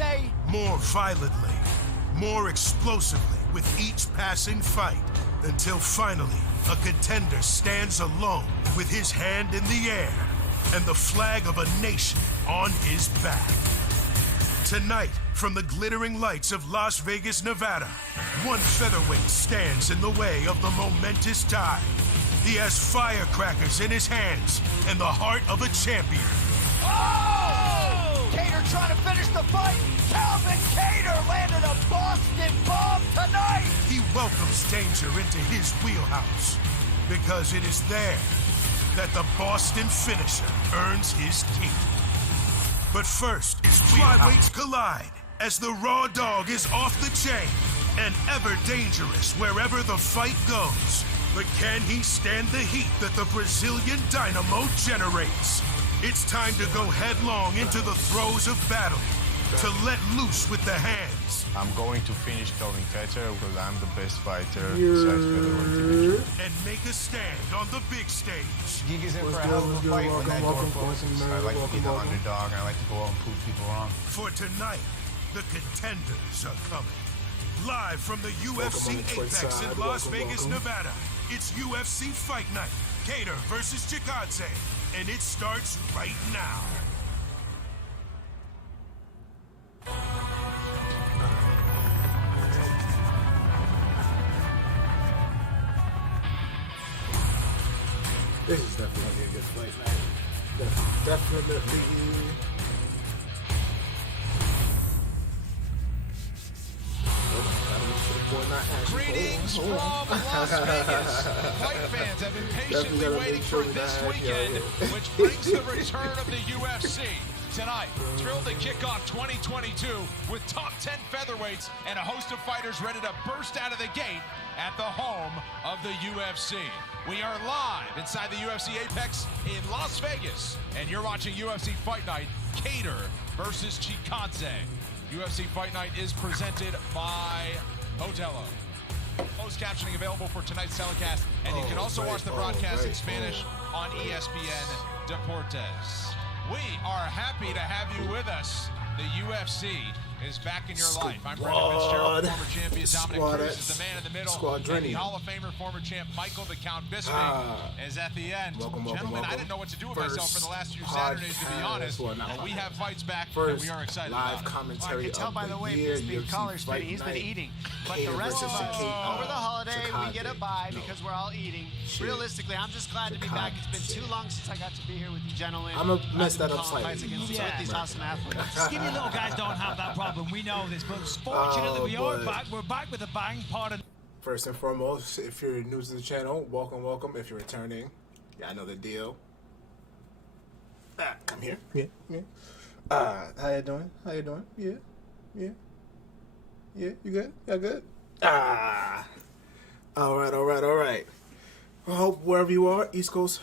Chikadze. More violently, more explosively with each passing fight, until finally a contender stands alone with his hand in the air and the flag of a nation on his back. Tonight, from the glittering lights of Las Vegas, Nevada, one featherweight stands in the way of the momentous tide. He has firecrackers in his hands and the heart of a champion. Oh! Kattar trying to finish the fight. Calvin Kattar landed a Boston bomb tonight. He welcomes danger into his wheelhouse because it is there that the Boston finisher earns his keep. But first is flyweights collide as the Raw Dog is off the chain and ever dangerous wherever the fight goes. But can he stand the heat that the Brazilian dynamo generates? It's time to go headlong into the throes of battle, to let loose with the hands. I'm going to finish Calvin Kattar because I'm the best fighter besides featherweight division. And make a stand on the big stage. Gig is in for a hell of a fight when that door closes. I like to be the underdog, and I like to go out and prove people wrong. For tonight, the contenders are coming. Live from the UFC Apex in Las Vegas, Nevada, it's UFC Fight Night, Kattar versus Chikadze, and it starts right now. This is definitely gonna be a good fight, man. Definitely. Greetings from Las Vegas. Fight fans have been patiently waiting for this weekend, which brings the return of the UFC. Tonight, thrilled to kick off 2022 with top 10 featherweights and a host of fighters ready to burst out of the gate at the home of the UFC. We are live inside the UFC Apex in Las Vegas, and you're watching UFC Fight Night, Kattar versus Chikadze. UFC Fight Night is presented by Modelo. Closed captioning available for tonight's telecast, and you can also watch the broadcast in Spanish on ESPN Deportes. We are happy to have you with us. The UFC is back in your life. I'm Brendan Fitzgerald, former champion Dominic Cruz is the man in the middle, and the Hall of Famer, former champ Michael the Count Bisping is at the end. Gentlemen, I didn't know what to do with myself for the last few Saturdays, to be honest, but we have fights back, and we are excited live about it. commentary I can tell by the way Bisping collar's fitting. He's been eating. But the rest of us, over the holiday, we get a bye because we're all eating. Realistically, I'm just glad to be back. It's been too long since I got to be here with you gentlemen. I'm gonna mess that up slightly. These awesome athletes. Skinny little guys don't have that problem. We know this, but fortunately we are back. We're back with a bang. Pardon. First and foremost, if you're new to the channel, welcome. If you're returning, I know the deal. Come here. Yeah. How you doing? Yeah. You good? Y'all good? All right. I hope wherever you are, East Coast,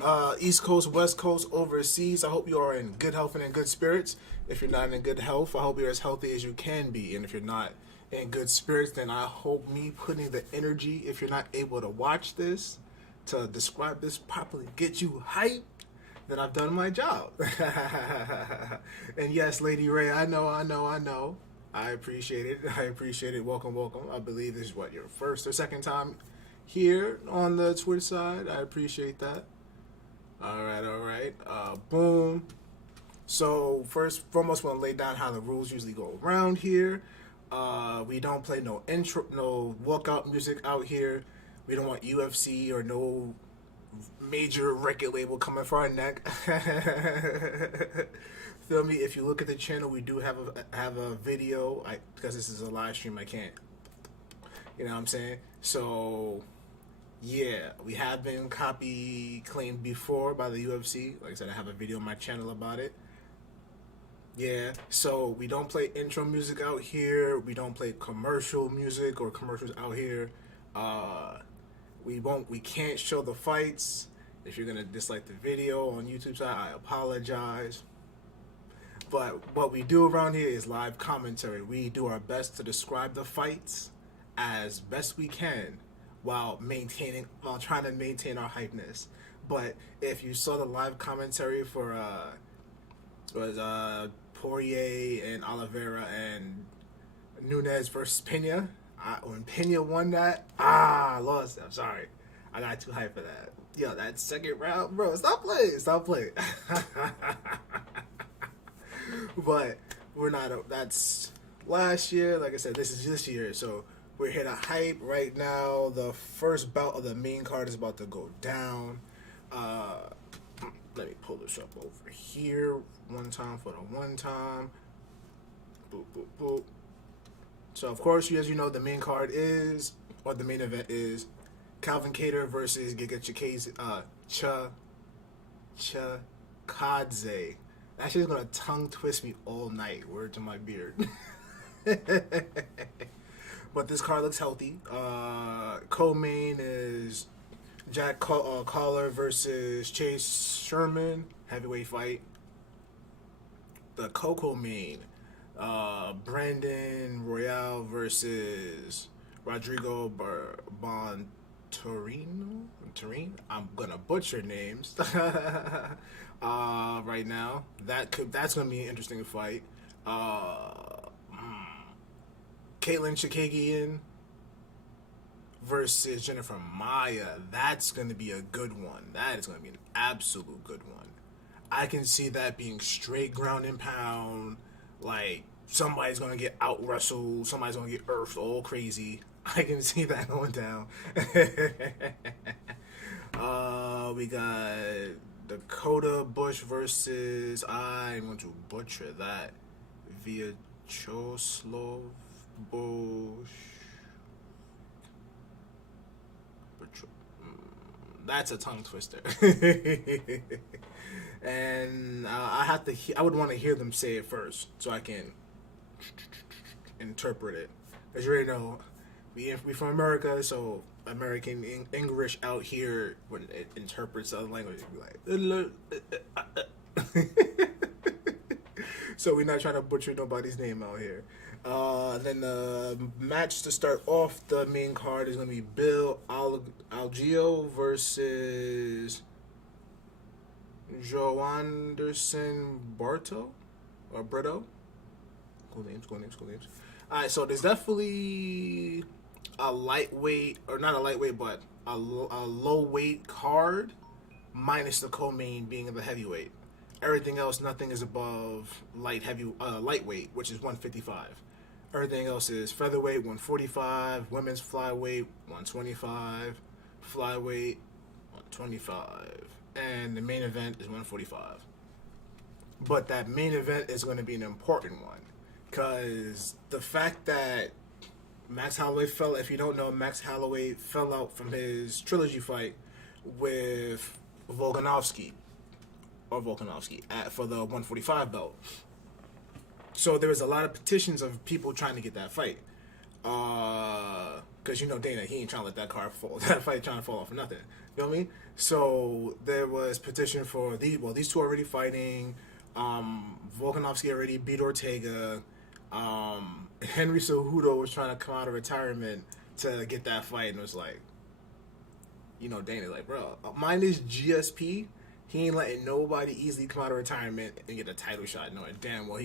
West Coast, overseas, I hope you are in good health and in good spirits. If you're not in good health, I hope you're as healthy as you can be. And if you're not in good spirits, then I hope me putting the energy, if you're not able to watch this, to describe this properly, get you hyped, then I've done my job. And yes, Lady Ray, I know. I appreciate it. Welcome. I believe this is your first or second time here on the Twitter side. I appreciate that. All right. Boom. So first, foremost, want to lay down how the rules usually go around here. We don't play no intro, no walkout music out here. We don't want UFC or no major record label coming for our neck. Feel me? If you look at the channel, we do have a video. Because this is a live stream, I can't. You know what I'm saying? So yeah, we have been copy claimed before by the UFC. Like I said, I have a video on my channel about it. Yeah, so we don't play intro music out here. We don't play commercial music or commercials out here. We can't show the fights. If you're gonna dislike the video on YouTube side, I apologize. But what we do around here is live commentary. We do our best to describe the fights as best we can while trying to maintain our hypeness. But if you saw the live commentary for Poirier and Oliveira and Nunes versus Pena. When Pena won that, I lost. I'm sorry. I got too hyped for that. Yo, that second round, bro, stop playing. But we're not, that's last year. Like I said, this is this year. So we're here to hype right now. The first bout of the main card is about to go down. Let me pull this up over here one time for the one time. Boop, boop, boop. So, of course, as you know, the main card is, or the main event is, Calvin Kattar versus Giga Chikadze. That shit's gonna tongue twist me all night. Word to my beard. But this card looks healthy. Co-main is Jack Collar versus Chase Sherman, heavyweight fight. The Coco main, Brandon Royale versus Rodrigo Bontorino. I'm gonna butcher names. Right now, that's gonna be an interesting fight. Caitlin Chikadze versus Jennifer Maya. That's going to be a good one. That is going to be an absolute good one. I can see that being straight ground and pound. Like, somebody's going to get out-wrestled. Somebody's going to get earthed all crazy. I can see that going down. We got Dakota Bush versus, I'm going to butcher that, Vyacheslav Bush. That's a tongue twister. And I would want to hear them say it first so I can interpret it. As you already know, we from America, so American English out here, when it interprets other language, it be like, so we're not trying to butcher nobody's name out here. Then the match to start off the main card is going to be Bill Algeo versus Joanderson Barto or Brito. Cool names. Alright, so there's definitely a lightweight, or not a lightweight, but a low weight card, minus the co-main being the heavyweight. Everything else, nothing is above lightweight, which is 155. Everything else is featherweight, 145, women's flyweight, 125, flyweight, 125, and the main event is 145. But that main event is going to be an important one, because the fact that Max Holloway if you don't know, Max Holloway fell out from his trilogy fight with Volkanovski for the 145 belt. So there was a lot of petitions of people trying to get that fight. Because you know Dana, he ain't trying to let that fight trying to fall off for nothing. You know what I mean? So there was petition for these two are already fighting. Volkanovski already beat Ortega. Henry Cejudo was trying to come out of retirement to get that fight, and was like, you know, Dana, like, bro, mine is GSP. He ain't letting nobody easily come out of retirement and get a title shot, knowing damn well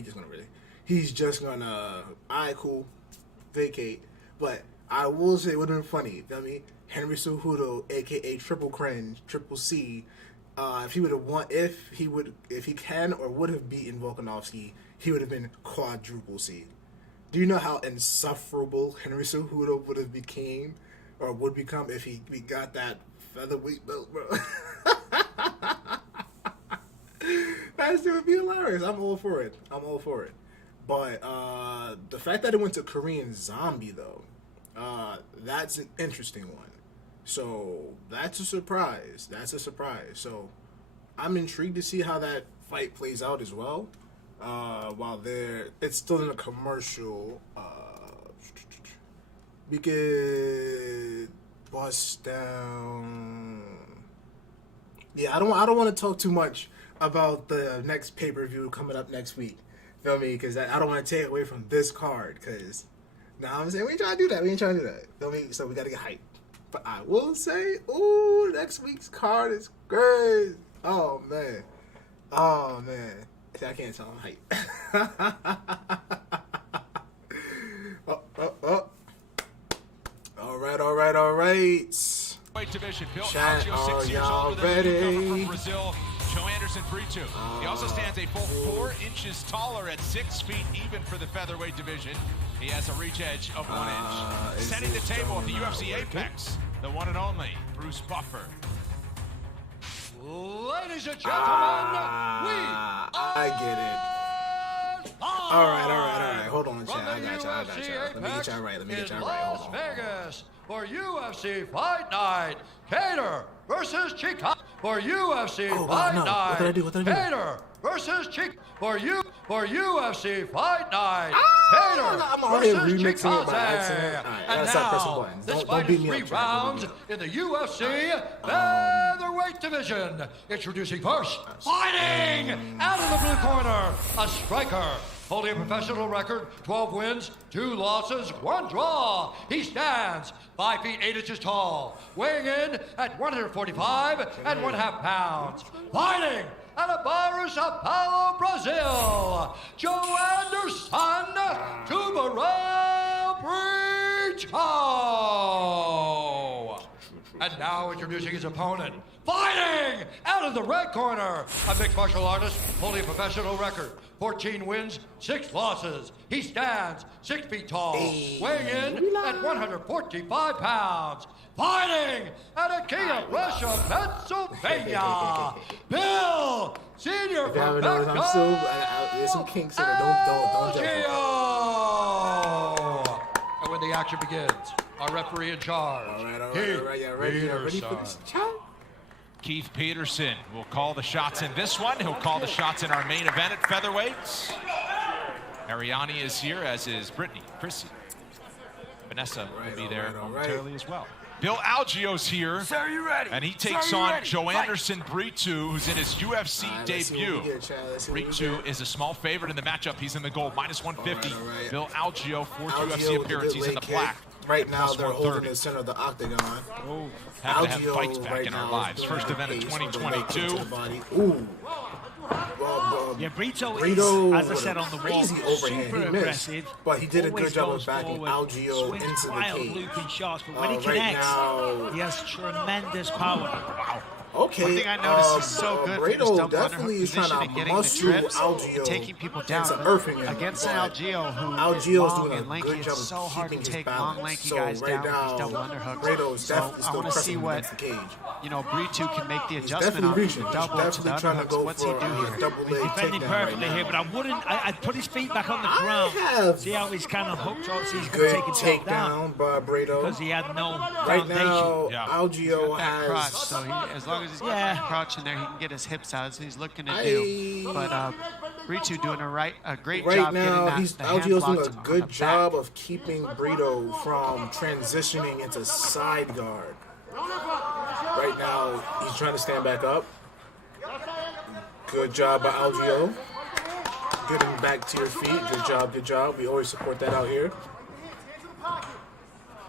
he's just gonna, alright, cool, vacate. But I will say it would have been funny, you know what I mean? Henry Cejudo, aka Triple Cringe, Triple C, if he would have won, if he can or would have beaten Volkanovski, he would have been quadruple C. Do you know how insufferable Henry Cejudo would have become if we got that featherweight belt, bro? That shit would be hilarious. I'm all for it. But the fact that it went to Korean Zombie, though, that's an interesting one. So that's a surprise. So I'm intrigued to see how that fight plays out as well. While it's still in a commercial. We could bust down. Yeah, I don't want to talk too much about the next pay-per-view coming up next week. Feel me? Because I don't want to take away from this card. Because I'm saying we ain't trying to do that. Feel me? So we got to get hyped. But I will say, next week's card is great. Oh man. See, I can't tell I'm hype. All right. Weight division. Bill Chat, Algeo, 6 years y'all older than the ready? newcomer from Brazil, Joe Anderson Brito. He also stands a full 4 inches taller at 6 feet even for the featherweight division. He has a reach edge of 1 inch. Setting the table at the UFC Apex, the one and only Bruce Buffer. Ladies and gentlemen, I get it. All right. Hold on, chat. I got y'all. Let me get y'all right. Las Vegas for UFC Fight Night. Kattar versus Chikadze for UFC Fight Night. What did I do? Kattar versus Chikadze for UFC Fight Night. Kattar I'm already versus remixing it by accident. Chikadze. All right, And I gotta start pressing now, buttons. this Don't fight beat is me up, 3 chat. rounds in the UFC featherweight division. Introducing first, fighting out of the blue corner, a striker holding a professional record, 12 wins, 2 losses, 1 draw. He stands 5 feet 8 inches tall, weighing in at 145.5 pounds. Fighting out of Bairro, Sao Paulo, Brazil, Joe Anderson Tubarão Brito. And now introducing his opponent, fighting out of the red corner, a mixed martial artist holding a professional record, 14 wins, 6 losses. He stands 6 feet tall, weighing in at 145 pounds. Fighting out of King of Russia, Pennsylvania, Bill Senior If you haven't noticed, I'm still there's some kinks in it. Don't jump. And when the action begins, our referee in charge. All right. Yeah, ready for this chat? Keith Peterson will call the shots in this one. He'll call the shots in our main event at featherweights. Ariani is here, as is Brittany, Chrissy. Vanessa will be there momentarily as well. Bill Algio's here. Sir, you ready? And he takes on Joe Anderson Brito, who's in his UFC debut. Brito is a small favorite in the matchup. He's in the gold, -150. Bill Algio, 4th UFC appearance. He's in the black. Right now, they're holding 130. the center of the octagon. Happy to have Algio fights back right in our now lives. is First doing event of a pace, 2022. Ooh. Yeah, Brito is, Brito as I said on the wall, crazy overhand. super He missed, aggressive. but he did a Always good job goes of backing forward, Algio swings into the wild cage. looping shots, but when he Right connects, now- he has tremendous power. Okay. One thing I noticed is so good for his Brito double definitely underhook is trying position and to getting the muscle trips Algio and taking people down into earthing him. against But an Algio who is Algio's long doing a and lanky. good job It's of so hard to keeping his take balance. long, lanky So guys right down with these now, double underhooks. Brito's So definitely I still want to see pressing what against the cage. Brito can make the He's adjustment definitely out reaching. from the He's double to the definitely trying to underhooks. go What's he for do a here? double He's leg defending takedown right perfectly now. here, but I wouldn't. I'd put his feet back on the ground. See how he's kind of hooked up, so he's going to Good take himself down takedown by Brito. because he had no Right foundation. now, Yeah. Algio That crotch, has. so as long as he's got Yeah. that crotch in there, he can get his hips out. So he's looking to do. But Brito doing a great Right job now, getting the hand Algio's block doing a on good the job back. of keeping Brito from transitioning into side guard. Right now, he's trying to stand back up. Good job by Algio. Getting back to your feet. Good job. We always support that out here.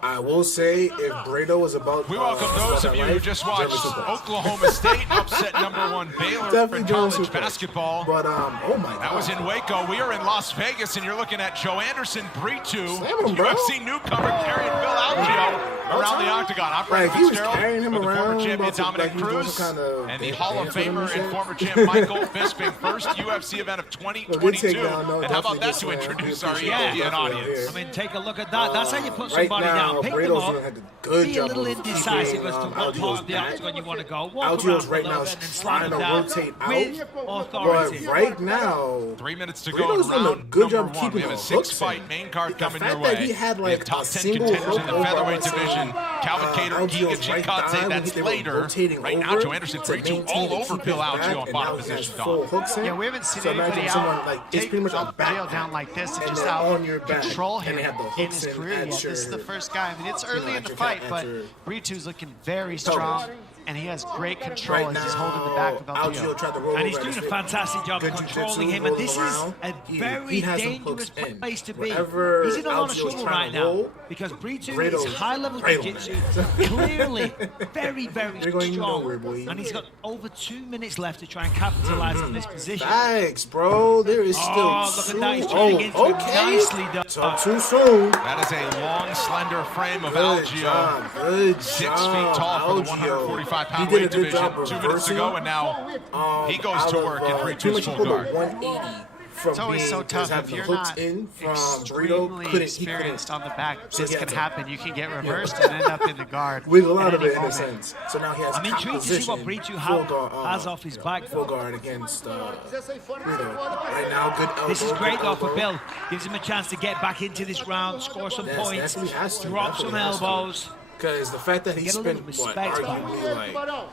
I will say, if Brito was about We welcome those of you who just watched Oklahoma State upset #1 Baylor Definitely in Jeremy college Super. basketball. But, oh my God. That was in Waco. We are in Las Vegas, and you're looking at Joe Anderson Brito, Slam him, bro. UFC newcomer, carrying Bill Algio around the octagon. I'm Frank Like, he was Fitzgerald carrying him with the former around, champion like Dominic he was doing Cruz, some kind of and the dance Hall of with him and Famer and shit. former champ Michael Bisping, first UFC event of 2022. takedown, though. And how about Definitely that to good slam. introduce We our appreciate Indian that. audience? I mean, take a look at that. That's how you put Right somebody now, down. Pick Brito's them doing up. a good Be a job little of indecisive keeping, as to what Algio's part of the back. octagon you want to go. Walk Algio's around for a right little now bit and then trying slide to it down rotate out. with authority. But right now, 3 minutes to go Brito's in doing a round good job number 1. keeping We have a the hooks 6-fight in. main card The coming fact your that way. he had, We like, have top a 10 single contenders in the hook featherweight over division. Calvin Kattar, Algio's Giga right thigh Chikadze, when that's they were later. rotating Right now, over Joe Anderson to Brito maintain all to over keep Bill his Algio back, on and bottom now he has position. full hooks in. Yeah, we haven't seen So imagine anybody someone out like it's take pretty much a back Algio down like this and and just they're out on your back, control and him they have the in hooks his in career at yet. This is the your- first guy. I mean, it's early in at the your fight, cat- but at your Brito's looking very pelvis. strong. and he has great control as he's holding the back of Algeo. Tried to roll And he's over doing a his fantastic job of Good controlling jiu-jitsu, him, and rolling this around. is a very has him dangerous hooked in. place to be. Wherever He's in a lot of Algeo's trouble trying right to now roll, because Brito Brado's is high-level railing jiu-jitsu, clearly very, very You're going strong, nowhere, boy. and he's got over 2 minutes left to try and capitalize on this position. Thanks, bro. There is still Oh, look at that. He's trying to get into it nicely done. So too soon. That is a long, slender frame of Good Algeo. job. Good 6 job. feet tall for the Algeo. 145-pound He did a weight good division. job 2 minutes to go, and now he goes out to of, work in pretty Brito's much full he pulled a guard. 180 from It's always so tough having if the you're hooks not in from Brito. extremely experienced on the back. So This he can had to- happen. You can get reversed and end up in the guard. Wiggle out at of any it in a moment. sense. So now he has I'm top intrigued to see position, what Brito full guard, has off his back. full guard against Brito. Right now, good elbow. This is great good though for elbow. Bill. Gives him a chance to get back into this round, score some Yes, points, that's what he has to, drop some definitely has to. elbows. Because the fact that he Get a spent, little what, respect arguably like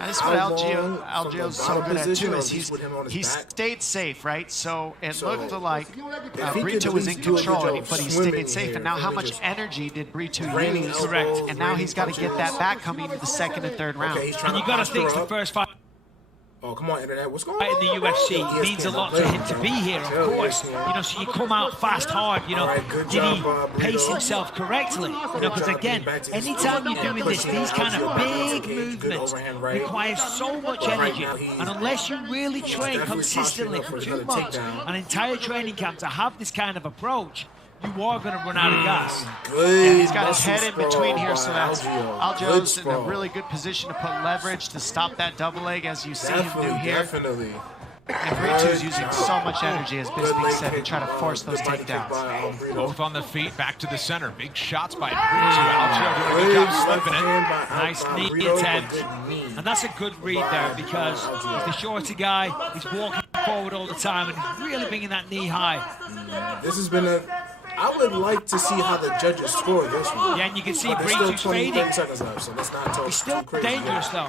And this is what How long Algeo's from so the good at position too or is at least with him on his he's back? stayed safe, right? So it So, looked like if he could Brito at was least in do a good control, job but he swimming stayed safe. here, And now, how really much just energy did Brito raining use? elbows, And now he's got to get that punches. back coming into the second and third round. Okay, he's trying And you to got to posture think the up. first fight Oh, come on, Internet. What's going in on? the UFC ESPN, means a I'm lot to playing, him to bro. be here, of Tell course. ESPN. You know, so you come out fast, hard, you know. All right, good Did he job, pace Brito. himself correctly? You know, because job again, getting back to his anytime you're doing this, pushing these kind of Algeo back into big the cage, good movements overhand right. require so much But right energy. now he's- And unless you really train definitely consistently posturing for up for 2 another months, takedown. an entire training camp to have this kind of approach, you are going to run out of gas. Good. And he's got his muscle head in sprawl between here, by so that's Algeo. Good Algeo's in a sprawl. really good position to put leverage to stop that double leg, as you see him do Definitely, here. definitely. And Brito's Good using job. so much energy, as Good Bisping leg said, to kick, try to force those good leg kick takedowns. by, Brito. Both on the feet, back to the center. Big shots by Brito. Algeo doing a good job Good left slipping it. hand by Nice knee Brito, attempt. good knee. And that's a good read there because he's the shorter guy. He's walking forward all the time and he's really bringing that knee high. This has been a. I would like to see how the judges score this one. Yeah, and you can see But there's still Brito's 20, fading. 30 seconds left, so let's not talk He's still too crazy dangerous yet.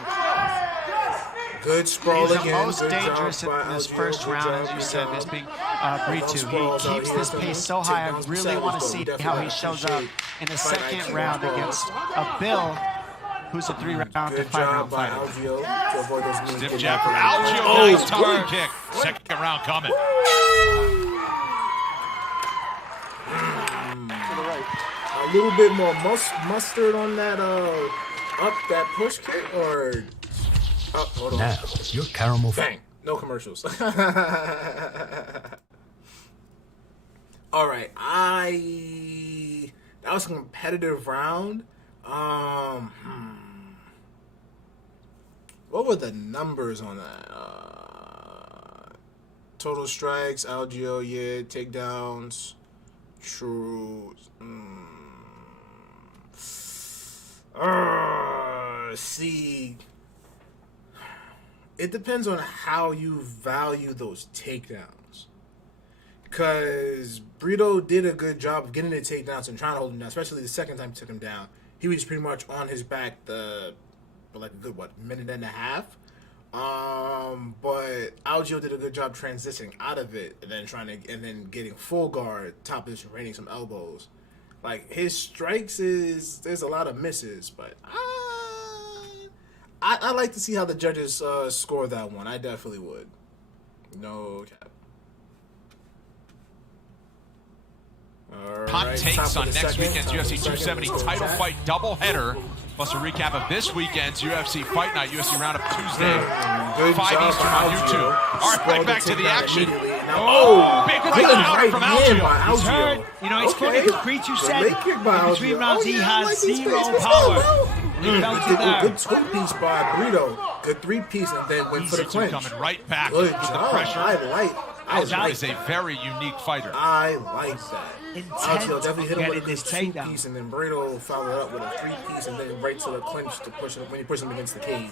though. Good sprawl He's the again. most Good dangerous job by in this Algeo. first Good round, job, as you good said, job. Bisping. Brito, he keeps this pace so high. I really want to see how he shows up in the second round against a Bill who's a 3-round to Good 5-round job by fighter. Algeo to avoid those knees. Stiff getting jab up for in. Algeo. Oh, Nice turn good. kick. Second round coming. A little bit more mustard on that up that push kick or hold on. Now, your caramel. Bang. No commercials. All right. That was a competitive round. What were the numbers on that? Total strikes, Algeo, yeah, takedowns, true. See, it depends on how you value those takedowns. Because Brito did a good job of getting the takedowns and trying to hold him down, especially the second time he took him down. He was pretty much on his back for like a good, minute and a half. But Algeo did a good job transitioning out of it and then getting full guard, top position, raining some elbows. Like, his strikes there's a lot of misses, but I like to see how the judges score that one. I definitely would. No cap. Hot Alright, takes top on of the next second, weekend's top of UFC the second. 270 Let's go title chat. fight doubleheader, plus a recap of this weekend's UFC Fight Night, UFC Roundup Tuesday, Good 5 job Eastern by on Algeo. YouTube. All right, Scrolled back the to the takedown action. immediately. Now, Oh, big good right counter from hand Algeo. by He's Algeo. hurt. You know, it's funny Okay. because Brito said Leg kick by in between Algeo. rounds he I has like this zero pace. Let's power. go. He felt He it did a there. good two-piece by Brito. Good three-piece and then went for the Jiu-Jitsu clinch. coming right back Good with the job. pressure. Algeo is a that. very unique fighter. I like that. Intent Algeo definitely hit him with a getting good this takedown. two-piece, and then Brito followed it up with a three-piece, and then right to the clinch to push him when he pushed him against the cage.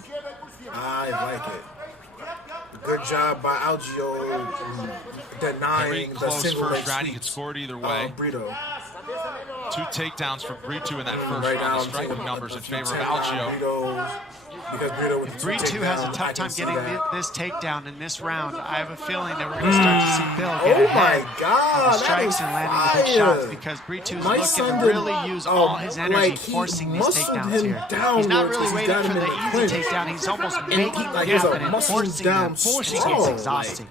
I like it. Good job by Algeo Very denying the close single first leg round. He could sweeps score it either of way. Brito. 2 takedowns from Brito in that first Right round. now, The I'm striking taking numbers a in favor of 10 Algeo. Brito's Because Brito with the Brito has a takedown, tough I time can see getting that. this takedown in this round. I have a feeling that we're going to start to see Bill get Oh ahead my God, of the strikes that and is landing the big fire. shots because Brito's My looking son to did- really use all his energy like, he forcing these muscled takedowns him here. down He's not once really he's waiting got for him in the the easy clinch. takedown. He's almost And making he, them like, he's a happen and muscle forcing down them. Forcing strong, gets like, exhausting.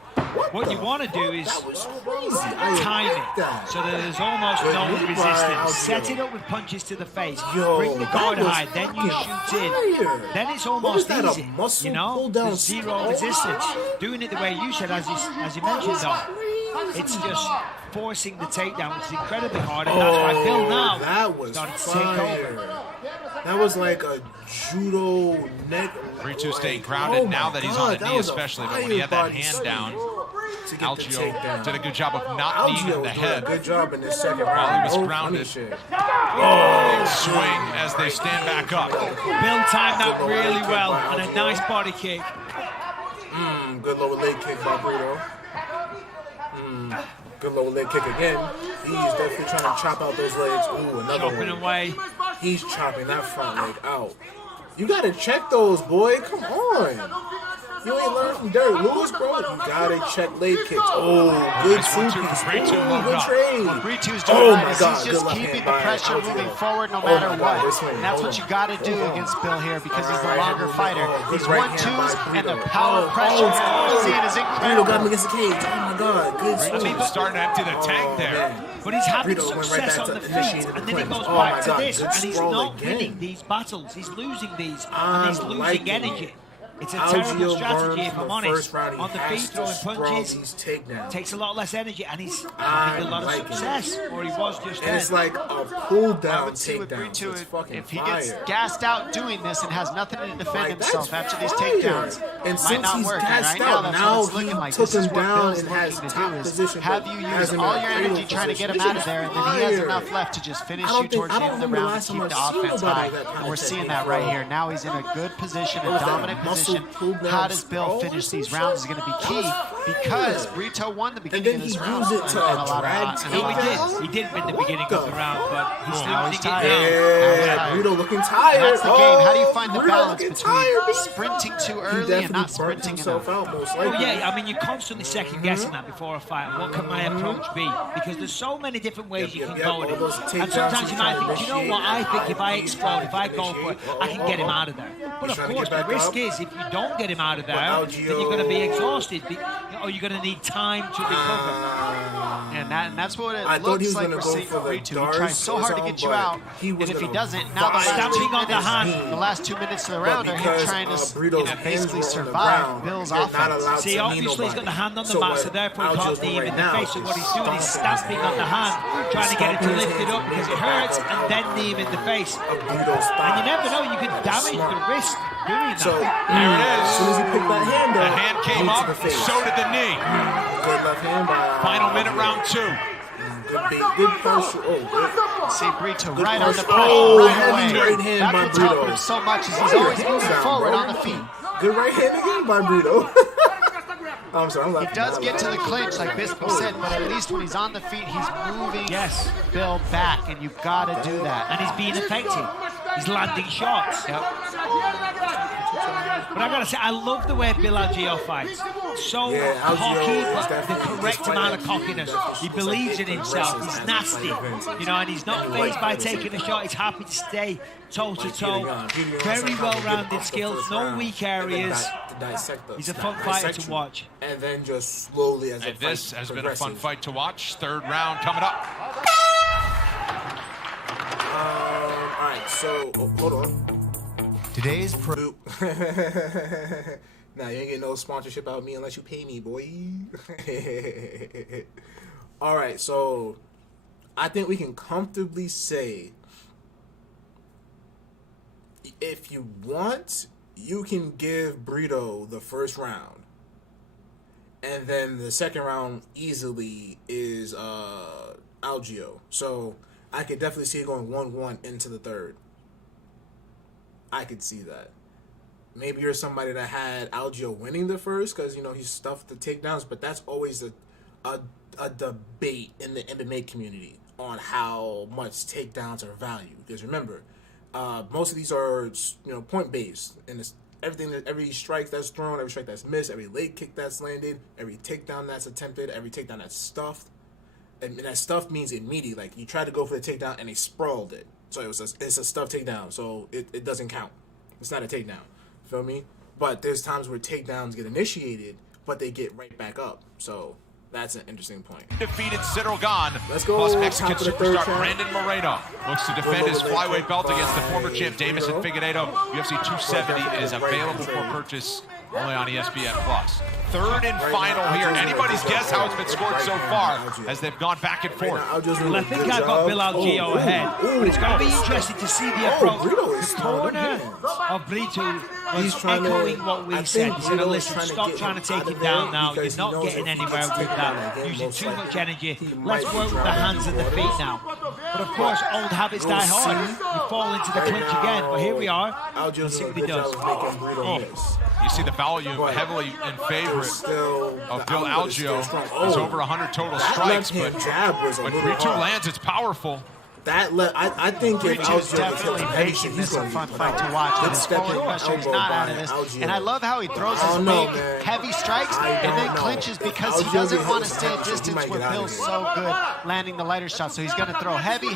What you want to do is That was crazy. I time like it that. so that there's almost Good no move by resistance. Aljo. Set it up with punches to the face. Yo, Bring the that guard was high, then you fucking shoot in. fire. Then it's What almost was that, a easy. muscle You know, pull down there's zero strong? resistance. Doing it the way you said, as you mentioned, though, it's just forcing the takedown, which is incredibly hard, and that's why Bill now that was started to take over. fire. That was like a judo neck. Brito staying like, grounded oh my now that he's God, on a that knee was a especially, but when he had that fire hand body down, to get the Aljo takedown. did a good job of not kneeing Aljo him in the was doing head. a good job in this second While round. he was No grounded. funny shit. Big swing as they stand back up. Bill timed that really well, and a nice body kick. Good lower leg kick by Brito. Good lower leg kick again. He's definitely trying to chop out those legs. Ooh, another Chopping one. away. He's chopping that front leg out. You gotta check those, boy. Come on. You ain't learned from Derek Lewis, bro. You gotta check leg kicks. Oh, good Nice 1-2 two piece. from Brito, loaded Good up. trade. What Brito's doing Oh right my is God, he's good just left keeping hand the by pressure Aljo. moving forward no Oh my matter God, what. this one, And that's hold what you on. got to do against Bill here because he's the longer fighter. These Right hand 1-2s by and the Brito. power pressure we're seeing is Brito got him incredible. against the cage. Oh my God, good Brito swing. starting to empty the tank there. Man. But he's having Brito went right success back on to the initiating feet, the and then he clinch. goes Oh my back to God, this, good and he's sprawl not again. winning these battles. He's losing these, I'm and he's losing liking energy. it. It's a Aljo terrible strategy, learned if from I'm the honest. first round he On the has feet, to throwing sprawl punches these takedowns. takes a lot less energy, and he's I'm having a lot of liking it. success, or he was just And then. it's like a pull I down would see with takedown. Brito It's fucking if he fire. gets gassed out doing this and has nothing to defend Like, himself that's after these fire. takedowns, And might since not he's work. And gassed right now, out, that's now what it's he looking like. took This is him what down Bill's and has looking to top do is position, have but you has use him all in a your cradle energy trying to get him position. out of there, and then This he is has fire. enough left to just finish I don't you think- towards I the don't end of the remember round and last time keep I the seen offense nobody high. with that kind And of we're seeing technique, that right bro. here. Now he's in a good position, a What was that, dominant muscle position. pull down How does Bill sprawl finish or these some rounds is shit? going to be That key was fire. because Brito won the beginning then of this he round. used it to and a lot of- drag and a No, lot he of- did. He did win the beginning of the round, but he's Now he's losing it tired. now. Yeah, Brito looking tired. That's the game. How do you find the Brito balance looking between tired, baby. sprinting too He early and definitely not burnt sprinting himself enough? out, most Oh likely. yeah, I mean you're constantly second guessing that before a fight. What can my approach be? Because there's so many different ways you can go all with those it. takedowns And sometimes he's you might trying to think, you know what? I think if I explode, if I go for it, I can get him out of there. But He's of trying to course, get the back risk up. is if you don't get him out of there, But then you're going to be exhausted, or you're going to need time to recover. And that's what it I thought he looks was like gonna we're go seeing for the Brito. He darts tries so or hard to get you something, out, but he and was if he gonna doesn't, now the vibe last Stamping on the hand. the last 2 minutes of the But round are him because trying to Brito's hands basically were on the survive ground, Bill's they're not offense. allowed See, to knee obviously he's got the hand on the nobody. mat, so therefore he Aljo's can't knee him right in the now face. So what he's doing is stomping stamping on the hand, trying to get him to lift it up because it hurts, and then knee him in the face. And you never know, you could damage the wrist doing that. So There it as soon is. as he picked that hand The up, hand came knee to up, the face. so did the knee. Good left hand by Final minute, round 2. good pressure. Oh, good. See Brito Good right on the punch. pressure Oh, right heavy away. right hand That's by what's helping Brito. him so much is he's Fire. always Hands moving down, forward bro. on the feet. Good right hand again by Brito. I'm sorry, I'm He laughing. does get to the clinch, like Bispo said, but at least when he's on the feet, he's moving Yes. Bill back, and you've got to do that. And he's being effective. He's landing shots. Yep. But I gotta say, I love the way Bill Algeo fights. So Yeah, Algeo cocky, is but the definitely- correct his amount of fighting cockiness. definitely He shows believes like in himself. aggressive He's as nasty, fighting events. you know, and he's not And phased by like taking a shot. He's happy to stay toe to toe. Getting on Very somehow to get well-rounded off the skills, first no round, weak and then areas. dissect the- He's a fun fighter dissect to you, watch. And then just slowly as And the this fight has been a fun progresses. fight to watch. 3rd round coming up. All right, so hold on. Today's pro. Oop. Nah, you ain't getting no sponsorship out of me unless you pay me, boy. All right, so I think we can comfortably say if you want, you can give Brito the first round. And then the second round easily is Algeo. So I could definitely see it going 1-1 into the third. I could see that. Maybe you're somebody that had Algeo winning the first because, you know, he stuffed the takedowns, but that's always a debate in the MMA community on how much takedowns are valued. Because remember, most of these are, you know, point-based, and every strike that's thrown, every strike that's missed, every leg kick that's landed, every takedown that's attempted, every takedown that's stuffed. And that stuff means immediate. Like, you tried to go for the takedown and they sprawled it. So it's a stuffed takedown. So it doesn't count. It's not a takedown. Feel me? But there's times where takedowns get initiated, but they get right back up. So that's an interesting point. Defeated Citrogan. Let's go. Plus Mexican Top of the third superstar round. Brandon Moreno looks to defend his flyweight belt against the former champ Davison Figueiredo. UFC 270 is available for purchase only on ESPN Plus. Third and final here. Anybody's guess how it's been scored so far as they've gone back and forth. Well, I think I've got Bill Algeo ahead. But it's going to be interesting to see the approach. The corner of Brito was echoing what we said. He said, listen, stop trying to take him down now. You're not getting anywhere with that. Using too much energy. Let's work with the hands and the feet now. But of course, old habits die hard. You fall into the clinch again. But here we are. Let's see what he does. You see the value heavily in favor of Bill Algeo. There's over 100 total strikes, but when Brito lands, it's powerful. I think if Brito's definitely making this a fun fight to watch. His forward pressure is not out of this. And I love how he throws his big, heavy strikes and then clinches because he doesn't want to stay at distance where Bill's so good landing the lighter shots. So he's going to throw heavy,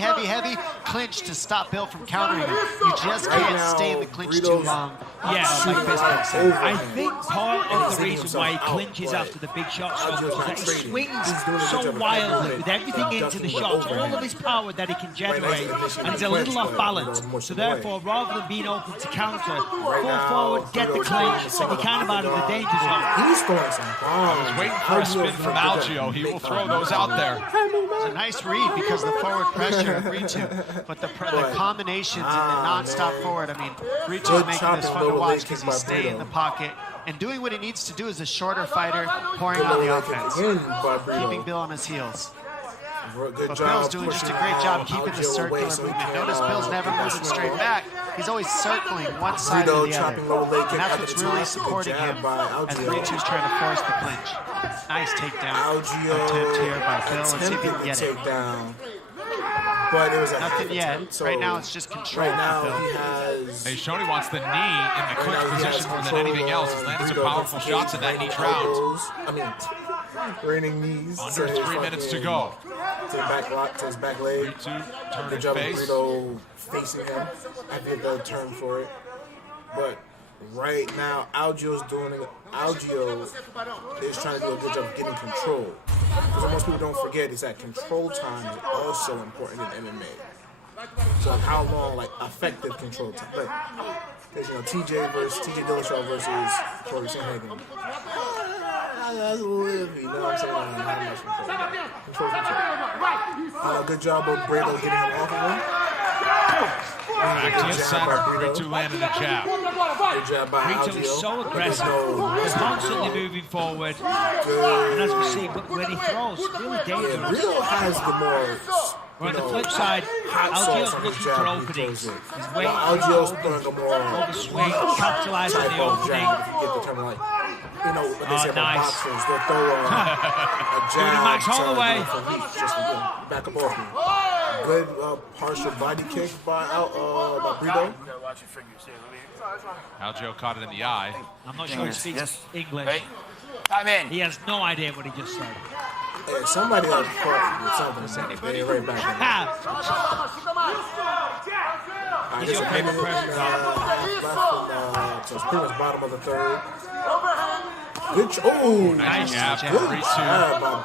clinch to stop Bill from countering him. You just can't stay in the clinch too long. Yeah, like Bismarck said. I think part of the reason why he clinches after the big shots is that he swings so wildly with everything into the shots, all of his power that he can generate, and he's a little off balance. So therefore, rather than being open to counter, fall forward, get the clinch, and you're kind of out of the danger zone. He's throwing some bombs. I was waiting for a spin from Algeo. He will throw those out there. It's a nice read because of the forward pressure of Brito, but the combinations and the non-stop forward, I mean, Brito's making this fun to watch because he's staying in the pocket and doing what he needs to do as a shorter fighter, pouring on the offense, keeping Bill on his heels. But Bill's doing just a great job keeping the circular movement. Notice Bill's never moving straight back. He's always circling one side or the other. And that's what's really supporting him as Brito's trying to force the clinch. Nice takedown attempt here by Bill. Let's see if he can get it. But it was a nothing yet. So right now it's just control. Right now he has. Hey, Shoney wants the knee in the clinch position more than anything else. He's landed some powerful shots in that each round. I mean, raining knees. Under 3 minutes to go. To the back lock, to his back leg. Good job of Brito facing him. I get the term for it. But right now, Algeo is trying to do a good job of getting control. Because what most people don't forget is that control time is also important in MMA. So like how long, like effective control time. Like, there's, TJ Dillashaw versus Corey Sanhagen. That's a little, you know what I'm saying? Not much control. Good job of Brito getting him off of him. Back to the center. Brito landed a jab. Good job by Brito is so aggressive. He's constantly moving forward. Good. And as we see, when he throws, really dangerous. Brito has the more. But on the flip side, Algeo's looking for openings. He's waiting Algeo's throwing a more overswing, capitalizing on the opening. Get the term like, what they say about boxers, they'll throw a Doing jab. Max Holloway. Just to back up off me. Good partial body kick by Brito. Algeo caught it in the eye. I'm not sure he speaks English. Hey. I'm in. He has no idea what he just said. Hey, somebody got caught with something. Anybody? Right back. He's your favorite person, so it's pretty much bottom of the third. Good nice jab by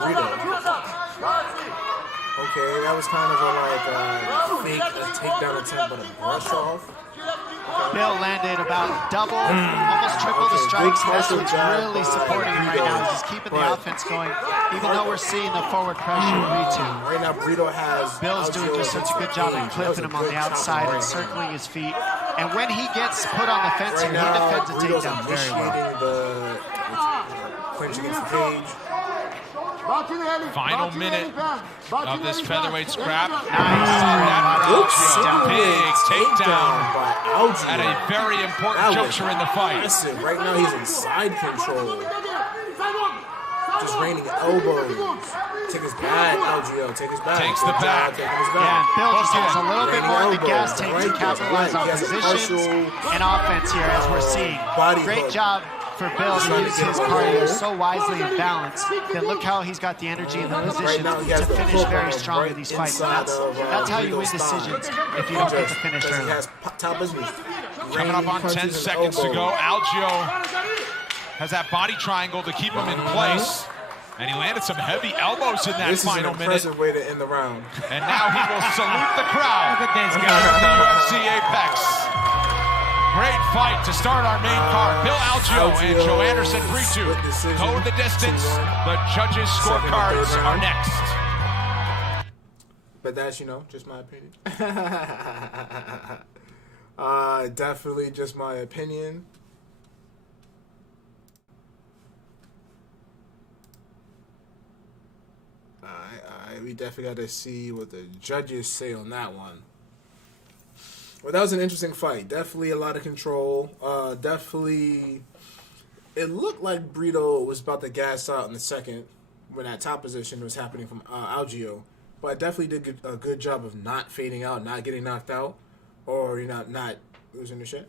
Brito. Okay, that was kind of a fake takedown attempt, but a brush off. Bill landed about double, almost triple the strikes. That's what's really supporting him right now. He's keeping the offense going, even though we're seeing the forward pressure Brito. Right now, Brito has. Bill's doing just such a good job of clipping him on the outside and circling his feet. And when he gets put on the fence, he defends a takedown very well. Clinch against the cage. Final minute of this featherweight scrap. Nice. Big takedown at a very important juncture in the fight. Listen, right now he's in side control. just raining elbows. Take his back, Algio. Take his back. Takes the back. Yeah, Bill just has a little bit more of the gas tank to capitalize on positions and offense here, as we're seeing. Great job for Bill to use his cardio so wisely and balanced. Then look how he's got the energy and the position to finish very strong in these fights. That's how you win decisions if you don't get the finish early. Coming up on 10 seconds to go. Algio has that body triangle to keep him in place. And he landed some heavy elbows in that final minute. This is an impressive way to end the round. And now he will salute the crowd. Look at this guy. The UFC Apex. Great fight to start our main card. Bill Algio and Joe Anderson Britu go the distance. The judges' scorecards are next. But that's, just my opinion. Definitely just my opinion. We definitely got to see what the judges say on that one. Well, that was an interesting fight. Definitely a lot of control. Definitely, it looked like Brito was about to gas out in the second when that top position was happening from Algio. But I definitely did a good job of not fading out, not getting knocked out, or not losing the shit.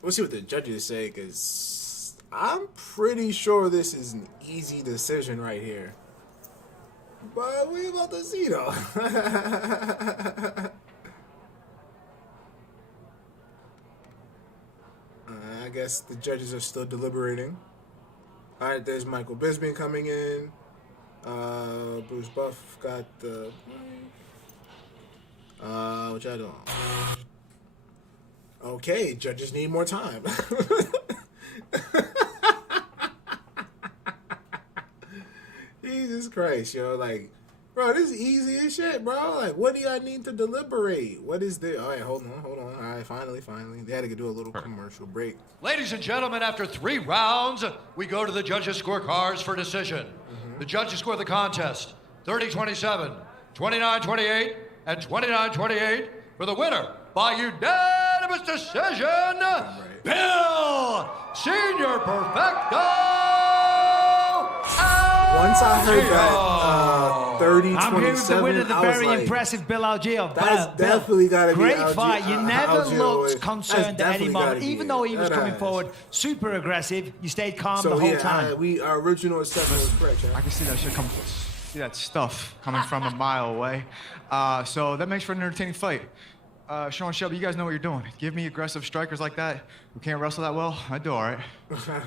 We'll see what the judges say, because I'm pretty sure this is an easy decision right here. But we about to see, though. I guess the judges are still deliberating. All right, there's Michael Bisping coming in. Bruce Buff got the... what y'all doing? Okay, judges need more time. Jesus Christ, yo. Like, bro, this is easy as shit, bro. Like, what do y'all need to deliberate? What is the... All right, hold on. All right, finally. They had to do a little commercial break. Ladies and gentlemen, after 3 rounds, we go to the judges' scorecards for decision. The judges score the contest 30-27, 29-28, and 29-28 for the winner by unanimous decision, Bill Senior Perfecto. Once I heard that 30-27, I'm here with the winner, the very like, impressive Bill Algio. That's definitely got to be great Algio. fight. You never looked concerned at any moment, gotta even though he was coming forward super aggressive. You stayed calm the whole time. Our original assessment was correct. I can see that shit see that stuff coming from a mile away. So that makes for an entertaining fight. Sean Shelby, you guys know what you're doing. Give me aggressive strikers like that who can't wrestle that well, I do all right.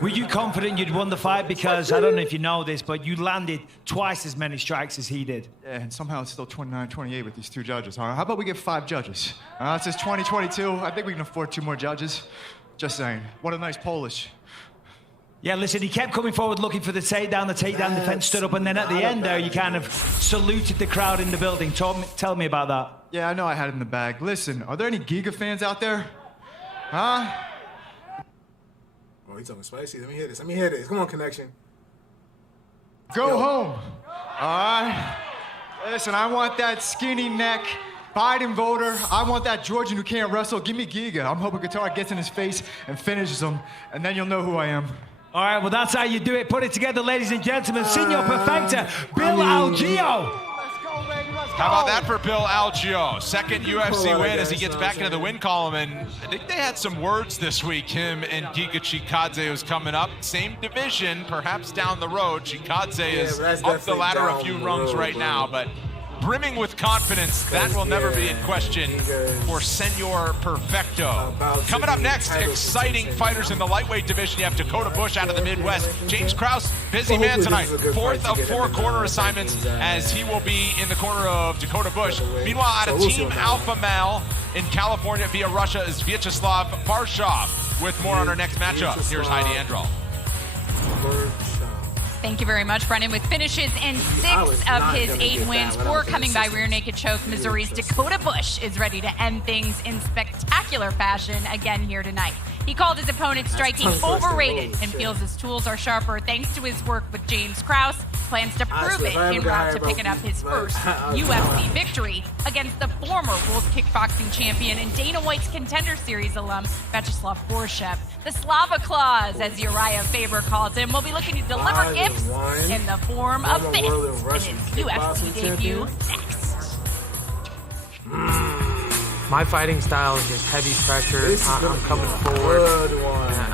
Were you confident you'd won the fight? Because I don't know if you know this, but you landed twice as many strikes as he did. Yeah, and somehow it's still 29-28 with these 2 judges. All right, how about we get 5 judges? It's just 2022. I think we can afford 2 more judges. Just saying. What a nice Polish. Yeah, listen, he kept coming forward looking for the takedown defense stood up, and then at the end there, you kind of saluted the crowd in the building. Tell me about that. Yeah, I know I had it in the bag. Listen, are there any Giga fans out there? Huh? Oh, he's talking spicy. Let me hear this. Come on, Connection. Go home. All right? Listen, I want that skinny neck Biden voter. I want that Georgian who can't wrestle. Give me Giga. I'm hoping Kattar gets in his face and finishes him, and then you'll know who I am. All right, well, that's how you do it. Put it together, ladies and gentlemen. Senior Perfecta, Bill Algio. How about that for Bill Algio? Second UFC win as he gets back into the win column. And I think they had some words this week, him and Giga Chikadze, who's coming up. Same division, perhaps down the road. Chikadze is up the ladder a few rungs right now, but brimming with confidence. That will never be in question for Senor Perfecto. Coming up next, exciting fighters in the lightweight division. You have Dakota Bush out of the Midwest. James Krause, busy man tonight. 4th of 4 corner assignments as he will be in the corner of Dakota Bush. Meanwhile, out of Team Alpha Male in California via Russia is Vyacheslav Barshov. With more on our next matchup, here's Heidi Androl. Thank you very much, Brennan. With finishes in 6 of his 8 wins, 4 coming by rear naked choke, Missouri's Dakota Bush is ready to end things in spectacular fashion again here tonight. He called his opponent striking overrated and feels his tools are sharper thanks to his work with James Krause. Plans to prove it en route to picking up his first UFC victory against the former World Kickboxing Champion and Dana White's Contender Series alum, Vyacheslav Borshev. The Slava Claus, as Uriah Faber calls him, will be looking to deliver gifts in the form of fists in his UFC debut next. My fighting style is just heavy pressure. I'm coming forward.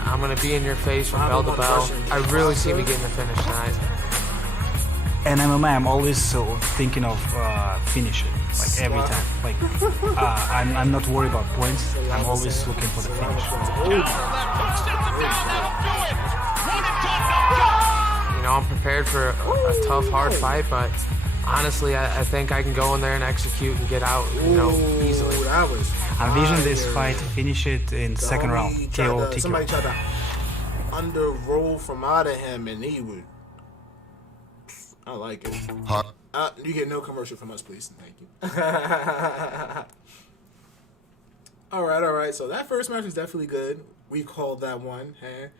I'm going to be in your face from bell to bell. I really see me getting the finish tonight. In MMA, I'm always thinking of finishing, like every time. Like I'm not worried about points. I'm always looking for the finish. You know, I'm prepared for a tough, hard fight, but honestly, I think I can go in there and execute and get out, easily. I envision this fight, finish it in second round, KO TKO. Somebody tried to under roll from out of him, and he would. I like it. You get no commercial from us, please. Thank you. all right. So that first match was definitely good. We called that one. Hey,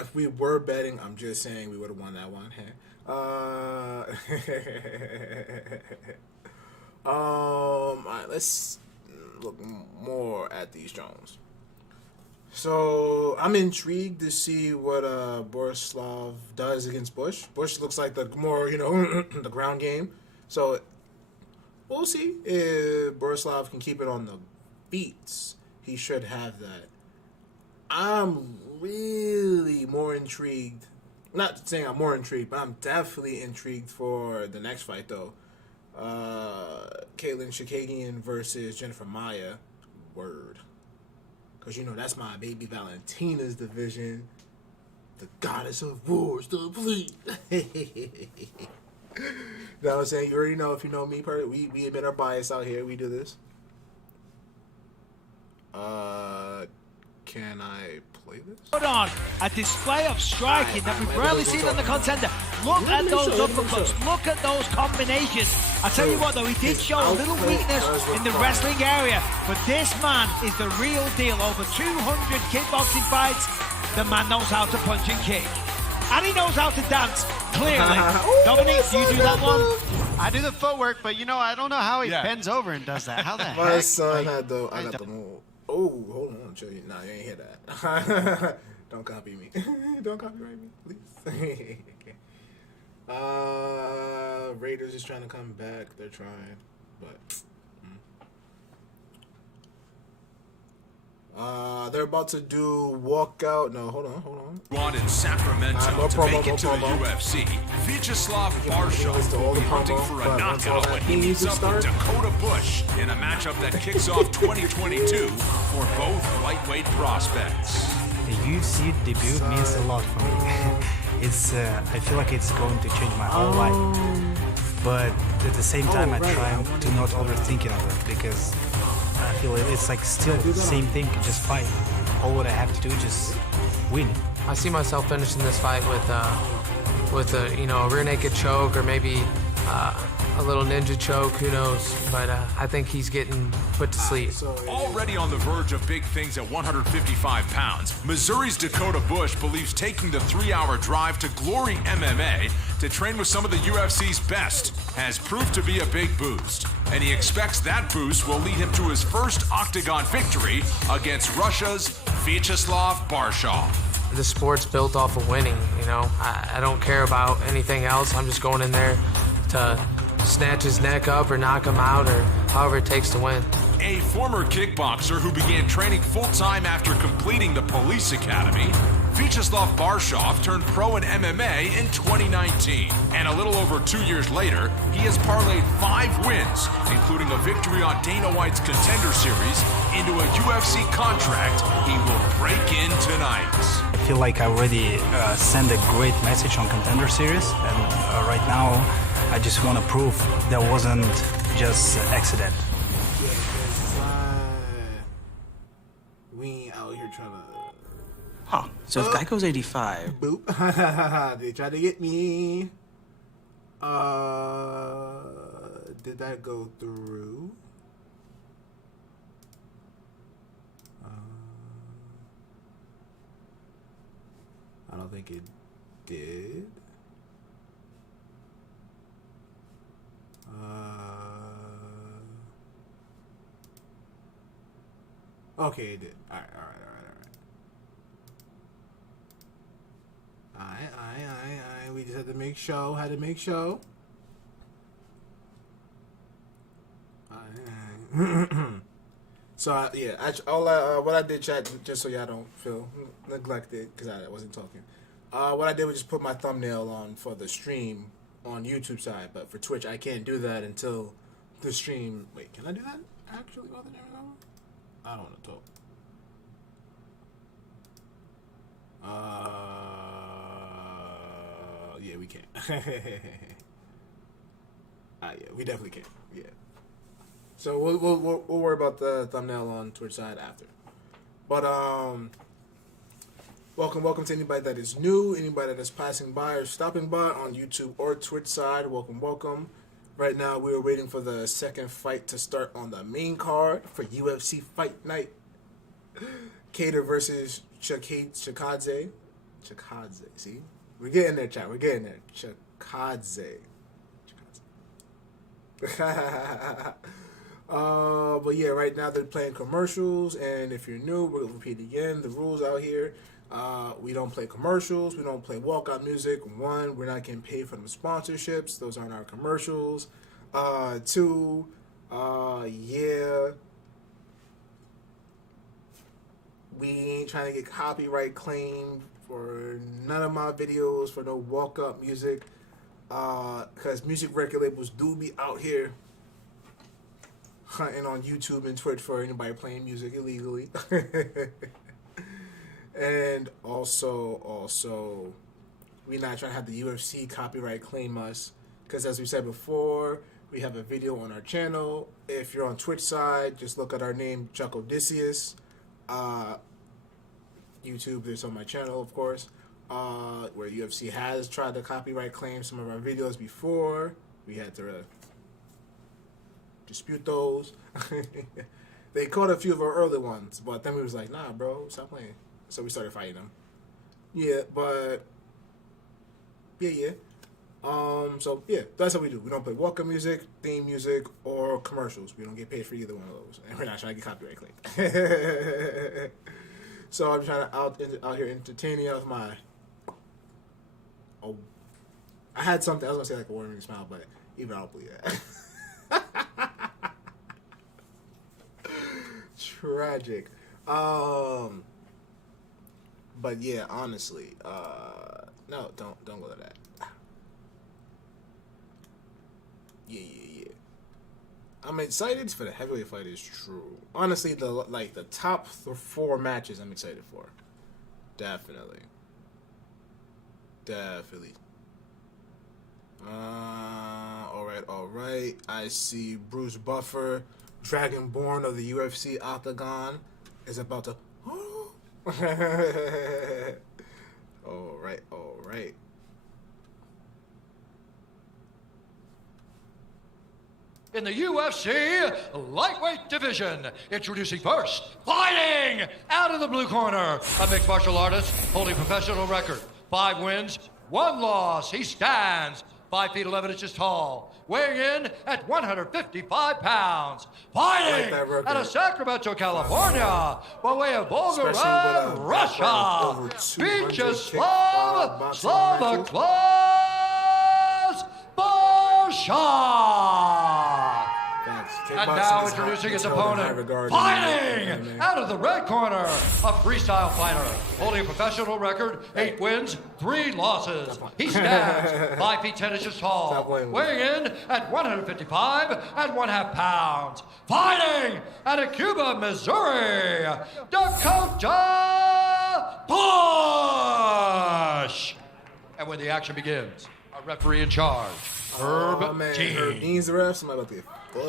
if we were betting, I'm just saying we would have won that one. Hey. All right, let's look more at these Jones. So I'm intrigued to see what Borislav does against Bush. Bush looks like the more the ground game. So we'll see if Borislav can keep it on the beats. He should have that. I'm really more intrigued. Not saying I'm more intrigued, but I'm definitely intrigued for the next fight, though. Caitlin Chikadze versus Jennifer Maia. Word. Because, that's my baby Valentina's division. The goddess of wars, the fleet. You know what I'm saying? You already know, if you know me, we admit our bias out here. We do this. Can I play this? Put on a display of striking that we've rarely seen on the Contender. Look at those uppercuts. Look at those combinations. I tell you what, though, he did show a little weakness in the wrestling area, but this man is the real deal. Over 200 kickboxing fights. The man knows how to punch and kick. And he knows how to dance, clearly. Dominic, do you do that one? I do the footwork, but I don't know how he bends over and does that. How the heck? My son had the. I got the move. Oh, hold on, chill. Nah, you ain't hear that. Don't copy me. Don't copyright me, please. Raiders is trying to come back. They're trying, but they're about to do walkout. No, hold on. One in Sacramento to make it to the UFC. Vyacheslav Barshaw will be hunting for a knockout when he meets up with Dakota Bush in a matchup that kicks off 2022 for both lightweight prospects. The UFC debut means a lot for me. I feel like it's going to change my whole life. But at the same time, I try to not overthink it of it, because I feel it's like still the same thing, just fight. All what I have to do is just win. I see myself finishing this fight with a rear naked choke, or maybe a little ninja choke, who knows, but I think he's getting put to sleep. Already on the verge of big things at 155 pounds, Missouri's Dakota Bush believes taking the 3-hour drive to Glory MMA to train with some of the UFC's best has proved to be a big boost, and he expects that boost will lead him to his first octagon victory against Russia's Vyacheslav Barshaw. The sport's built off of winning, I don't care about anything else. I'm just going in there to snatch his neck up or knock him out, or however it takes to win. A former kickboxer who began training full-time after completing the police academy, Vyacheslav Barshaw turned pro in MMA in 2019. And a little over 2 years later, he has parlayed 5 wins, including a victory on Dana White's Contender Series, into a UFC contract he will break in tonight. I feel like I already sent a great message on Contender Series, and right now I just want to prove that wasn't just an accident. We ain't out here trying to. Huh. So if Geico's 85. Boop. They tried to get me. Did that go through? don't think it did. Okay, it did. All right. We just had to make show. So yeah, what I did, chat, just so y'all don't feel neglected, because I wasn't talking. What I did was just put my thumbnail on for the stream on YouTube side, but for Twitch I can't do that until the stream. Wait, can I do that actually? I don't want to talk. Yeah, we can. Yeah, we definitely can. Yeah. So we'll worry about the thumbnail on Twitch side after. But welcome to anybody that is new, anybody that is passing by or stopping by on YouTube or Twitch side. Welcome. Right now we're waiting for the second fight to start on the main card for UFC Fight Night. Kattar versus Chikadze. See, we're getting there, chat. We're getting there. Chikadze. But yeah, right now they're playing commercials, and if you're new, we'll repeat again the rules out here. We don't play commercials. We don't play walkout music. One, we're not getting paid for them sponsorships. Those aren't our commercials. Two, yeah, we ain't trying to get copyright claim for none of my videos for no walk-up music. Because music record labels do be out here hunting on YouTube and Twitch for anybody playing music illegally. And also, we're not trying to have the UFC copyright claim us, because as we said before, we have a video on our channel. If you're on Twitch side, just look at our name, Chuck Odysseus. YouTube, there's on my channel, of course, where UFC has tried to copyright claim some of our videos before. We had to dispute those. They caught a few of our early ones, but then we was like, nah, bro, stop playing. So we started fighting them. Yeah, but yeah. So yeah, that's what we do. We don't play walk-up music, theme music, or commercials. We don't get paid for either one of those, and we're not trying to get copyright claimed. So I'm trying to out here entertaining you with my. Oh, I had something. I was gonna say like a warming smile, but even I don't believe that. Tragic. But yeah, honestly, no, don't go to that. Yeah. I'm excited for the heavyweight fight. Is true. Honestly, the top 4 matches I'm excited for. Definitely. All right. I see Bruce Buffer, Dragonborn of the UFC Octagon, is about to. All right. In the UFC lightweight division, introducing first, fighting out of the blue corner, a mixed martial artist holding professional record, 5 wins, 1 loss. He stands 5 feet 11 inches tall, weighing in at 155 pounds, fighting out of Sacramento, California, by way of Volgograd, Russia, Vyacheslav Slavaklas Barsha. And now introducing his opponent, fighting out of the red corner, a freestyle fighter, holding a professional record, 8 wins, 3 losses. He stands 5 feet 10 inches tall, weighing in at 155 1/2 pounds, fighting out of Cuba, Missouri, Dakota Bush. And when the action begins, our referee in charge, Herb Dean. Herb Dean's the ref. Somebody about to get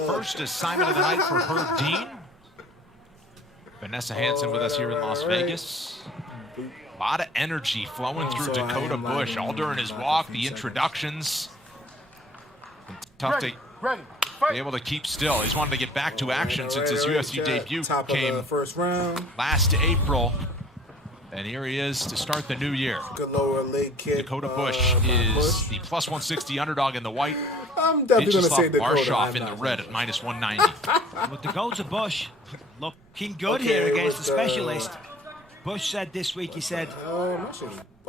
First assignment of the night for Herb Dean. Vanessa Hansen with us here in Las Vegas. A lot of energy flowing through Dakota Bush all during his walk, the introductions. Tough to be able to keep still. He's wanted to get back to action since his UFC debut came first round. last April. And here he is to start the new year. Good lower leg kick. Dakota Bush is the plus 160 underdog in the white. I'm definitely going to say Dakota. Barshoff in the red at minus 190. With Dakota Bush looking good here against the specialist. Bush said this week, he said,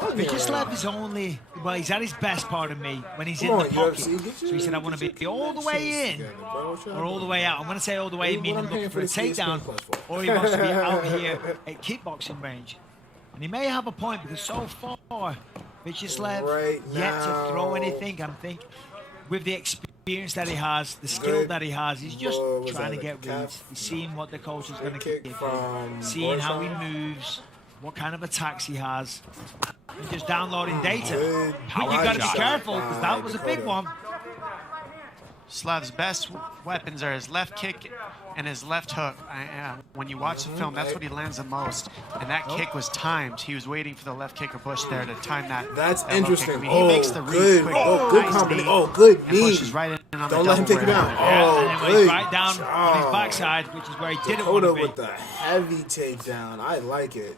Vyacheslav is only, well, he's at his best, pardon me, when he's in the pocket. So he said, I want to be all the way in or all the way out. I'm going to say all the way in, meaning looking for a takedown, or he wants to be out here at kickboxing range. And he may have a point because so far, Vyacheslav yet to throw anything. I'm thinking with the experience that he has, the skill that he has, he's just trying to get reads. He's seeing what the coach is going to give him, seeing how he moves, what kind of attacks he has. He's just downloading data. But you got to be careful because that was a big one. Slav's best weapons are his left kick and his left hook. When you watch the film, that's what he lands the most. And that kick was timed. He was waiting for the left kick or Bush there to time that. That's that interesting. I mean, he makes the read quick. Good combination. Oh, good knee. Bush is right in on Don't the let him take you down. And then went right down on his backside, which is where he didn't want to be. with the heavy takedown. I like it.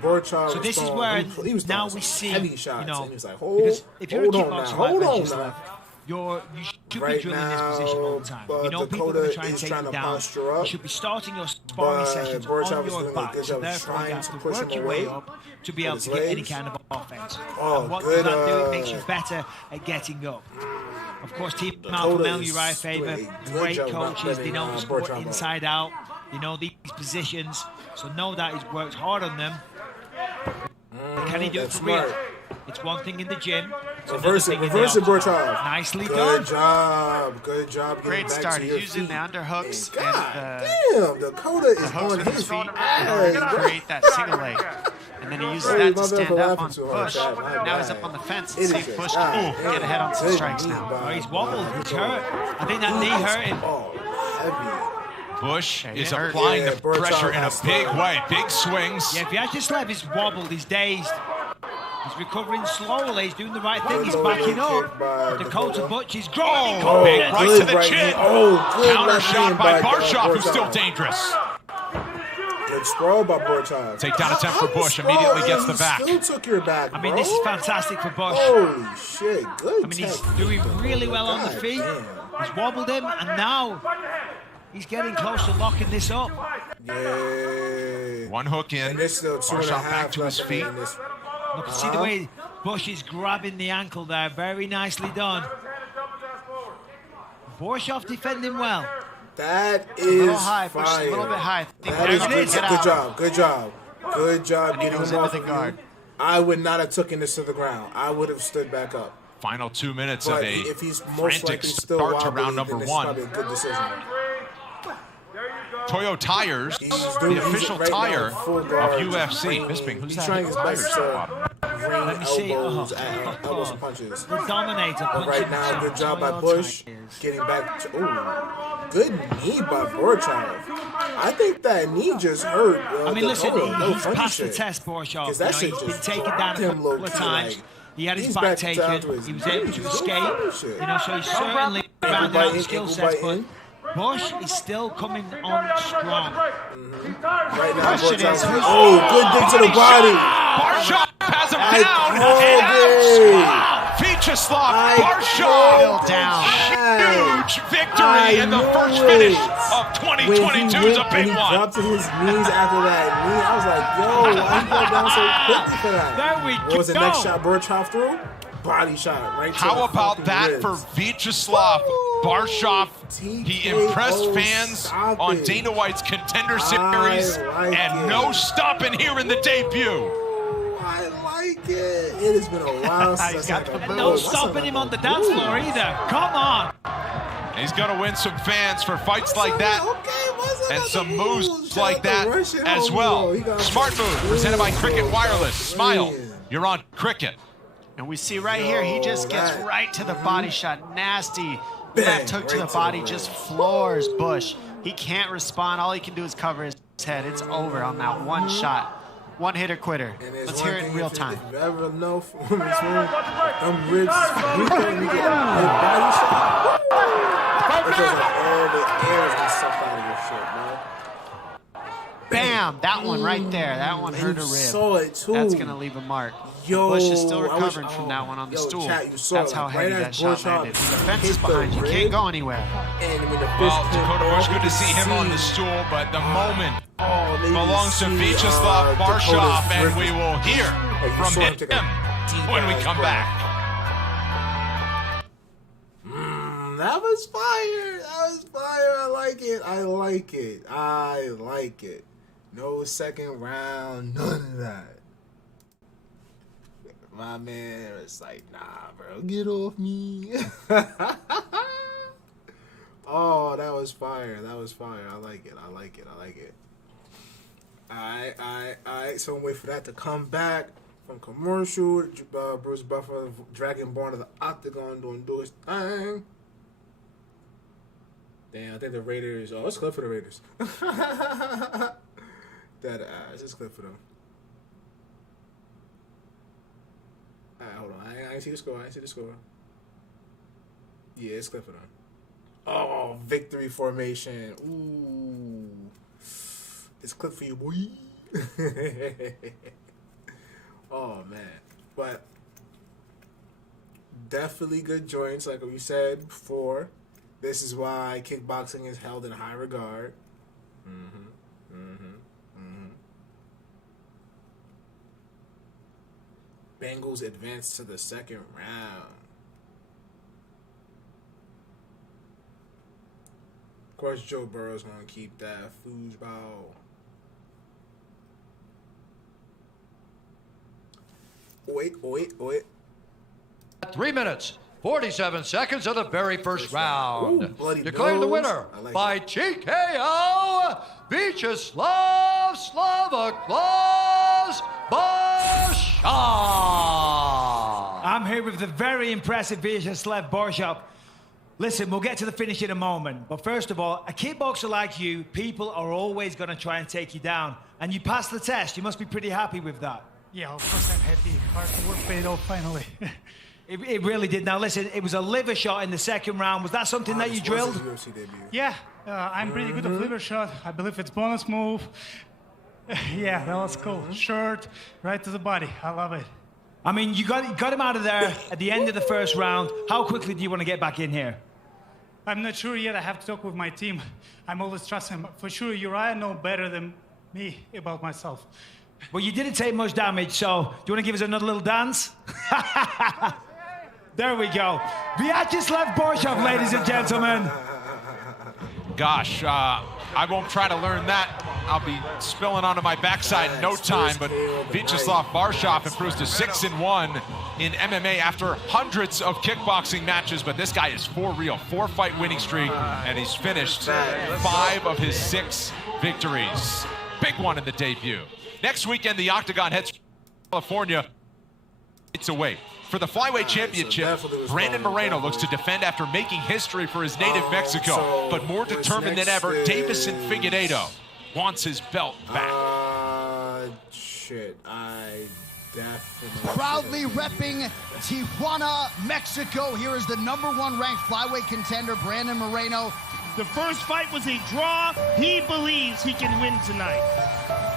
Borchardt so this is where now we see, heavy shots. You know, and he was like, because if you're a kickboxer hold like on Vyacheslav, now. you should be drilling this position all the time. You know, people are going to try and take you down. You should be starting your sparring sessions on your back. So therefore, you have to work your way up to be able to get any kind of offense. And what does that do? It makes you better at getting up. Of course, Team Malcolm L, Uriah Faber, great coaches. They know the sport inside out. They know these positions. So know that he's worked hard on them. Can he do it for real? It's one thing in the gym. Reverse it, Borchardt. Nicely done. Good job. Great start. He's using the underhooks and damn, Dakota is on his feet. To create that single leg. And then he uses that to stand up on Bush. Now he's up on the fence and see if Bush can get ahead on some strikes now. Oh, he's wobbled. He's hurt. I think that knee hurt him. Bush is applying the pressure in a big way. Big swings. Yeah, Vyacheslav is wobbled. He's dazed. He's recovering slowly. He's doing the right thing. He's backing up. Dakota Bush is growing confidence. Right to the chin. Counter shot by Barshoff, who's still dangerous. Good sprawl by Borchardt. Takedown attempt for Bush. Immediately gets the back. Still took your back, I mean, this is fantastic for Bush. Holy shit. Good. I mean, he's doing really well on the feet. He's wobbled him, and now he's getting close to locking this up. Yeah. One hook in. Barshoff back to his feet. Look, see the way Bush is grabbing the ankle there. Very nicely done. Barshoff defending well. That is a little high, fire. Bush a little bit high. That is good. Good job getting him off the guard. I would not have taken this to the ground. I would have stood back up. Final 2 minutes but of a if he's most frantic likely still start to wobbly, round number then this is one. probably a good decision. Toyo Tires, the official tire of UFC. Bisping, who's trying his best to Let me see. elbows and punches. The dominator. But right now, good job by Bush getting back. Good knee by Borchardt. I think that knee just hurt. I mean, listen, he's passed the test, Barshoff. He's been taken down a couple of times. He had his back taken. He was able to escape. You know, so he's certainly rounded out the skill sets. But Bush is still coming on strong. Right now, good dig to the body. Barshoff has him down. Vyacheslav Barshoff down. Huge victory in the first finish of 2022 is a big when he one. dropped to his knees after that knee, I was like, yo, why he go down so quickly for that? There we go. What was the next shot Barshoff threw? Body shot right to How the about that ribs. for Vyacheslav Barshoff? He impressed fans on Dana White's Contender Series, and no stopping here in the debut. I like it. It has been a while since I got No stopping him on the dance floor either. Come on. He's going to win some fans for fights like that and some moves like that as well. Smart move presented by Cricket Wireless. Smile. You're on Cricket. And we see right here, he just gets right to the body shot. Nasty left hook to the body, just floors Bush. He can't respond. All he can do is cover his head. It's over on that one shot. One hitter quitter. Let's hear it in real time. If you ever know from his room, them ribs weaker and you get a body shot. It feels like all the air is getting sucked out of your shit, man. Bam! bam, that one right there. That one hurt a rib. Saw it too. That's going to leave a mark. Yo, Bush is still recovering from that one on the stool. Chat, you saw That's it. how heavy Right that as shot Borshov landed. The fence is behind you. hit the Can't go anywhere. And when the Well, Dakota Bush, good to see him on the stool, but the moment belongs to Vyacheslav Barshov, and we will hear from him when we come back. That was fire. That was fire. I like it. I like it. I like it. No second round. None of that. My man was like, nah, bro. Get off me. Oh, that was fire. That was fire. I like it. I like it. I like it. Alright. So I'm waiting for that to come back from commercial. Bruce Buffer, Dragonborn of the Octagon, do his thing. Damn, I think the Raiders. Oh, it's a clip for the Raiders. That ass. It's a clip for them. Alright, hold on. I ain't see the score. Yeah, it's a clip for them. Oh, victory formation. Ooh. It's a clip for you, boy. Oh, man. But definitely good joints, like we said before. This is why kickboxing is held in high regard. Bengals advance to the second round. Of course, Joe Burrow's going to keep that foosball. Wait. 3 minutes, 47 seconds of the very first round. Ooh, Declaring the winner by TKO, Vyacheslav Slavoclaus Barshov. I'm here with the very impressive Vyacheslav Barshov. Listen, we'll get to the finish in a moment. But first of all, a kickboxer like you, people are always going to try and take you down. And you passed the test. You must be pretty happy with that. Yeah, of course I'm happy. Hard work paid off finally. It really did. Now listen, it was a liver shot in the second round. Was that something that you drilled? UFC debut. Yeah, I'm pretty good at liver shot. I believe it's bonus move. Yeah, that was cool. Short, right to the body. I love it. I mean, you got him out of there at the end of the first round. How quickly do you want to get back in here? I'm not sure yet. I have to talk with my team. I'm always trusting him. For sure, Uriah knows better than me about myself. Well, you didn't take much damage, so do you want to give us another little dance? There we go. Vyacheslav Barshov, ladies and gentlemen. Gosh, I won't try to learn that. I'll be spilling onto my backside in no time, but Vyacheslav Barshov improves to 6-1 in MMA after hundreds of kickboxing matches, but this guy is for real. 4-fight winning streak, and he's finished 5 of his 6 victories. Big one in the debut. Next weekend, the Octagon heads to California. It's away. For the flyweight championship, Brandon Moreno looks to defend after making history for his native Mexico, but more determined than ever, Davison Figueiredo wants his belt back. Shit, I definitely... Proudly repping Tijuana, Mexico. Here is the #1 ranked flyweight contender, Brandon Moreno. The first fight was a draw. He believes he can win tonight.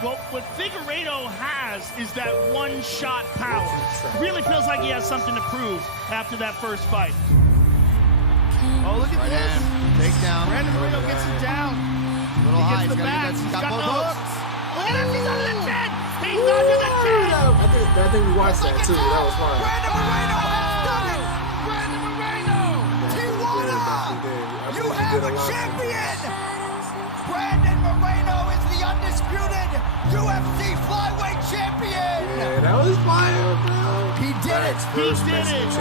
Well, what Figueiredo has is that one-shot power. Really feels like he has something to prove after that first fight. Oh, look at this. Takedown. Brandon Moreno gets him down. A little high. He gets the back. He's got the hooks. Look at him. He's under the chin. He's under the chin. I think we watched that too. That was fun. Brandon Moreno has done it. Brandon Moreno. Tijuana. You have a champion. Brandon Moreno is the undisputed UFC flyweight champion. Yeah, that was fire, bro. He did it. He did it.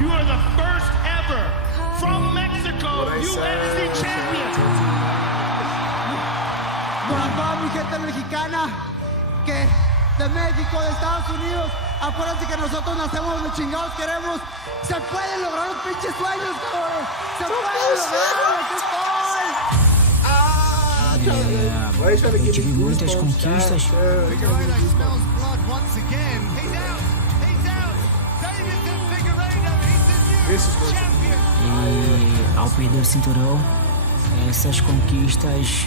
You are the first ever from Mexico UFC champion. Por toda mi gente mexicana que de México, de Estados Unidos, acuérdense que nosotros nacemos donde chingados queremos. Se pueden lograr los pinches sueños, cabrón. Se pueden lograr. Aquí estoy. Eu tive muitas conquistas. E ao perder o cinturão, essas conquistas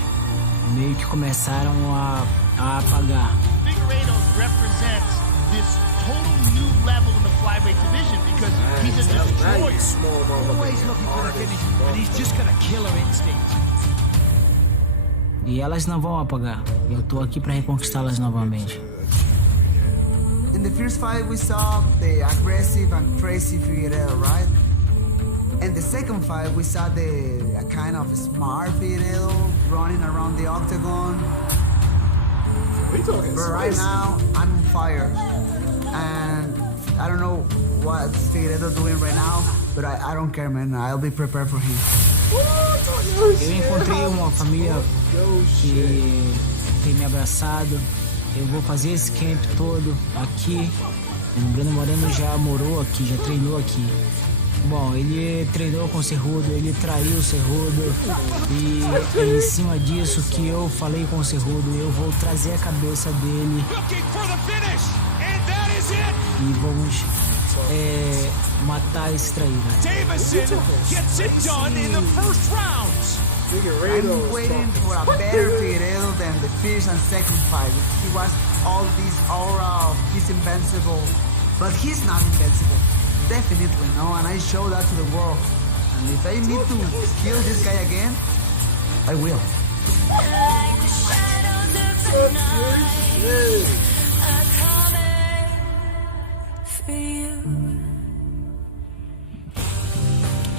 meio que começaram a apagar. Figueiredo represents this total new level in the flyweight division because he's a destroyer. Always looking for the finish, and he's just got a killer instinct. E elas não vão apagar. Eu tô aqui para reconquistá-las novamente. In the first fight, we saw the aggressive and crazy Figueiredo, right? In the second fight, we saw the kind of smart Figueiredo running around the octagon. But right now, I'm on fire. And I don't know what Figueiredo doing right now, but I don't care, man. I'll be prepared for him. Eu encontrei uma família que tem me abraçado. Eu vou fazer esse camp todo aqui. O Breno Moreno já morou aqui, já treinou aqui. Bom, ele treinou com o Cerrudo, ele traiu o Cerrudo. E é em cima disso que eu falei com o Cerrudo, eu vou trazer a cabeça dele. E vamos matar esse traíra. Davison gets it done in the first round. I'm waiting for a better Figueiredo than the first and second fight. He was all this aura of he's invincible, but he's not invincible. Definitely no, and I show that to the world. And if I need to kill this guy again, I will.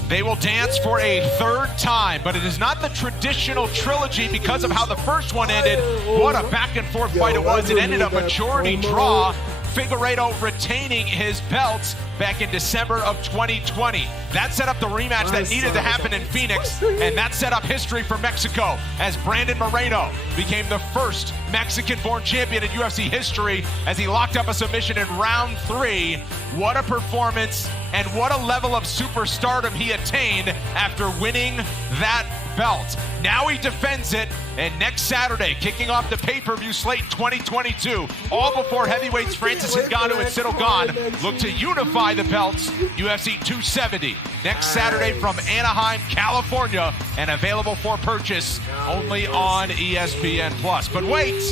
They will dance for a third time, but it is not the traditional trilogy because of how the first one ended. What a back and forth fight it was. It ended a majority draw. Figueiredo retaining his belts back in December of 2020. That set up the rematch that needed to happen in Phoenix, and that set up history for Mexico as Brandon Moreno became the first Mexican-born champion in UFC history as he locked up a submission in round 3. What a performance and what a level of superstardom he attained after winning that belt. Now he defends it, and next Saturday, kicking off the pay-per-view slate 2022, all before heavyweights Francis Ngannou and Ciryl Gane look to unify the belts, UFC 270, next Saturday from Anaheim, California, and available for purchase only on ESPN+. But wait,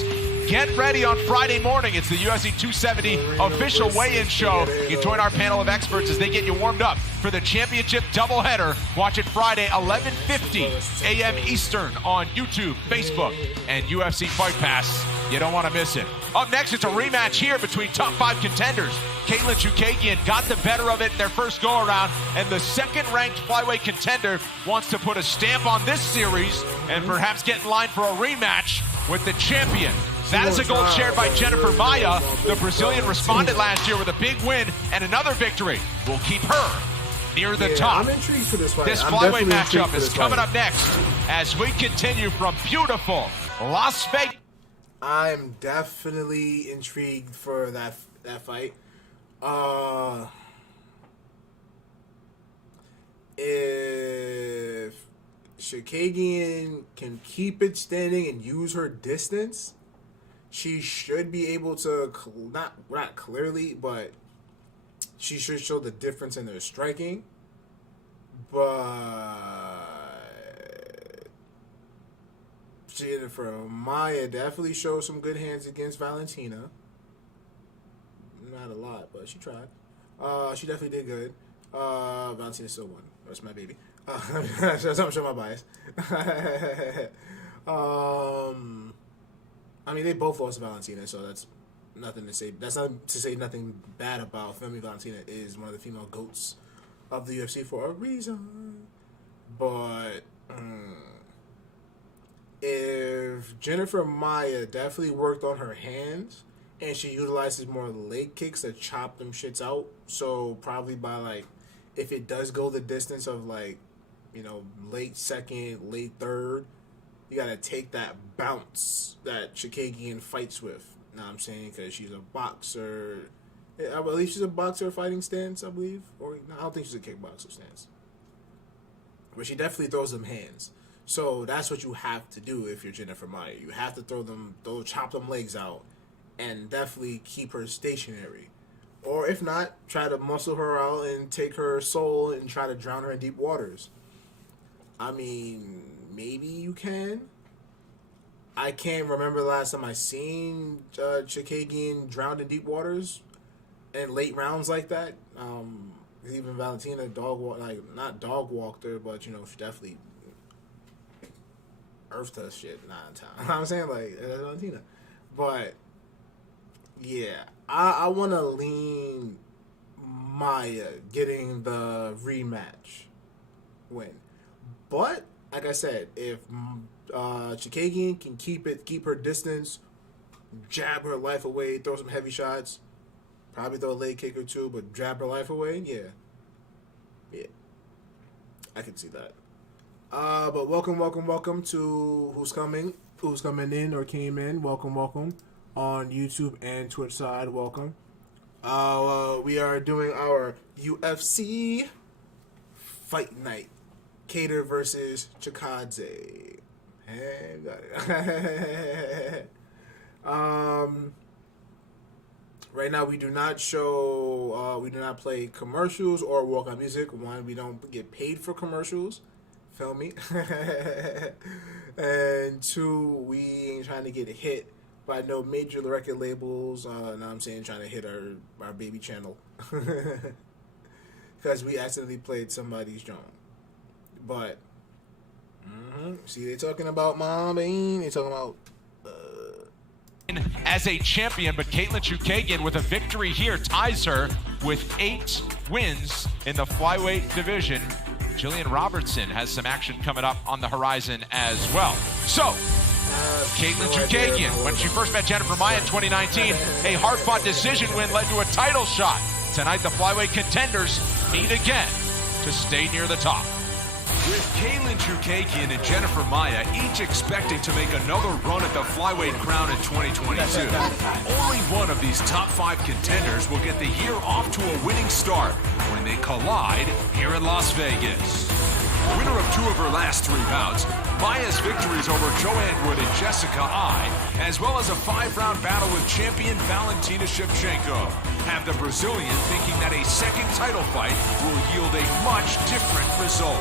get ready on Friday morning. It's the UFC 270 official weigh-in show. You can join our panel of experts as they get you warmed up for the championship doubleheader. Watch it Friday, 11:50 a.m. Eastern on YouTube, Facebook, and UFC Fight Pass. You don't want to miss it. Up next, it's a rematch here between top 5 contenders. Caitlin Chikadze got the better of it in their first go-around, and the second-ranked flyweight contender wants to put a stamp on this series and perhaps get in line for a rematch with the champion. That is a goal shared by Jennifer Maia. The Brazilian responded last year with a big win and another victory. Will keep her near the top. I'm intrigued for this fight. This flyweight matchup is coming up next as we continue from beautiful Las Vegas. I'm definitely intrigued for that fight. If Chikadze can keep it standing and use her distance, she should be able to, not clearly, but she should show the difference in their striking. But Jennifer Maia definitely showed some good hands against Valentina. Not a lot, but she tried. She definitely did good. Valentina still won. That's my baby. I'm showing my bias. I mean, they both lost to Valentina, so that's nothing to say. That's not to say nothing bad about Femi. Valentina is one of the female GOATs of the UFC for a reason. But if Jennifer Maia definitely worked on her hands and she utilizes more leg kicks to chop them shits out, so probably by, like, if it does go the distance of, like, you know, late second, late third, you gotta take that bounce that Chikadze fights with. You know what I'm saying? Because she's a boxer. I believe she's a boxer fighting stance, I believe. Or no, I don't think she's a kickboxer stance. But she definitely throws them hands. So that's what you have to do if you're Jennifer Maia. You have to chop them legs out and definitely keep her stationary. Or if not, try to muscle her out and take her soul and try to drown her in deep waters. I mean, maybe you can. I can't remember the last time I seen Chikadze drowned in deep waters in late rounds like that. Even Valentina not dog walked her, but she definitely earthed her shit 9 times. You know what I'm saying? Like, that's Valentina. But yeah, I want to lean Maya getting the rematch win. But like I said, if Chikadze can keep her distance, jab her life away, throw some heavy shots, probably throw a leg kick or two, but jab her life away, yeah, I can see that. But welcome to who's coming in or came in. Welcome on YouTube and Twitch side. Welcome. We are doing our UFC Fight Night. Kattar versus Chikadze. Hey, got it. Right now we do not play commercials or walk on music. One, we don't get paid for commercials. Feel me? And two, we ain't trying to get hit by no major record labels. Trying to hit our baby channel. Because we accidentally played somebody's drum. But, see, they talking about mom, they talking about... As a champion, but Katlyn Chookagian with a victory here ties her with 8 wins in the flyweight division. Jillian Robertson has some action coming up on the horizon as well. So, Katlyn Chookagian, when she first met Jennifer Maia in 2019, a hard-fought decision win led to a title shot. Tonight, the flyweight contenders meet again to stay near the top. With Katlyn Chookagian and Jennifer Maia each expecting to make another run at the flyweight crown in 2022, only one of these top 5 contenders will get the year off to a winning start when they collide here in Las Vegas. Winner of 2 of her last 3 bouts, Maia's victories over Joanne Wood and Jessica Ai, as well as a 5-round battle with champion Valentina Shevchenko, have the Brazilian thinking that a second title fight will yield a much different result.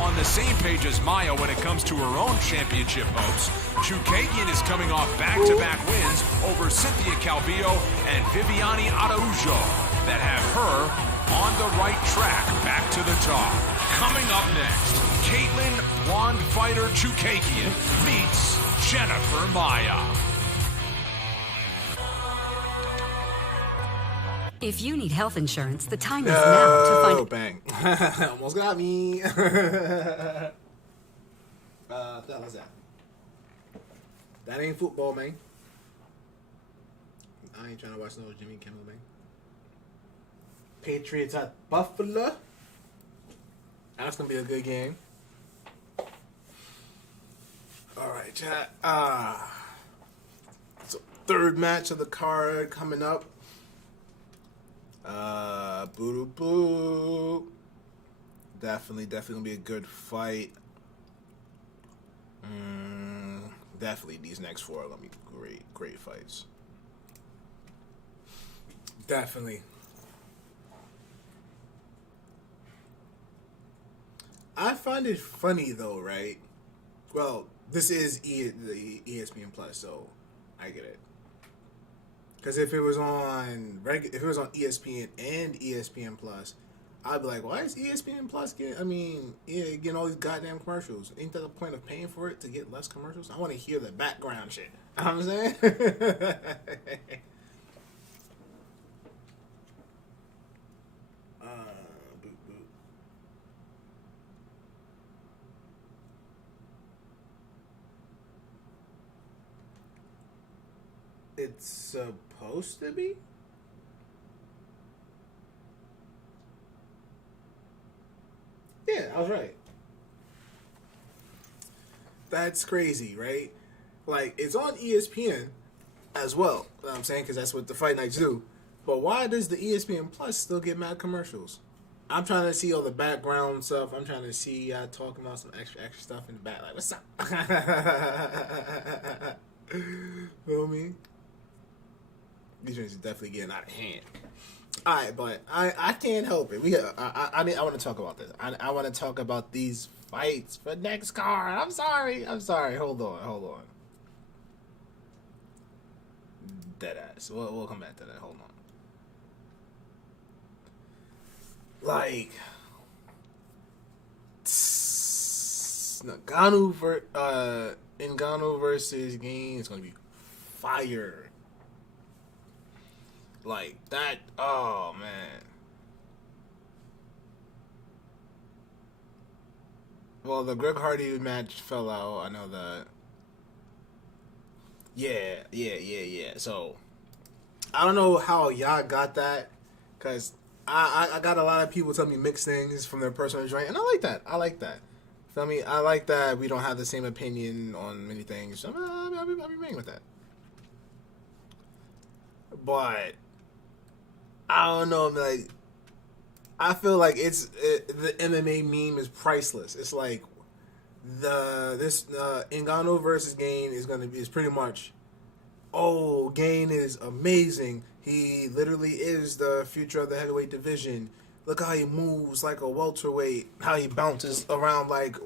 On the same page as Maia when it comes to her own championship hopes, Chookagian is coming off back-to-back wins over Cynthia Calvillo and Viviane Araújo that have her on the right track back to the top. Coming up next, Katlyn Blonde Fighter Chookagian meets Jennifer Maia. If you need health insurance, the time is now to find... Oh, bang. Almost got me. What the hell is that? That ain't football, man. I ain't trying to watch no Jimmy Kimmel, man. Patriots at Buffalo. That's going to be a good game. All right, chat. So, 3rd match of the card coming up. Boo. Definitely gonna be a good fight. Definitely these next 4 are gonna be great fights. Definitely. I find it funny though, right? Well, this is the ESPN Plus, so I get it. Because if it was on ESPN and ESPN Plus, I'd be like, why is ESPN Plus getting all these goddamn commercials? Ain't that the point of paying for it, to get less commercials? I want to hear the background shit. You know what I'm saying? It's supposed to be? Yeah, I was right. That's crazy, right? Like, it's on ESPN as well. You know what I'm saying? Because that's what the Fight Nights do. But why does the ESPN Plus still get mad commercials? I'm trying to see all the background stuff. I'm trying to see y'all talking about some extra stuff in the back. Like, what's up? Feel me? These things are definitely getting out of hand. All right, but I can't help it. I want to talk about this. I want to talk about these fights for next card. I'm sorry. Hold on. Dead ass. We'll come back to that. Hold on. Like, Ngannou versus Gane is gonna be fire. Like that. Oh man. Well, the Greg Hardy match fell out. I know that. Yeah. So, I don't know how y'all got that, because I got a lot of people tell me mixed things from their personal joint, and I like that. Feel me? I like that we don't have the same opinion on many things. I'll be agreeing with that. But, I don't know, like, I feel like the MMA meme is priceless. It's like this Ngannou versus Gane is pretty much, oh, Gane is amazing. He literally is the future of the heavyweight division. Look how he moves like a welterweight. How he bounces around like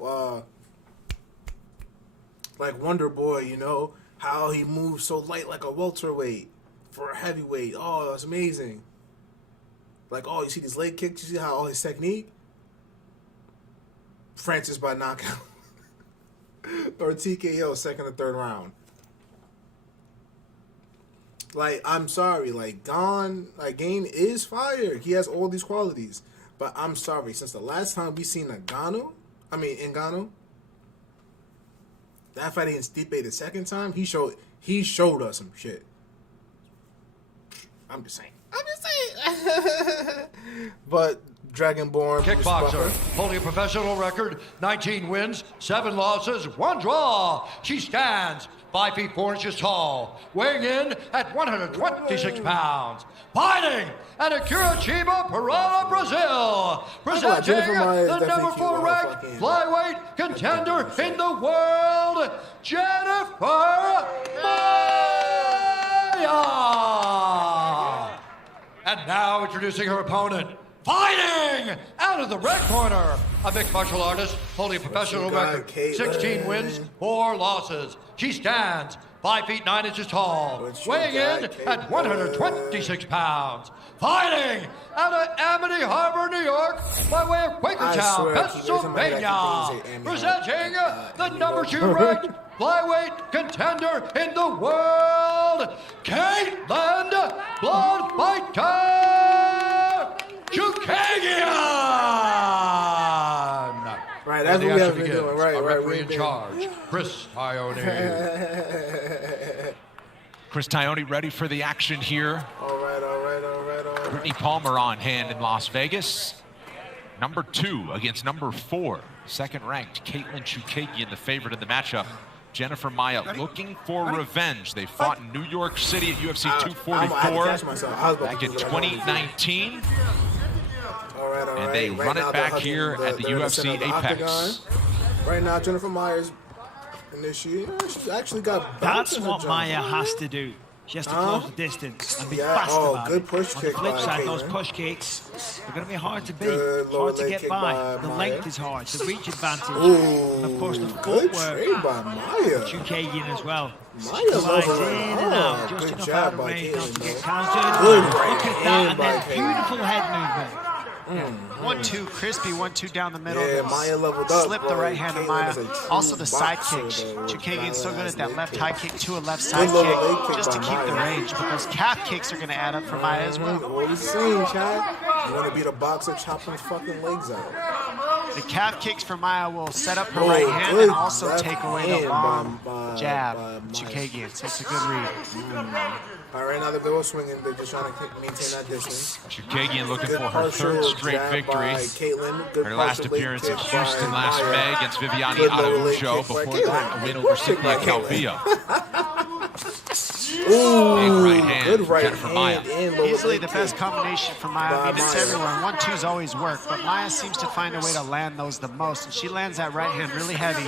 Wonder Boy. You know how he moves so light like a welterweight for a heavyweight. Oh, that's amazing. Like, oh, you see these leg kicks? You see how all his technique? Francis by knockout. Or TKO, second or third round. Like, I'm sorry. Like, Gane is fire. He has all these qualities. But I'm sorry. Since the last time we seen Ngannou, that fight against Stipe the second time, he showed us some shit. I'm just saying. But Dragonborn kickboxer holding a professional record, 19 wins, 7 losses, 1 draw. She stands 5 feet 4 inches tall, weighing in at 126 pounds. Fighting out of Curitiba, Paraná, Brazil. Presenting the number 4 ranked flyweight contender in the world, Jennifer Maia. And now introducing her opponent, fighting out of the red corner, a mixed martial artist holding a professional record, 16 wins, 4 losses. She stands 5 feet 9 inches tall, weighing in at 126 pounds. Fighting out of Amity Harbor, New York, by way of Quakertown, Pennsylvania. Presenting the number 2 ranked flyweight contender in the world, Caitlin Blood Fighter Chikadze. Right, that's what we have been doing. Right. Referee in charge, Chris Ione. Chris Ione ready for the action here. All right. Brittany Palmer on hand in Las Vegas. Number 2 against number 4, second-ranked Caitlin Chikadze, the favorite in the matchup. Jennifer Maia looking for revenge. They fought in New York City at UFC 244 back in 2019. And they run it back here at the UFC Apex. Right now, Jennifer Maia's in this she's actually got. That's what Maia has to do. She has to close the distance and be fast about good it. push On kick the flip side, Caitlin. those push kicks, they're going to be hard to beat, hard to get by. The length is hard, the reach advantage, and of course the footwork. By Maia. Chikadze as well. Maia Slides in and out, just enough out of range not to get countered. Look at that, and then beautiful head movement. 1-2, crispy 1-2 down the middle. Yeah, Maia leveled up. Slip the right hand of Maia. Also the side kicks. Chikadze's so good at that left high kick to a left side kick just to keep the range. But those calf kicks are going to add up for Maia as well. What are you saying, Chad? You want to beat a boxer chopping his fucking legs out. The calf kicks for Maia will set up her right hand and also take away the long jab. Chikadze, so it's a good read. All right, now they're both swinging. They're just trying to maintain that distance. Chikadze looking for her 3rd straight victory. Her last appearance in Houston last May against Viviane Araujo. Before that, a win over Cynthia Calvillo. Big right hand, good right Jennifer Maia. Easily the best combination for Maia. I mean, it's everywhere. 1-2s always work, but Maia seems to find a way to land those the most, and she lands that right hand really heavy.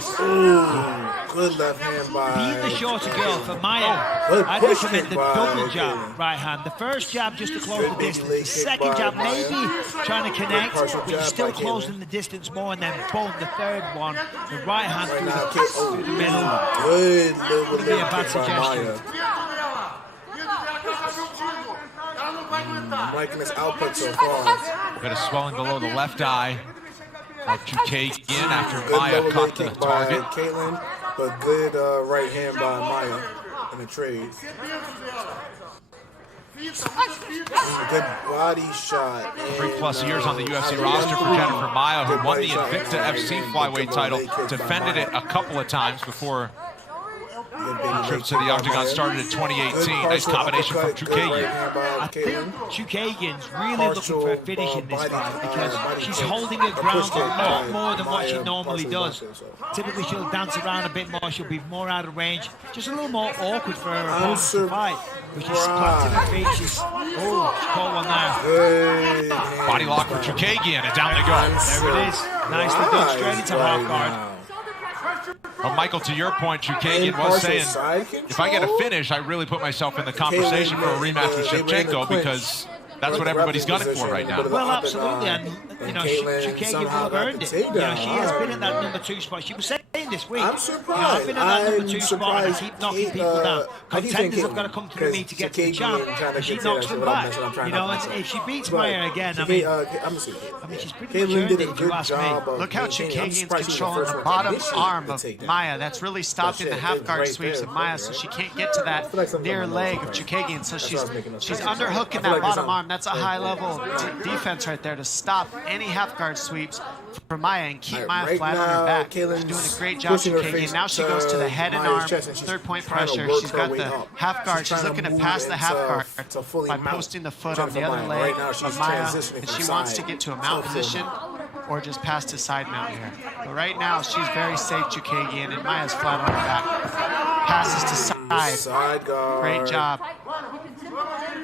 Good left hand by. Beat the shorter girl for Maia. I'd recommend the double jab right hand. The first jab just to close the distance. The second jab maybe trying to connect, but you're still closing the distance more, and then boom, the third one, the right hand through the middle. Good Would be a bad suggestion. I'm liking his output so far. Bit of swelling below the left eye of Chikadze after Good Maya caught the kick by target. Caitlin, but good right hand by Maya in the trade. Good body shot. 3+ years on the UFC roster for Jennifer Maya, who won the Invicta FC flyweight title, defended it a couple of times before the trip to the Octagon started in 2018. Nice combination from Chikadze. I think Chikadze's really looking for a finish in this fight because she's holding her ground a lot more than what she normally does. Typically, she'll dance around a bit more. She'll be more out of range. Just a little more awkward for her opponent to fight. But she's planted her feet. She's caught one there. Body lock for Chikadze, and down they go. There it is. Nicely done, straight into half guard. Well, Michael, to your point, Chikadze was saying, if I get a finish, I really put myself in the conversation for a rematch with Shevchenko because that's what everybody's gunning for right now. Well, absolutely, and you know, Chikadze will have earned it. You know, she has been in that number 2 spot. She was saying this week, I'm surprised. I've been in that number 2 spot and I keep knocking people down. Contenders have got to come through me to get to the champ, and she knocks them back. You know, and if she beats Maya again, I mean, she's pretty much earned it, if you ask me. Look how Chikadze's controlling the bottom arm of Maya. That's really stopping the half guard sweeps of Maya, so she can't get to that near leg of Chikadze. And so she's underhooking that bottom arm. That's a high level defense right there to stop any half guard sweeps for Maya and keep Maya flat on her back. She's doing a great job, Chikadze. Now she goes to the head and arm, 3rd-point pressure. She's got the half guard. She's looking to pass the half guard by posting the foot on the other leg of Maya. And she wants to get to a mount position or just pass to side mount here. But right now, she's very safe, Chikadze, and Maya's flat on her back. Passes to side. Great job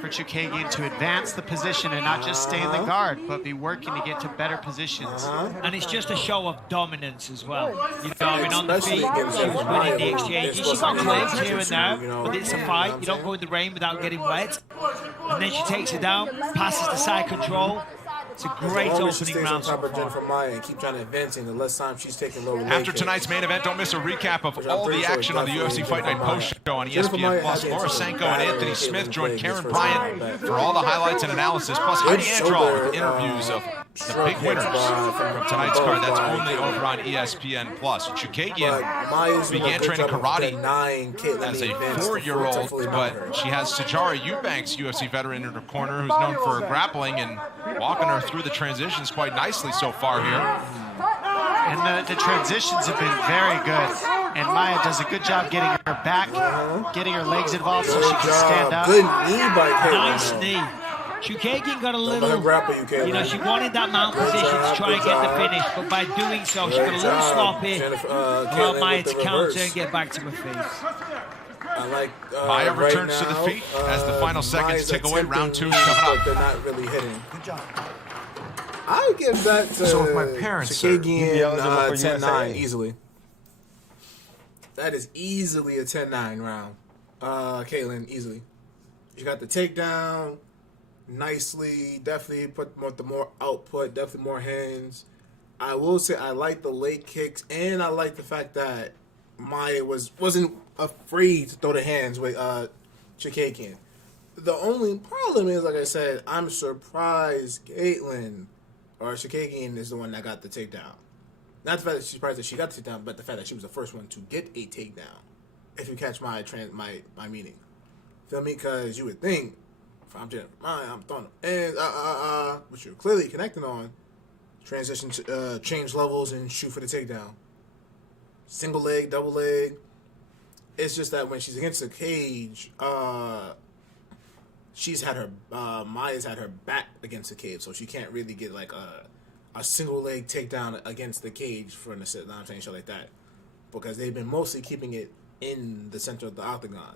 for Chikadze to advance the position and not just stay in the guard, but be working to get to better positions. And it's just a show of dominance as well. You know, I mean, on the feet, she was winning the exchanges. She got legs here and there, but it's a fight. You don't go in the rain without getting wet. And then she takes it down, passes the side control. It's a great opening round so far. For Maya and keep trying to advance, the less time she's taking low. After tonight's main event, don't miss a recap of all the action on the UFC Fight Night post show on ESPN+. Laura Sanko and Anthony Smith join Karen Bryant for all the highlights and analysis, plus Heidi Androl with interviews of the big winners from tonight's card. That's only over on ESPN+. Chikadze began training karate as a 4-year-old, but she has Sajara Eubanks, UFC veteran, in her corner, who's known for her grappling and walking her through the transitions quite nicely so far here. And the transitions have been very good. And Maya does a good job getting her back, getting her legs involved so she can stand up. Good knee by Caitlin. Nice knee. Chikadze got a little, you know, she wanted that mount position to try and get the finish, but by doing so, she got a little sloppy, allowed Maya to counter and get back to her feet. Maya returns to the feet as the final seconds tick away. Round 2 is coming up. They're not really hitting. I would give that to Chikadze 10-9 easily. That is easily a 10-9 round. Caitlin, easily. You got the takedown nicely. Definitely put more output. Definitely more hands. I will say I like the late kicks, and I like the fact that Maya wasn't afraid to throw the hands with Chikadze. The only problem is, like I said, I'm surprised Caitlin or Chikadze is the one that got the takedown. Not the fact that she's surprised that she got the takedown, but the fact that she was the first one to get a takedown. If you catch my meaning, feel me? Because you would think, if I'm Jennifer Maya, I'm throwing them hands, which you're clearly connecting on. Transition to change levels and shoot for the takedown. Single leg, double leg. It's just that when she's against the cage, Maya's had her back against the cage, so she can't really get like a single leg takedown against the cage for the sit down, shit like that, because they've been mostly keeping it in the center of the octagon.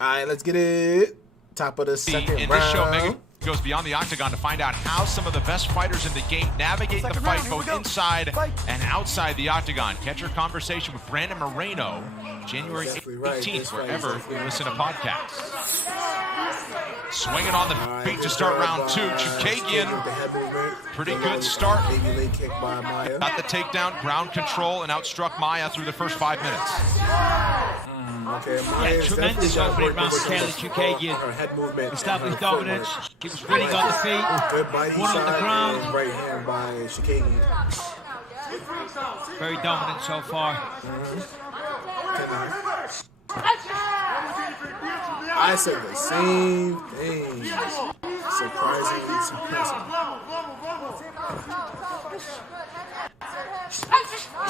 All right, let's get it. Top of the second round. In this show, Megan goes beyond the octagon to find out how some of the best fighters in the game navigate the fight both inside and outside the octagon. Catch your conversation with Brandon Moreno January 18th, wherever you listen to podcasts. Swinging on the feet to start round 2. Chikadze, pretty good start. Got the takedown, ground control, and outstruck Maya through the first 5 minutes. Okay, Yeah, tremendous opening round for Kayla Chikadze. Her head movement. Established dominance. She was winning on the feet. Good body One on the ground. and right hand by Chikadze. Very dominant so far. I said the same thing. Surprisingly suppressing.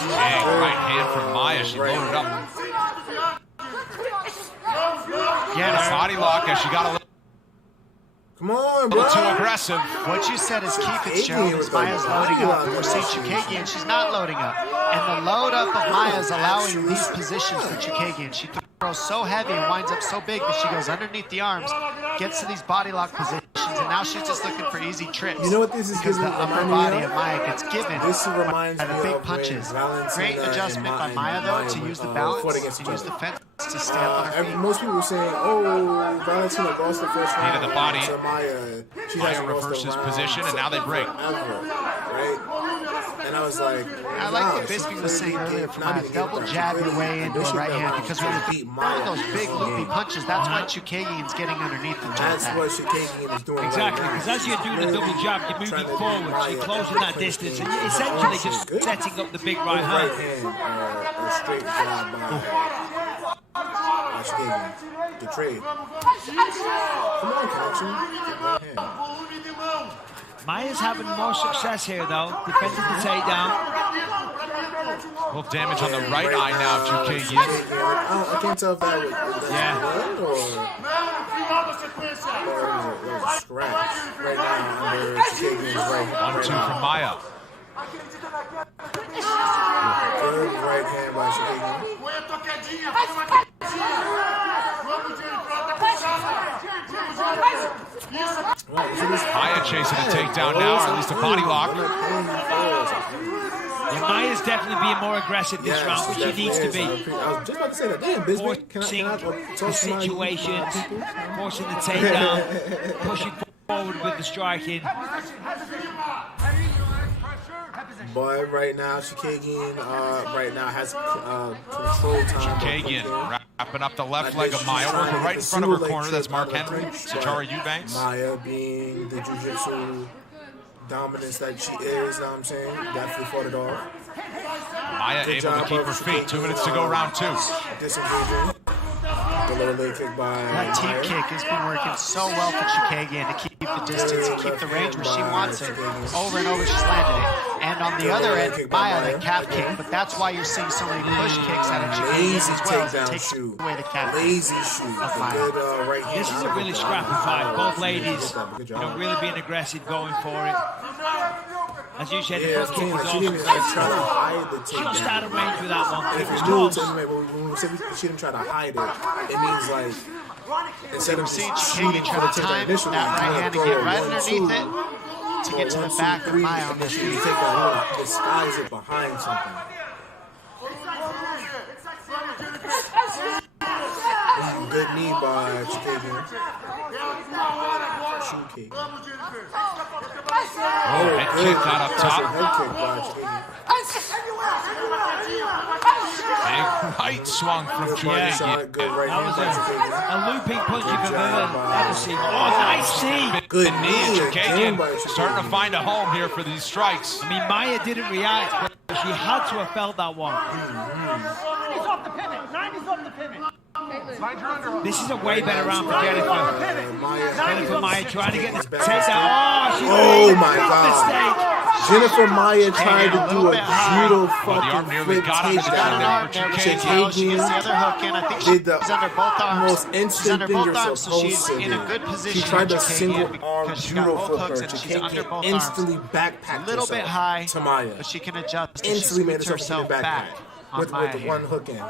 Dang, right hand from Maya. She loaded up. Yeah, body lock as she got a little. Come on, bro. Too aggressive. What you said is key, Fitzgerald, is Maya's loading up. We're seeing Chikadze, and she's not loading up. And the load up of Maya is allowing these positions for Chikadze, and she throws so heavy and winds up so big that she goes underneath the arms, gets to these body lock positions, and now she's just looking for easy trips. You know what this is? Because the upper body of Maya gets given This reminds by me the big of punches. when Great adjustment by Maya, though, to use the balance, to use the fence to stay up on her feet. Most people were saying, oh, Valentina lost the first round. Into the body. So Maya, she Maya reverses position, and now they break. Right? And I was like, I like what Bisping was saying earlier from Maya. Double jab your way into a right hand, because when you throw those big loopy punches, that's why Chikadze is getting underneath the jab. That's what Chikadze is doing. Exactly, because as you're doing the double jab, you're moving forward, you're closing that distance, and you're essentially just setting up the big right hand. A straight jab by Chikadze. The trade. Come on, Connection. Maya's having more success here, though, defending the takedown. A little damage on the right eye now, Chikadze. I can't tell if that was or scratch right now under Chikadze's right hand. 1-2 from Maya. Good right hand by Chikadze. Maya chasing a takedown now, or at least a body lock. Yeah, Maya's definitely being more aggressive this round, which she needs to be. I was just about to say that. Damn, Bisbee, Forcing the situation, forcing the takedown, pushing forward with the striking. But right now, Chikadze has control time. Chikadze wrapping up the left leg of Maya, working right in front of her corner. That's Mark Henry, Satara Eubanks. Maya being the jiu-jitsu dominance that she is, you know what I'm saying? Definitely fought it off. Maya able to keep her feet. 2 minutes to go, round 2. Disengaging. The lower leg kick by That team kick has been working so well for Chikadze to keep the distance and keep the range where she wants it. Over and over, she's landed it. And on the other end, Maya, the calf kick. But that's why you're seeing so many push kicks out of Chikadze as well. It takes away the calf. Lazy shoot. This is a really scrappy fight. Both ladies, really being aggressive, going for it. As you said, the front kick was also she just out of range with that one. It was close. When we say she didn't try to hide it, it means like instead of seeing Chikadze try to time that right hand to get right underneath it to get to the back of Maya on this feet. Disguise it behind something. Good knee by Chikadze. Head kick got up top. Big right swung from Chikadze. That was a looping punch you could ever see. Oh, nice knee. Good knee. Chikadze starting to find a home here for these strikes. I mean, Maya didn't react, but she had to have felt that one. 90's off the pivot. 90's off the pivot. This is a way better round for Jennifer. Jennifer Maya trying to get the takedown. Oh my God. Jennifer Maya tried to do a judo fucking flip takedown. She gets the other hook in. I think she's under both arms. Most instant thing you're supposed so she's to in do. a good position. She tried to single arm because she judo got both hooks flipper. and she's under both Instantly arms. backpacked A little bit high to Maya. but she can adjust. Instantly made herself herself back with one hook in.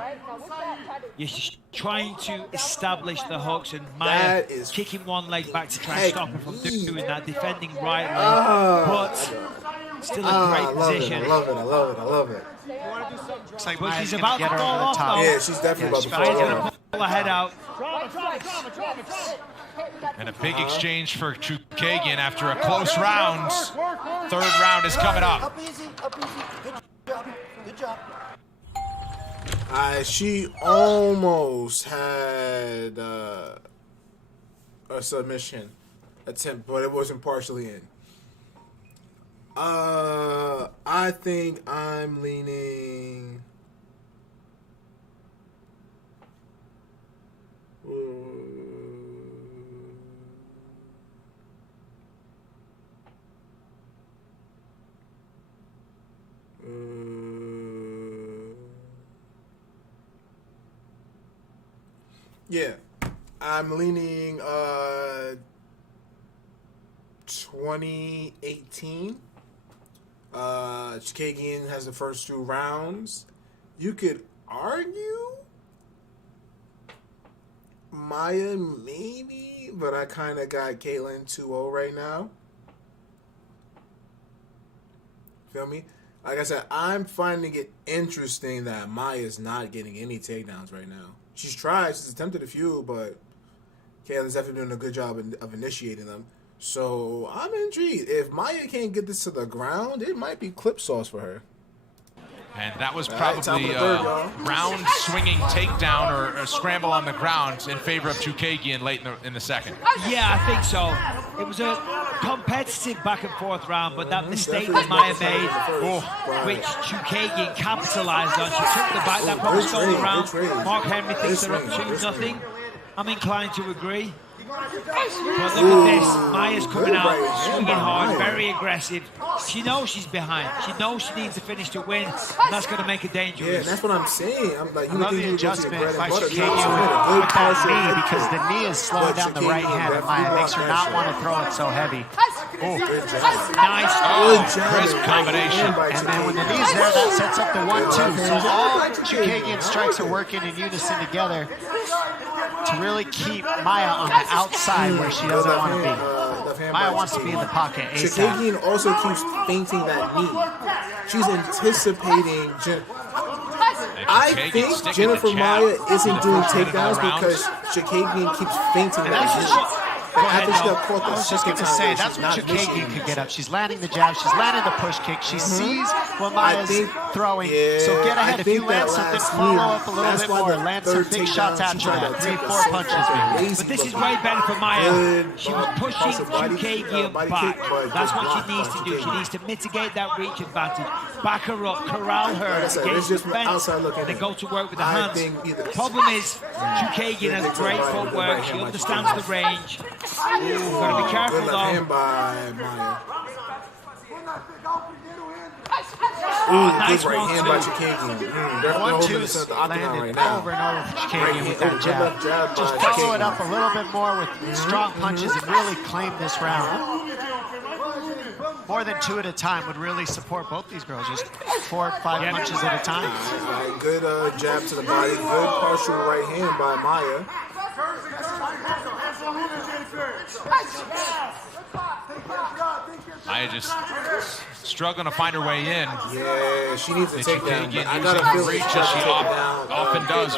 Yeah, she's trying to establish the hooks, and Maya is kicking one leg back to try and stop her from doing that, defending right leg, but still in great position. I love it. Looks like But Maya's she's about to fall off, though. Yeah, she's definitely about to fall Maya's going off. to pull her head out. And a big exchange for Chikadze after a close round. Third round is coming up. Up easy. Good job. She almost had a submission attempt, but it wasn't partially in. I think I'm leaning. Yeah, I'm leaning 2018. Chikadze has the first 2 rounds. You could argue Maya maybe, but I kind of got Caitlyn 2-0 right now. Feel me? Like I said, I'm finding it interesting that Maya's not getting any takedowns right now. She's tried, she's attempted a few, but Caitlyn's definitely doing a good job of initiating them. So I'm intrigued. If Maya can't get this to the ground, it might be clip sauce for her. And that was probably a round-swinging takedown or a scramble on the ground in favor of Chikadze late in the second. Yeah, I think so. It was a competitive back-and-forth round, but that mistake that Maya made, which Chikadze capitalized on, she took the back, that probably stole the round. Mark Henry thinks they're up 2-0. I'm inclined to agree. But look at this, Maya's coming out, swinging hard, very aggressive. She knows she's behind. She knows she needs to finish to win, and that's going to make it dangerous. Yeah, that's what I'm saying. I'm like, I love the adjustment by Chikadze with that knee, because the knee is slowing down the right hand of Maya. Makes her not want to throw it so heavy. Nice. Crisp combination. And then when the knee's there, that sets up the 1-2. So all Chikadze strikes are working in unison together to really keep Maya on the outside where she doesn't want to be. Maya wants to be in the pocket ASAP. Chikadze also keeps feinting that knee. She's anticipating. I think Jennifer Maya isn't doing takedowns because Chikadze keeps feinting that knee. I was just going to say, that's when Chikadze could get up. She's landing the jab, she's landing the push kick. She sees what Maya's throwing. So get ahead. If you land something, follow up a little bit more. Land some big shots after that. 3-4 punches, maybe. But this is way better for Maya. She was pushing Chikadze back. That's what she needs to do. She needs to mitigate that reach advantage. Back her up, corral her against the fence, and then go to work with the hands. The problem is, Chikadze has great footwork. She understands the range. Gotta be careful though. Nice right hand by Chikadze. 1-2's landed over and over for Chikadze with that jab. Just follow it up a little bit more with strong punches and really claim this round. More than 2 at a time would really support both these girls. Just 4 or 5 punches at a time. Good jab to the body. Good partial right hand by Maya. Maya just struggling to find her way in. Yeah, she needs to take down. I gotta feel reach as she often does.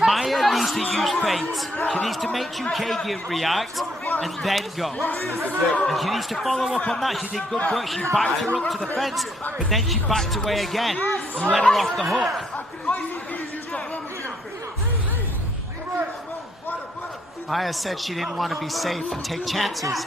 Maya needs to use feints. She needs to make Chikadze react and then go. And she needs to follow up on that. She did good work. She backed her up to the fence, but then she backed away again and let her off the hook. Maya said she didn't want to be safe and take chances.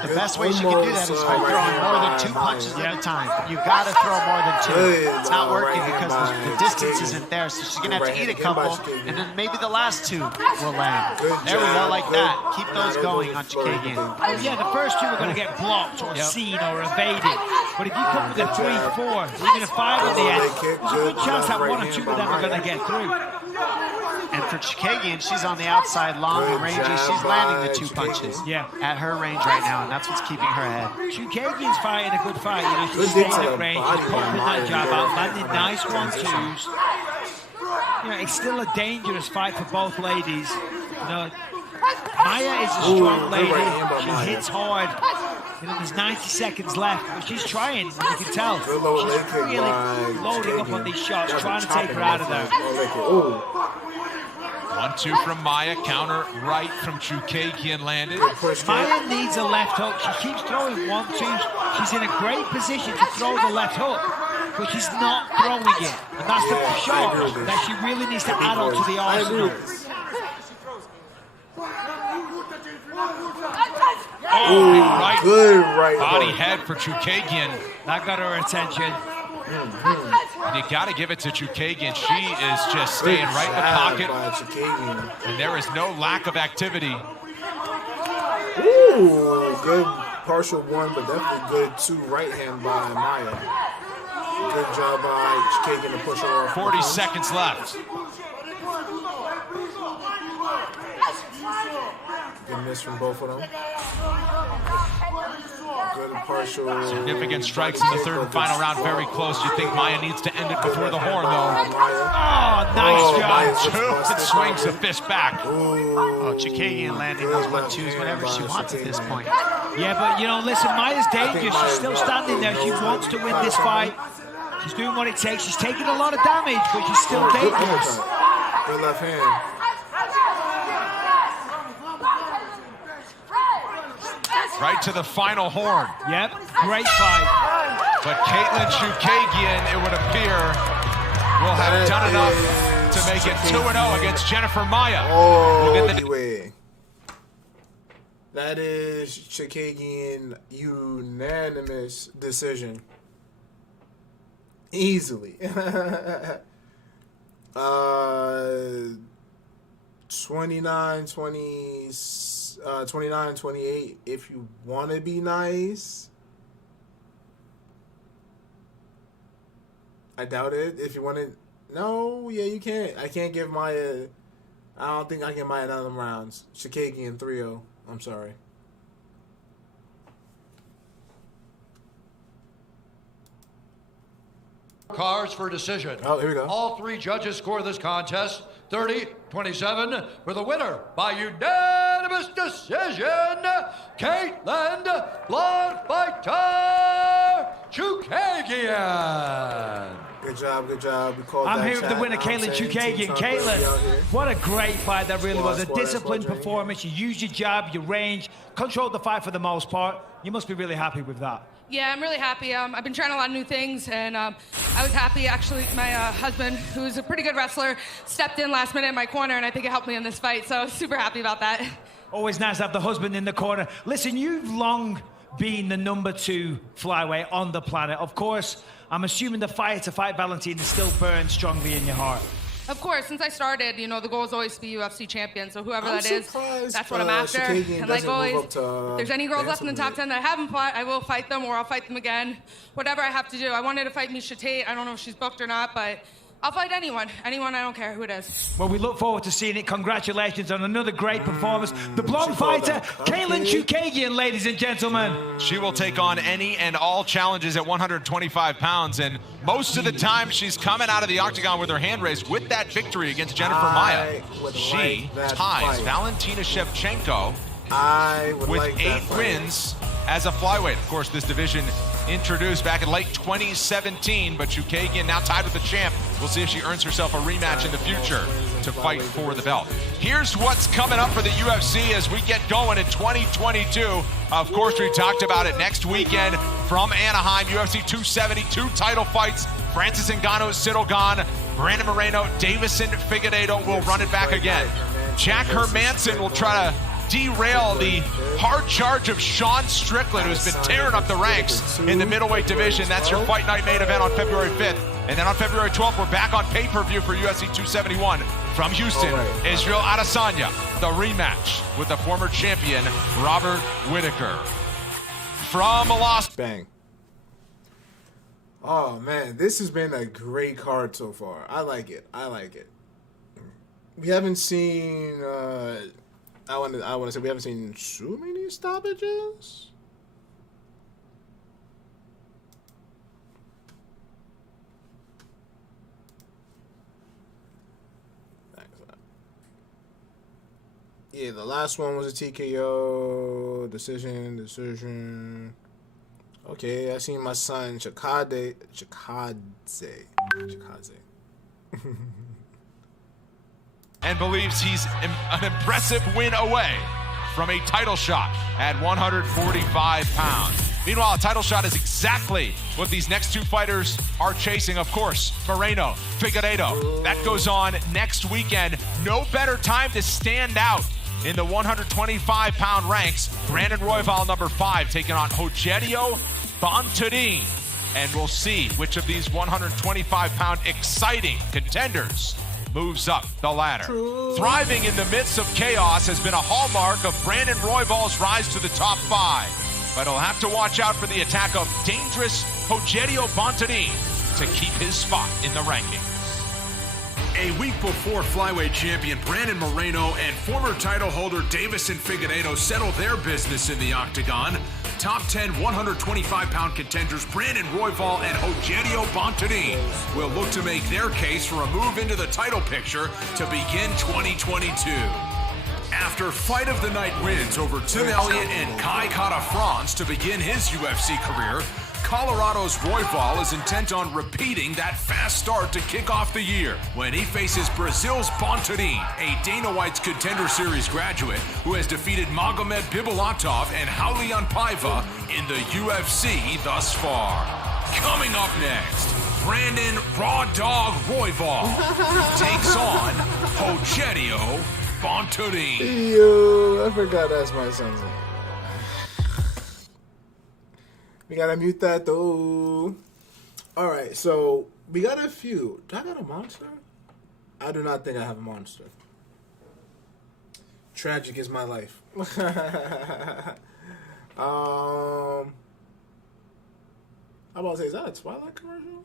The best way she can do that is by throwing more than 2 punches at a time. You got to throw more than 2. It's not working because the distance isn't there, so she's going to have to eat a couple, and then maybe the last 2 will land. There we go, like that. Keep those going on Chikadze. Oh yeah, the first 2 are going to get blocked or seen or evaded. But if you come with a 3, 4, even a 5 in the end, there's a good chance that 1 or 2 of them are going to get through. And for Chikadze, she's on the outside, long and rangy. She's landing the 2 punches at her range right now, and that's what's keeping her ahead. Chikadze's fighting a good fight. You know, she's staying at range, she's pumping that jab out, landing nice 1-2s. You know, it's still a dangerous fight for both ladies. You know, Maya is a strong lady. She hits hard. You know, there's 90 seconds left, but she's trying, you can tell. She's really loading up on these shots, trying to take her out of there. 1-2 from Maya, counter right from Chikadze and landed. Maya needs a left hook. She keeps throwing 1-2s. She's in a great position to throw the left hook. but she's not throwing it. And that's the shot that she really needs to add on to the arsenal. Oh, right. Good right body hook. head for Chikadze. That got her attention. And you got to give it to Chikadze. She is just staying right in the pocket. And there is no lack of activity. Ooh, good partial one, but definitely good two right hand by Maya. Good job by Chikadze to push her off. 40 seconds left. Good miss from both of them. Good partial. Significant strikes in the third and final round. Very close. You think Maya needs to end it before the horn, though. Oh, nice job. Two swings the fist back. Oh, Chikadze landing those 1-2s whenever she wants at this point. Yeah, but you know, listen, Maya's dangerous. She's still standing there. She wants to win this fight. She's doing what it takes. She's taking a lot of damage, but she's still dangerous. Good left hand. Right to the final horn. Yep, great fight. But Katlyn Chukagin, it would appear, will have done enough to make it 2-0 against Jennifer Maia. Oh, anyway. That is Chikadze unanimous decision. Easily. 29-28 if you want to be nice. I doubt it. If you want to... No, yeah, you can't. I can't give Maya... I don't think I can Maya none of them rounds. Chikadze in 3-0. I'm sorry. Cards for decision. Oh, here we go. All three judges score this contest 30-27 for the winner by unanimous decision, Kattar Blood Fighter Chukagze. Good job, good job. We called I'm that here with the winner, Katlyn Chukagze. Katlyn, what a great fight that really was. A disciplined performance. You used your jab, your range, controlled the fight for the most part. You must be really happy with that. Yeah, I'm really happy. I've been trying a lot of new things, and I was happy, actually. My husband, who's a pretty good wrestler, stepped in last minute in my corner, and I think it helped me in this fight, so super happy about that. Always nice to have the husband in the corner. Listen, you've long been the #2 flyweight on the planet. Of course, I'm assuming the fire to fight Valentina still burns strongly in your heart. Of course, since I started, you know, the goal is always to be UFC champion, so whoever that is, that's what I'm after. And like always, if there's any girls left in the top 10 that I haven't fought, I will fight them, or I'll fight them again. Whatever I have to do. I wanted to fight Miesha Tate. I don't know if she's booked or not, but I'll fight anyone. Anyone, I don't care who it is. Well, we look forward to seeing it. Congratulations on another great performance. The blonde fighter, Katlyn Chukagze, ladies and gentlemen. She will take on any and all challenges at 125 pounds, and most of the time she's coming out of the octagon with her hand raised with that victory against Jennifer Maia. She ties Valentina Shevchenko with 8 wins as a flyweight. Of course, this division introduced back in late 2017, but Chukagze now tied with the champ. We'll see if she earns herself a rematch in the future to fight for the belt. Here's what's coming up for the UFC as we get going in 2022. Of course, we talked about it next weekend from Anaheim. UFC 272 title fights. Francis Ngannou, Ciryl Gane, Brandon Moreno, Davison Figueiredo will run it back again. Jack Hermanson will try to derail the hard charge of Sean Strickland, who's been tearing up the ranks in the middleweight division. That's your Fight Night main event on February 5th. And then on February 12th, we're back on pay-per-view for UFC 271 from Houston. Israel Adesanya, the rematch with the former champion, Robert Whittaker. From Las... Bang. Oh, man, this has been a great card so far. I like it. I like it. We haven't seen... I want to say we haven't seen too many stoppages. Yeah, the last one was a TKO decision. Okay, I seen my son Chikadze. And believes he's an impressive win away from a title shot at 145 pounds. Meanwhile, a title shot is exactly what these next two fighters are chasing. Of course, Moreno, Figueiredo. That goes on next weekend. No better time to stand out in the 125-pound ranks. Brandon Royval, number 5, taking on Rogerio Bontorin. And we'll see which of these 125-pound exciting contenders moves up the ladder. Thriving in the midst of chaos has been a hallmark of Brandon Royval's rise to the top 5. But he'll have to watch out for the attack of dangerous Rogerio Bontorin to keep his spot in the rankings. A week before flyweight champion Brandon Moreno and former title holder Davison Figueiredo settle their business in the octagon, top 10 125-pound contenders Brandon Royval and Rogerio Bontorin will look to make their case for a move into the title picture to begin 2022. After Fight of the Night wins over Tim Elliott and Kai Kara-France to begin his UFC career, Colorado's Royval is intent on repeating that fast start to kick off the year when he faces Brazil's Bontorin, a Dana White's Contender Series graduate who has defeated Magomed Bibulatov and Raulian Paiva in the UFC thus far. Coming up next, Brandon Raw Dog Royval takes on Rogerio Bontorin. Yo, I forgot that's my son's name. We gotta mute that though. Alright, so we got a few. Do I got a monster? I do not think I have a monster. Tragic is my life. How about to say, is that a Twilight commercial?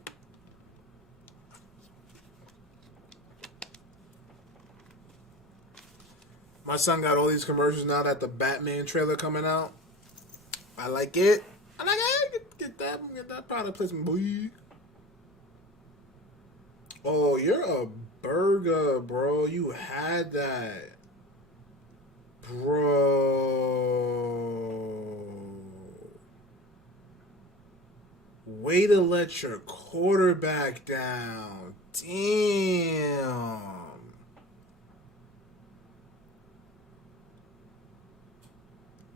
My son got all these commercials now that the Batman trailer coming out. I like it. I like it. Get that product placement, boy. Oh, you're a burger, bro. You had that. Bro. Way to let your quarterback down. Damn.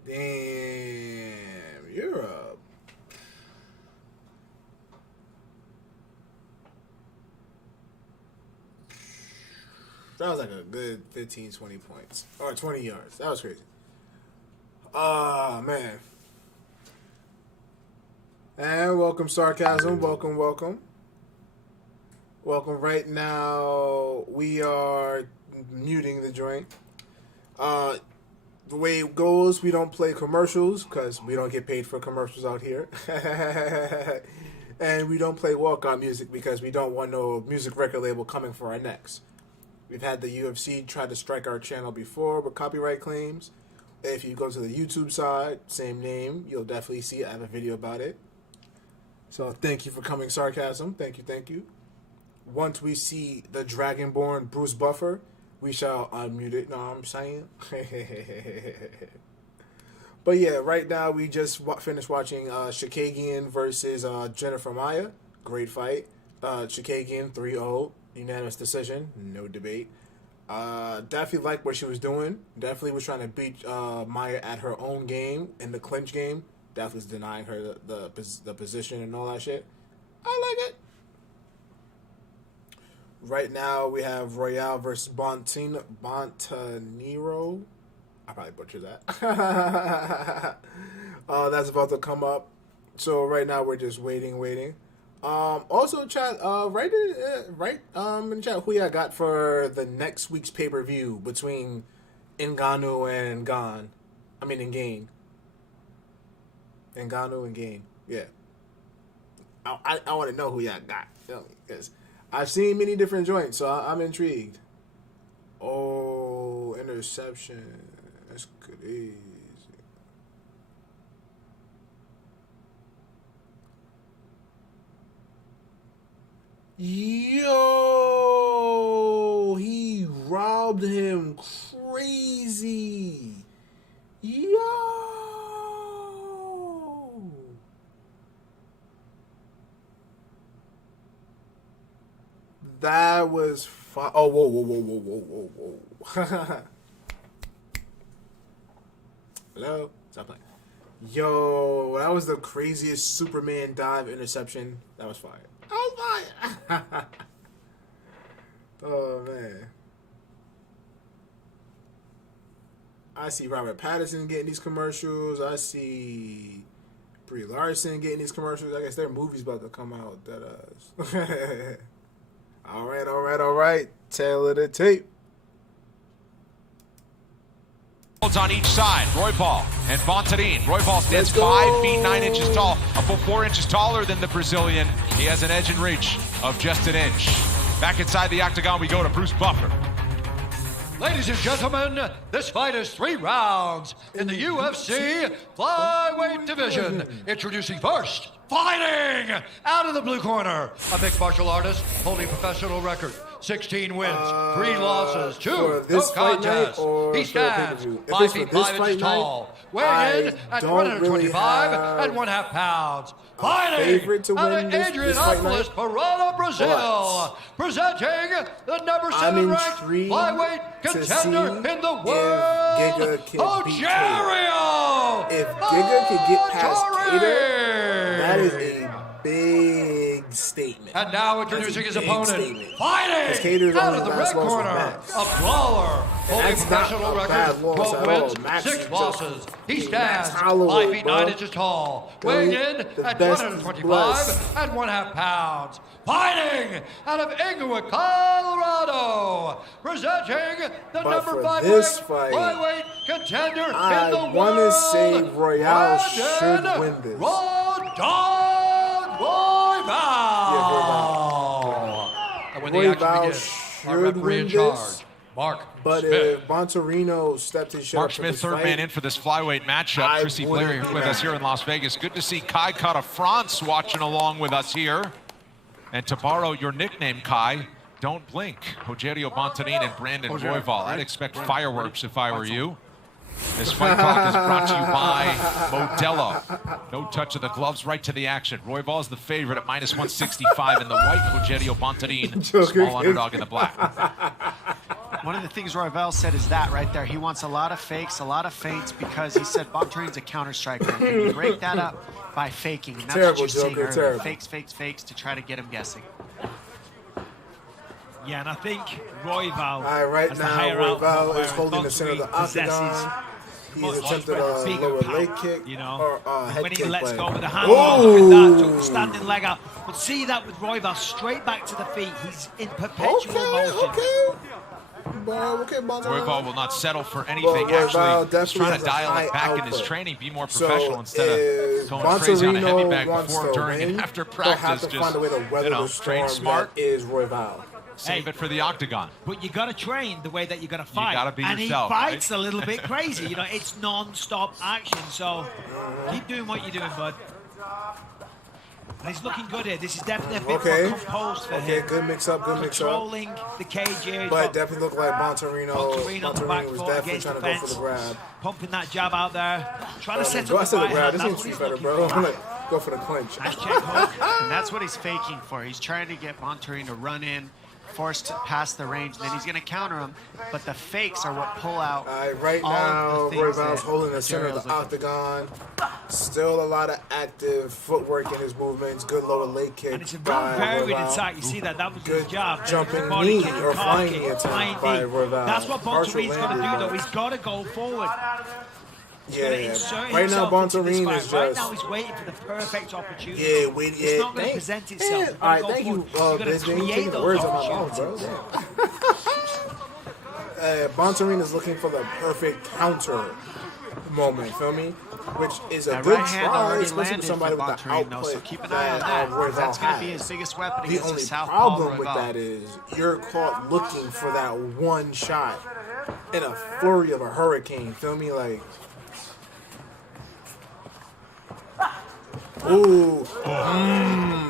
Damn. You're a... That was like a good 15, 20 points. Or 20 yards. That was crazy. Man. And welcome, Sarcasm. Welcome, welcome. Welcome. Right now, we are muting the joint. The way it goes, we don't play commercials because we don't get paid for commercials out here. And we don't play walkout music because we don't want no music record label coming for our necks. We've had the UFC try to strike our channel before with copyright claims. If you go to the YouTube side, same name, you'll definitely see I have a video about it. So thank you for coming, Sarcasm. Thank you, thank you. Once we see the Dragonborn Bruce Buffer, we shall unmute it. Know what I'm saying? But yeah, right now we just finished watching Chikadze versus Jennifer Maia. Great fight. Chikadze 3-0. Unanimous decision, no debate. Definitely liked what she was doing. Definitely was trying to beat Maya at her own game in the clinch game. Definitely was denying her the position and all that shit. I like it. Right now we have Royale versus Bontaniro. I probably butchered that. That's about to come up. So right now we're just waiting. Also, chat. Write in the chat who y'all got for the next week's pay-per-view between Ngannou and Ngannou and Game. Yeah. I want to know who y'all got. Because I've seen many different joints, so I'm intrigued. Oh, interception. That's crazy. Yo, he robbed him crazy. Yo. That was fun. Oh, whoa. Hello? Stop playing. Yo, that was the craziest Superman dive interception. That was fire. Oh my! Oh man. I see Robert Pattinson getting these commercials. I see Brie Larson getting these commercials. I guess their movie's about to come out. All right. Tail of the tape. On each side, Royval and Bontarine. Royval stands 5 feet 9 inches tall, a full 4 inches taller than the Brazilian. He has an edge and reach of just an inch. Back inside the octagon, we go to Bruce Buffer. Ladies and gentlemen, this fight is 3 rounds in the UFC Flyweight division. Introducing first, fighting out of the blue corner, a mixed martial artist holding a professional record. 16 wins, 3 losses, 2 no contests. He stands 5 feet 5 inches tall, weighing in at 125 and 1/2 pounds. Fighting out of Adrianopolis, Parana, Brazil, presenting the number 7 ranked flyweight contender in the world, Rogerio. If Giga can get past Kattar, that is a big statement. And now introducing his opponent, fighting out of the red corner, a brawler, holding professional record, 12 wins, 6 losses. He stands 5 feet 9 inches tall, weighing in at 125 and 1/2 pounds. Fighting out of Inglewood, Colorado, presenting the number 5 ranked flyweight contender in the world. I want to say Royale should win this. And when the action begins, our referee in charge, Mark Smith. If Bontarino stepped his shot, Mark Smith, third man in for this flyweight matchup. Chrissy Blair with us here in Las Vegas. Good to see Kai Kara France watching along with us here. And to borrow your nickname, Kai, don't blink. Rogerio Bontarine and Brandon Royval. I'd expect fireworks if I were you. This fight talk is brought to you by Modelo. No touch of the gloves, right to the action. Royval is the favorite at minus 165 in the white. Rogerio Bontarine, small underdog in the black. One of the things Royval said is that right there. He wants a lot of fakes, a lot of feints, because he said Bontarine's a counter striker. And you break that up by faking. And that's what you're seeing earlier. Fakes to try to get him guessing. Yeah, and I think Royval. Right now, Royval is holding the center of the octagon. He's attempted a lower leg kick, you know, or head when he kick. lets go with the hand. Look at that, took the standing leg out. But see that with Royval, straight back to the feet. He's in perpetual motion. Royval will not settle for anything. Actually, he's trying to dial it back in his training, be more professional instead of going crazy on a heavy bag before, during, and after practice. Just, train smart. Is Royval. Save it for the octagon. But you got to train the way that you're going to fight. You got to be and yourself. And he fights a little bit crazy. You know, it's non-stop action. So keep doing what you're doing, bud. And he's looking good here. This is definitely a bit more composed for him. Good mix-up, Controlling the cage here. But it definitely looked like Bontarino was definitely trying to go for the grab. Pumping that jab out there. Trying to set up the grab. This seems to be better, bro. I'm like, go for the clinch. Nice check hook. And that's what he's faking for. He's trying to get Bontarino to run in, forced past the range, and then he's going to counter him. But the fakes are what pull out. Right now, Royval's holding the center of the octagon. Still a lot of active footwork in his movements. Good lower leg kick. And it's a very good attack. You see that? That was good his job. Jumping knee or flying knee attack by Royval. That's what Bontarino's got to do, though. He's got to go forward. Yeah. Right now, Bontarine is just. Right now, he's waiting for the perfect opportunity. It's not going to present itself. All right, thank you. He's taking the words out of my mouth, bro. Bontarine is looking for the perfect counter moment, feel me? Which is a good try, especially for somebody with the output. So keep an eye on that. That's going to be his biggest weapon against the southpaw. The only problem with that is you're caught looking for that one shot in a flurry of a hurricane, feel me? Like. Ooh,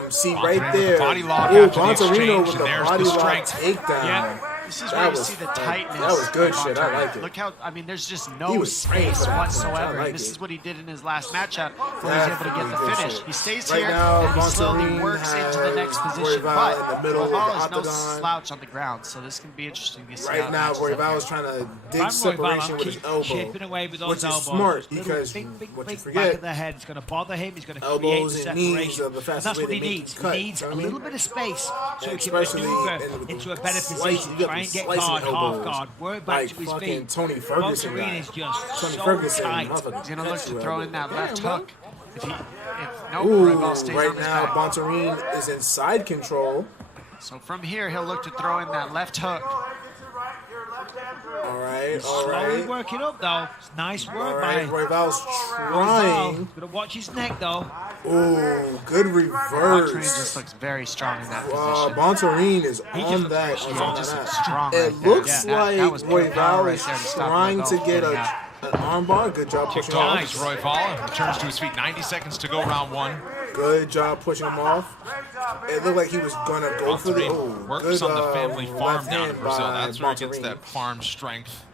see right there. Body lock Bontarino with the body lock takedown. This is where you see the tightness. That was good of shit. Bontorin. I like it. Look how, I mean, there's just He no was spraying space for that whatsoever. punch. I like And this it. is what he did in his last matchup, where he was able to get the Definitely good finish. shit. He stays Right here now, and he slowly Bontorin works into the next has position. Royval But in the middle of the Royval is no octagon. slouch on the ground, so this can be interesting to see how Right it now, matches up Royval here. is trying to dig I'm separation Royval, with his keep elbow, chipping away with those which is elbows. smart Little because big what you back forget, of the head is going to bother him. He's going to elbows create the and knees separation. are the And fastest that's way what to he make needs. the cut. He needs You a know what I little mean? bit of space so he can Especially maneuver into a better position. you Try and get slicing guard, half elbows, guard, work back like to his fucking feet. Tony Ferguson Bontorin guy. is just Tony so Ferguson, tight. motherfucker. He's going to look to throw in that left Damn, hook. If no, Ooh, Royval stays right on his now, back. Bontorin is in side control. So from here, he'll look to throw in that left hook. All right, all Slowly right. working up though. It's nice All work right, by Royval's Royval. trying. Gonna watch his neck though. Ooh, good Bontorin just reverse. looks very strong in that position. Bontorin is He on just that. looks On just that. looks strong It right there. looks Yeah, like that was pure power Royval right is there to stop trying Royval to get getting a, out. an armbar. Good job pushing him off. Nice, Royval returns to his feet. 90 seconds to go, round one. Good job pushing him off. It looked like he was gonna go for the Bontorin works good, on the family farm left down in hand Brazil. by That's where he gets Bontorin. that farm strength.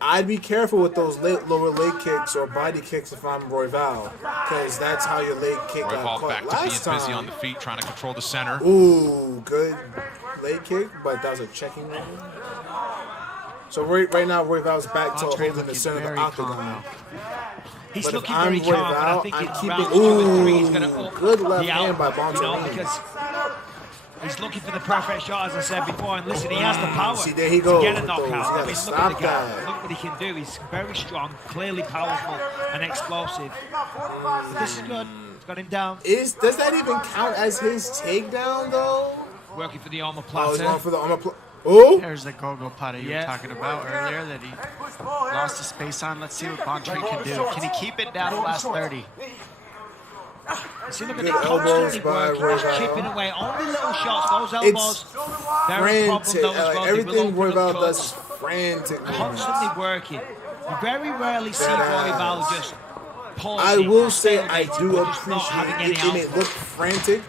I'd be careful with those lower leg kicks or body kicks if I'm Royval, because that's how your leg kick got Royval caught back to being last busy on time. the feet, trying to control the center. Ooh, good leg kick, but that was a checking one. So right now, Royval's back to Bontorin holding the looking center of the very calm octagon. now. He's But if looking I'm very calm, but I Royval, think I'm in keeping. rounds 2 and 3 he's going to Ooh, up good left the hand by output, you know, Bontorin. because he's looking for the perfect shot, as I said before. And listen, he has the power See, there he to goes get a with those. knockout. You I gotta mean, look at stop the guy. that. Look what he can do. He's very strong, clearly powerful, and explosive. But this is good. It's got him down. Does that even count as his takedown though? Working for the armor Oh, he's platter. going for the armor platter. Oh! There's the go-go putter you were talking about earlier that he lost the space on. Let's see what Bontorin can do. Can he keep it down the last 30? See, look at Good it, elbows constantly by working, just Royval. chipping away. Only little shots, those elbows. Very problem Frantic. though as well. They will Everything open up Royval cuts. does is frantic. Constantly working. You very rarely see Royval just pause. I will say I stalemate, do but just not having appreciate any it. It may output. look frantic,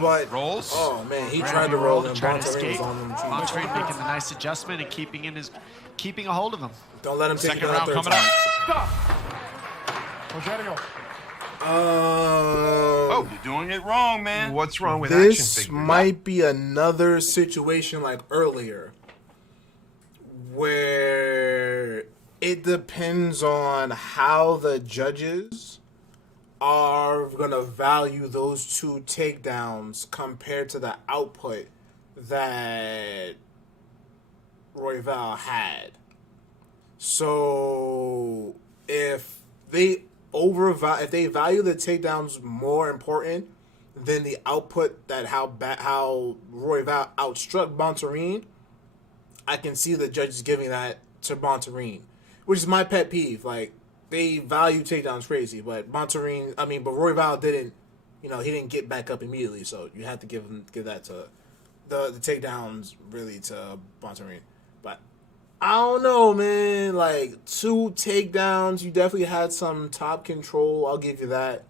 but rolls. Oh man, he tried to roll and trying to Bontorin was escape. on him. Bontorin making the nice adjustment and keeping a hold of him. Don't let him take Second it round coming up. Oh, you're doing it wrong, man. What's wrong with action This figures? might be another situation like earlier, where it depends on how the judges are gonna value those two takedowns compared to the output that Royval had. So if they value the takedowns more important than the output, that how Royval outstruck Bontorin, I can see the judges giving that to Bontorin, which is my pet peeve. Like, they value takedowns crazy, but Royval didn't, he didn't get back up immediately, so you have to give that to the takedowns really to Bontorin. But I don't know, man. Like, 2 takedowns, you definitely had some top control. I'll give you that.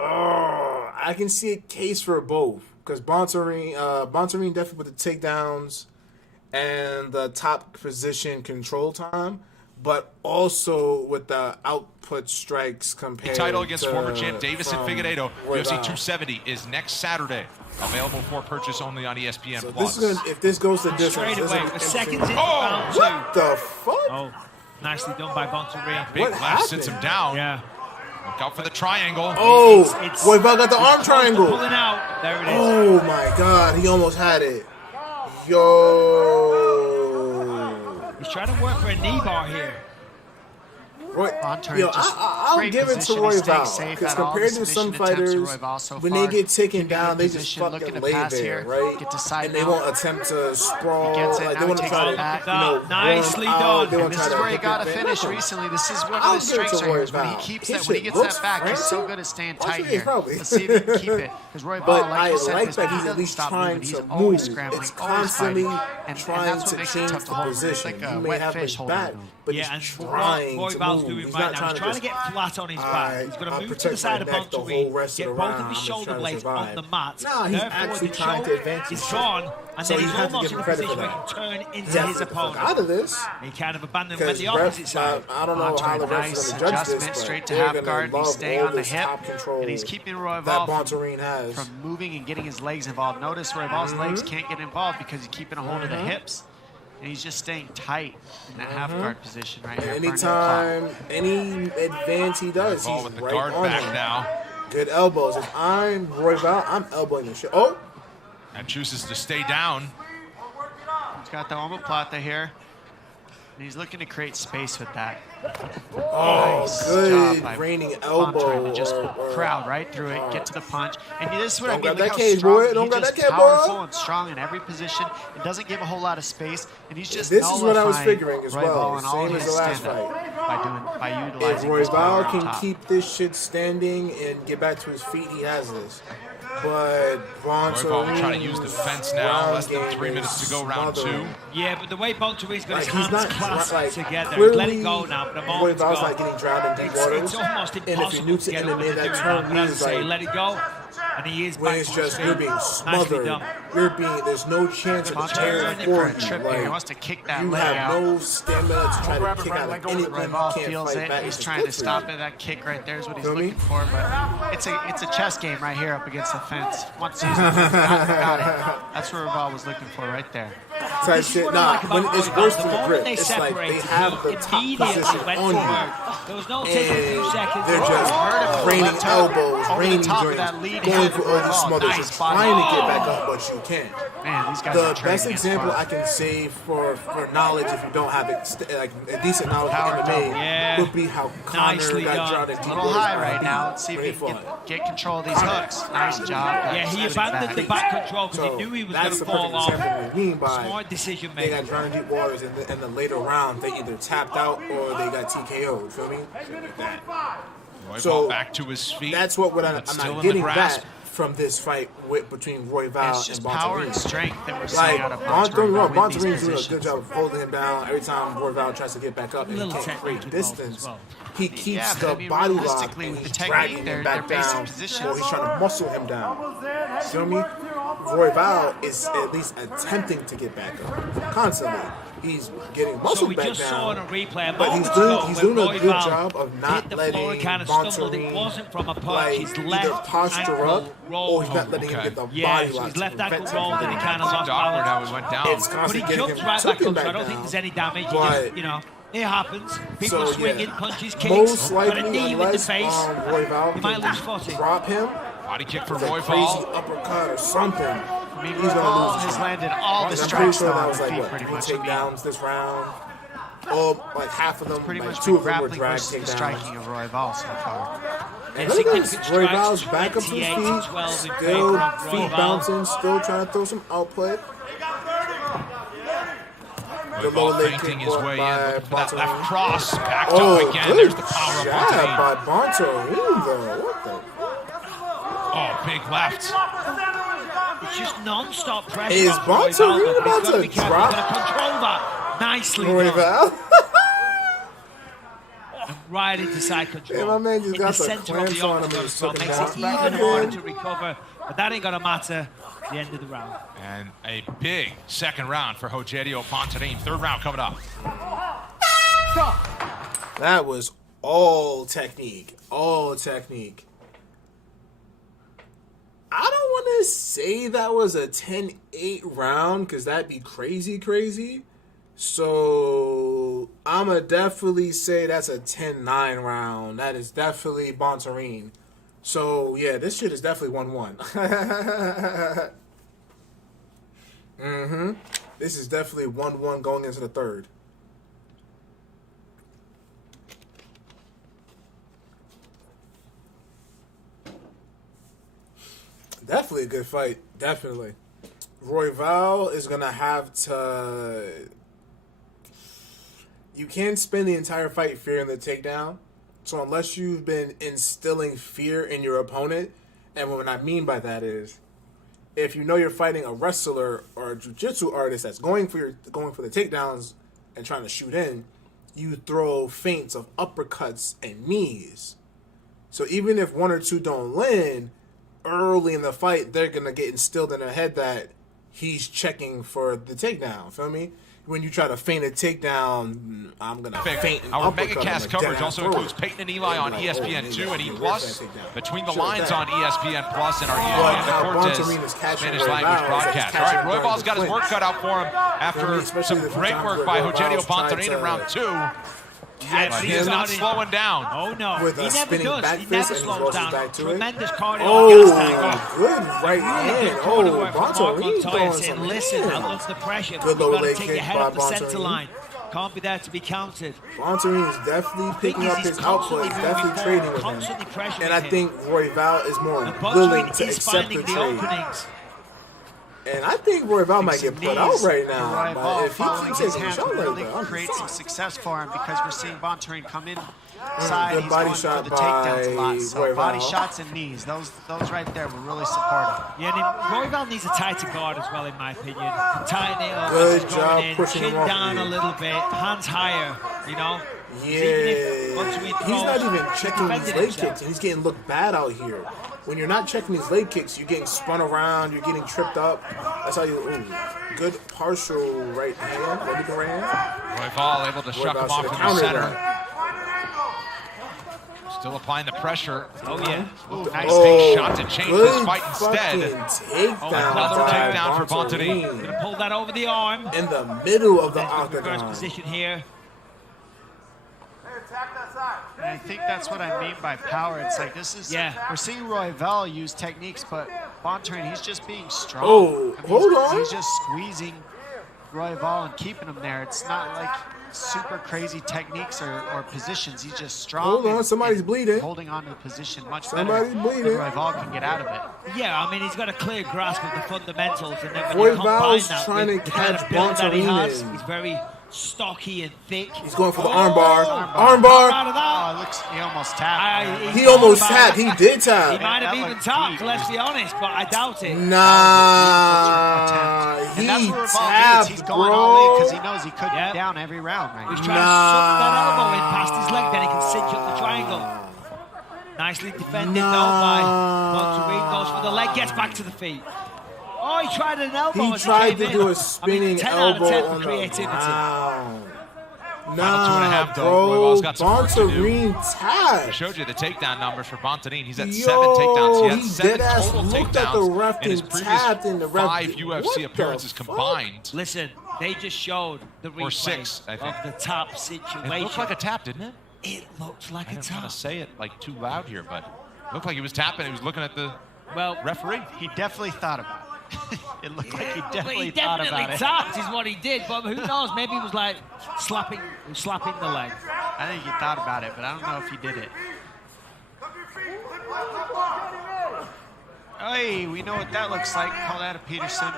I can see a case for both, because Bontorin definitely with the takedowns and the top position control time, but also with the output strikes compared Title against to former champ Davison from Figueiredo. Royval. UFC 270 is next Saturday. Available for purchase only on ESPN+. This is if this goes to distance, Straight this is away, an with interesting- seconds in round 2. What the fuck? Oh, nicely done by Bontorin. Big left sits him down. Yeah. Look out for the triangle. Oh, Royval got the arm triangle. Pulling out. There it is. Oh my god, he almost had it. Yo. He's trying to work for a knee bar here. I'll great give it to position. He's staying Royval, safe because at all compared the to some submission attempts fighters, to Royval so when far, they get taken keeping down, in they just position, looking fucking to lay pass there, here, right? get to side And they mount. won't attempt to sprawl. He gets it, Like, now they he want to takes try it to, back. Nicely run out. done. They wanna And this try is to where he hit got a that finish back. recently. This is one I'll of his give it strengths to right here. Is when he Royval. keeps His that, when he shit gets looks that back, he's so frantic. good at staying Watch tight me, here. probably. Let's see if he can keep it. Because Royval, But like I you said, like his that feet he's at doesn't least stop trying moving. He's to always move. scrambling, It's always constantly fighting. And trying that's what to makes it change tough to the hold him. It's position. like You a may wet have fish his holding back, him. but he's trying to move. He's not trying to get flat on his back. He's going to move to the side of Bontarine, get both of his shoulder blades on the mat. No, he's actually trying to advance his gone, and then he's almost in a position where he can turn into his opponent. Out of this, he kind of abandoned went the opposite side. I don't know how the refs are going to judge this, but straight to half guard, and he's staying on the hip, and he's keeping Royval from moving and getting his legs involved. Notice Royval's legs can't get involved because he's keeping a hold of the hips, and he's just staying tight in that half guard position right here. Anytime, any advance he does, he's with the right guard on back him. now. Good elbows. If I'm Royval, I'm elbowing the shit. Oh! And chooses to stay down. He's got the omoplata here. And he's looking to create space with that. Oh, nice good job raining elbow. Just crowd right through it, get to the punch. And this is what I mean. Don't Look grab how that cage, strong. boy. Don't grab He's that just cage, powerful boy. and strong in every position. It doesn't give a whole lot of space. And he's just This is what I was nullifying figuring as Royval well. and all Same as his the last stand-up fight. by If utilizing his power Royval on can top. keep this shit standing and get back to his feet, he has this. But Royval trying to use the fence now. Less than 3 minutes to go, round 2. Yeah, but the way Bontarine's got his he's hands not clasped together, clearly, let it go now. But a moment to Royval's go. like getting drowned in deep waters. It's almost And if you're impossible new to to get over MMA, the that doing term that. means Say, like let it go, and he is when back it's on just his you're feet. being Nicely smothered, done. there's no chance of tearing for for a trip you. here. He Like, wants to kick that you leg have out. no stamina to try to kick out of anything. You Royval can't feels fight it. back. He's It's trying good to for stop you. it. That kick right there is what he's Feel me? looking for. But it's a chess game right here up against the fence. Once he's got it. That's what Royval was looking for right there. Type shit. Nah, when it's worse than the grip, it's like they have the top position on you. There was no taking a few seconds. They're just raining elbows, raining joints, going for all these smothers, and trying to get back up, but you can't. Man, these guys are The best training example as I can say for knowledge, if you don't have it, like a decent knowledge Power of double. MMA, would be how Connor Nicely got done. drowned in A deep little waters. high right now. Let's see if he can get control of these hooks. Nice job. Yeah, he abandoned the back control because he knew he was going That's to the perfect fall off. example of what I mean by Smart decision they making. got drowned in deep waters in the later round. They either tapped out or they got TKO'd. Feel me? Shit like that. Royval So back to his feet. that's what I'm but still not in getting the that grasp. from this fight between Royval It's just and power Bontarine. and strength that we're seeing Like, out of don't get me wrong, Bontarine. Bontarine's doing a good job of holding him down. Every time Royval tries to get back up and he can't create distance, he keeps Yeah, but I mean, body lock realistically, and with he's the dragging technique, him they're back basic down positions. or he's trying to muscle him down. Feel me? Royval is at least attempting to get back up constantly. He's getting So muscle we back just saw in a down, replay a but moment he's ago doing when a good Royval job of hit not the letting floor and kind of stumbled. It Bontarine wasn't from a punch. like His either left posture ankle up rolled. or he's not letting him get the Yeah, body so lock. his to left prevent ankle him rolled from and he getting kind of lost Awkward how balance. he went down. It's But he constantly getting jumped him, right took back him up, so I back don't think down. there's any damage. He But- just, it happens. People So, swinging, yeah. punches, kicks. Most got a likely, knee in the unless face. Royval He might lose can footing. drop him, Body kick for with a crazy Royval. uppercut or something, I mean, he's gonna Royval lose. has landed all the I'm pretty strikes sure on that was the like feet what, pretty 3 much. I mean, takedowns this round. Oh, like half of them, pretty like much 2 been of them were grappling drag versus the takedowns. striking of Royval so far. And look at this, Significant Royval's strikes, back up to his 28-12 feet, in still favor of feet Royval. bouncing, still trying to throw some output. The lower Royval leg fainting kick his by way in, looking for that Bontarine. left cross. Backed Oh, up again. good There's the power of jab Bontarine. by Bontarine, though. What the? Oh, big left. It's just non-stop pressure. Is on Royval, Bontarine but he's about gotta to be careful. drop He's gotta control that. Nicely done. Royval? Right into side control. Yeah, my man just in got the the center of clamps the on him and octagon just as well. took him Makes down. it Back even harder in. to recover. But that ain't gonna matter at the end of the round. And a big second round for Rogerio Bontarine. Third round coming up. That was all technique. All technique. I don't want to say that was a 10-8 round because that'd be crazy. So I'm going to definitely say that's a 10-9 round. That is definitely Bontarine. So yeah, this shit is definitely 1-1. This is definitely 1-1 going into the third. Definitely a good fight. Definitely. Royval is going to have to... You can't spend the entire fight fearing the takedown. So unless you've been instilling fear in your opponent, and what I mean by that is, if you know you're fighting a wrestler or a jiu-jitsu artist that's going for the takedowns and trying to shoot in, you throw feints of uppercuts and knees. So even if 1 or 2 don't land, early in the fight, they're going to get instilled in their head that he's checking for the takedown. Feel me? When you try to feint a takedown, I'm going to feint an Our uppercut. MegaCast coverage also includes Peyton and Eli on ESPN2 and E+. Between the Lines on ESPN Plus and our ESPN Deportes Spanish language broadcast. All right, Royval's got his work cut out for him after some great work by Rogelio Bontorin in round 2. Yeah, but he is not slowing down. Oh, no. With He a never spinning does. back He fist never and slows rolls down. back to it. Tremendous cardio. Oh, good right hand. Oh, Bontorin throwing saying, some listen, I hands. love the pressure. Good You've low got to leg take kick your head by up the center Bontorin. line. Can't be there to be counted. Bontorin is definitely picking up his output. He's definitely trading with him. And I think Royval is more willing to accept the trade. Openings. And I think Royval might get put out right now. But if he following keeps his taking hand shots like really that, I'm create some success for him because we're seeing Bontorin come in Good side. He's body going shot for the takedowns a lot. by So Royval. body shots and knees, those right there were really supportive. Yeah, and Royval needs a tighter guard as well, in my opinion. Tighten it up. Good as he's job going in, pushing chin him off down the a little bit, hands higher, you know. Yeah, he's not even checking these leg kicks, and he's getting looked bad out here. When you're not checking these leg kicks, you're getting spun around, you're getting tripped up. That's how you. Ooh, good partial right hand, illegal right hand. Royval able to shuck him off in the center. Still applying the pressure. Oh, yeah. Ooh, nice big shot to change this fight instead. Another takedown for Bontorin. Gonna pull that over the arm. In the middle of the Reverse octagon. position here. And I think that's what I mean by power. It's like this is, we're seeing Royval use techniques, but Bontorin, he's just being strong. Oh, hold on. He's just squeezing Royval and keeping him there. It's not like super crazy techniques or positions. He's just strong. Hold on, somebody's bleeding. Holding on to the position much Somebody's better bleeding. than Royval can get out of it. Yeah, I mean, he's got a clear grasp of the fundamentals. And then when you combine Royval's that trying with to the kind catch of build that he has, Bontorin. he's very stocky and thick. He's going for the armbar. Armbar. Out of that. Oh, it looks, he almost tapped. He almost tapped. He did tap. He might have even tapped, let's be honest, but I doubt it. Nah, And that's he what Royval needs. tapped, He's going all in bro. because he knows he could be down every round right He's now. trying to suck that elbow in past his leg, then he can cinch up the triangle. Nicely defended though by Bontorin. Goes for the leg, gets back to the feet. Oh, he tried an elbow. He as tried came to do in. a spinning 10 out of 10 elbow for on the creativity. ground. Final Nah, 2.5 though. bro. Royval's got some work to do. Bontorin I tapped. showed you the takedown numbers for Bontorin. He's at Yo, 7 takedowns. He had he 7 deadass total looked at the takedowns ref in his and previous tapped and the ref 5 did- UFC what the appearances fuck? combined. Listen, they just showed the Or replay 6, I think. of the top situation. It looked like a tap, didn't it? It looked like I a didn't want tap. to say it like too loud here, but it looked like he was tapping. He was looking at the referee. He definitely thought about it. It looked like he definitely He thought definitely about it. tapped is what he did, but who knows? Maybe he was like slapping the leg. I think he thought about it, but I don't know if he did it. Hey, we know what that looks like. Call that a Peterson.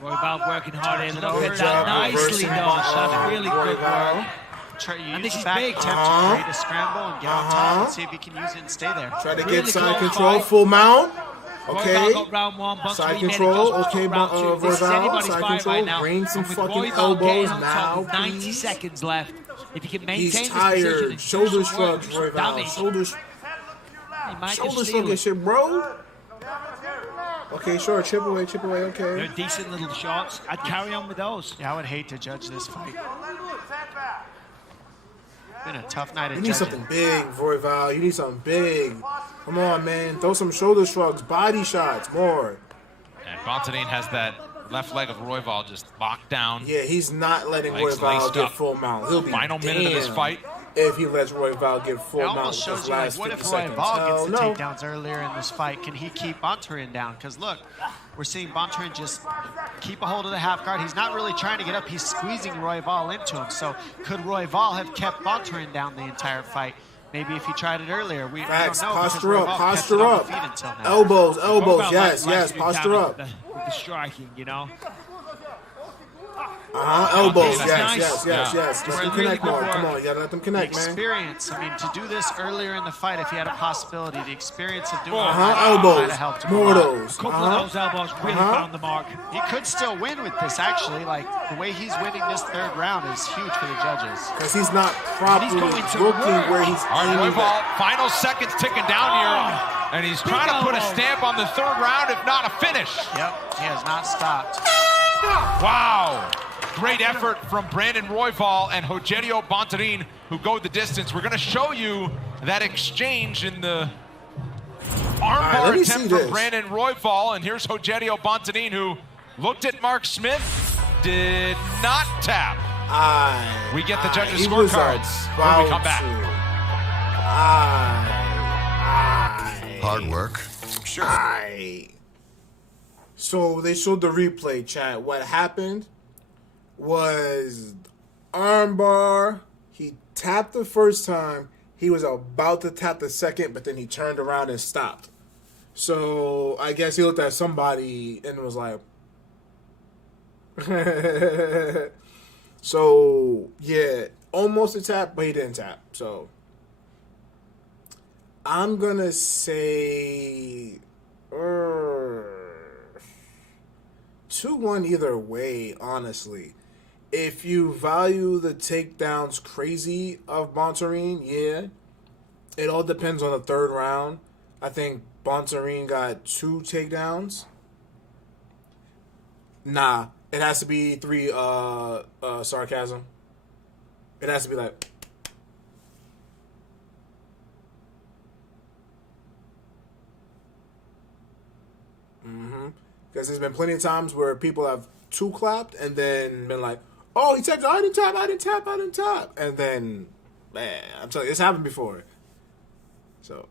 Royval working hard in. Look Good at that job nicely reversing done. the That's shot. really good work. And this use is back big. attempt to create a scramble and get on top and see if he can use it and stay there. Try to Really get side close control, fight. full mount. Okay. Royval got round one, Bontorin Side made it control. goes Okay, round two. This is Royval. anybody's Side fight control. right now. Bring some And with fucking Royval elbows getting on top now, with 90 please. seconds left. If he can maintain He's this position tired. and Shoulder do some work, shrugs, do some Royval. damage, Shoulders. he might Shoulder just shrug steal and it. shit, bro. Okay, sure. Chip away, They're okay. decent little shots. I'd carry on with those. Yeah, I would hate to judge this fight. Been a tough night You of need judging. something big, Royval. You need something big. Come on, man. Throw some shoulder shrugs, body shots, more. And Bontorin has that left leg of Royval just locked down. Yeah, he's not letting Legs Royval laced get up. full mount. He'll be Final minute of this damned fight. if he lets Royval get full It mount. almost shows his you, like, last what if 50 seconds. Royval gets Hell the no. takedowns earlier in this fight? Can he keep Bontorin down? Because look, we're seeing Bontorin just keep a hold of the half guard. He's not really trying to get up. He's squeezing Royval into him. So could Royval have kept Bontorin down the entire fight? Maybe if he tried it earlier. We Facts. don't know. because Posture up, Royval kept posture it on up. the feet until now. Elbows, Royval yes, likes yes, to do posture damage up. with the striking, you know. Elbows. Okay, Yes. Let We're them really connect more. good Come work. on, you gotta let them connect, man. Experience. I mean, to do this earlier in the fight, if he had a possibility, the experience of doing it Elbows. might have helped him. More of those. A couple of those elbows really found the mark. He could still win with this, actually. Like, the way he's winning this third round is huge for the judges. Because he's not properly looking where he's aiming. Final seconds ticking down here. And he's trying to put a stamp on the third round, if not a finish. Yep, he has not stopped. Wow. Great effort from Brandon Royval and Rogerio Bontorin, who go the distance. We're going to show you that exchange in the armbar attempt from Brandon Royval. And here's Rogerio Bontorin, who looked at Mark Smith, did not tap. We get the judges' scorecards when we come back. Hard work. Sure. So they showed the replay, chat. What happened was armbar. He tapped the first time. He was about to tap the second, but then he turned around and stopped. So I guess he looked at somebody and was like, so yeah, almost a tap, but he didn't tap. So I'm gonna say 2-1 either way, honestly. If you value the takedowns crazy of Bontorin, yeah. It all depends on the third round. I think Bontorin got 2 takedowns. Nah, it has to be 3 sarcasm. It has to be like... Because there's been plenty of times where people have 2 clapped and then been like, oh, he tapped, I didn't tap. And then, man, I'm telling you, it's happened before. So,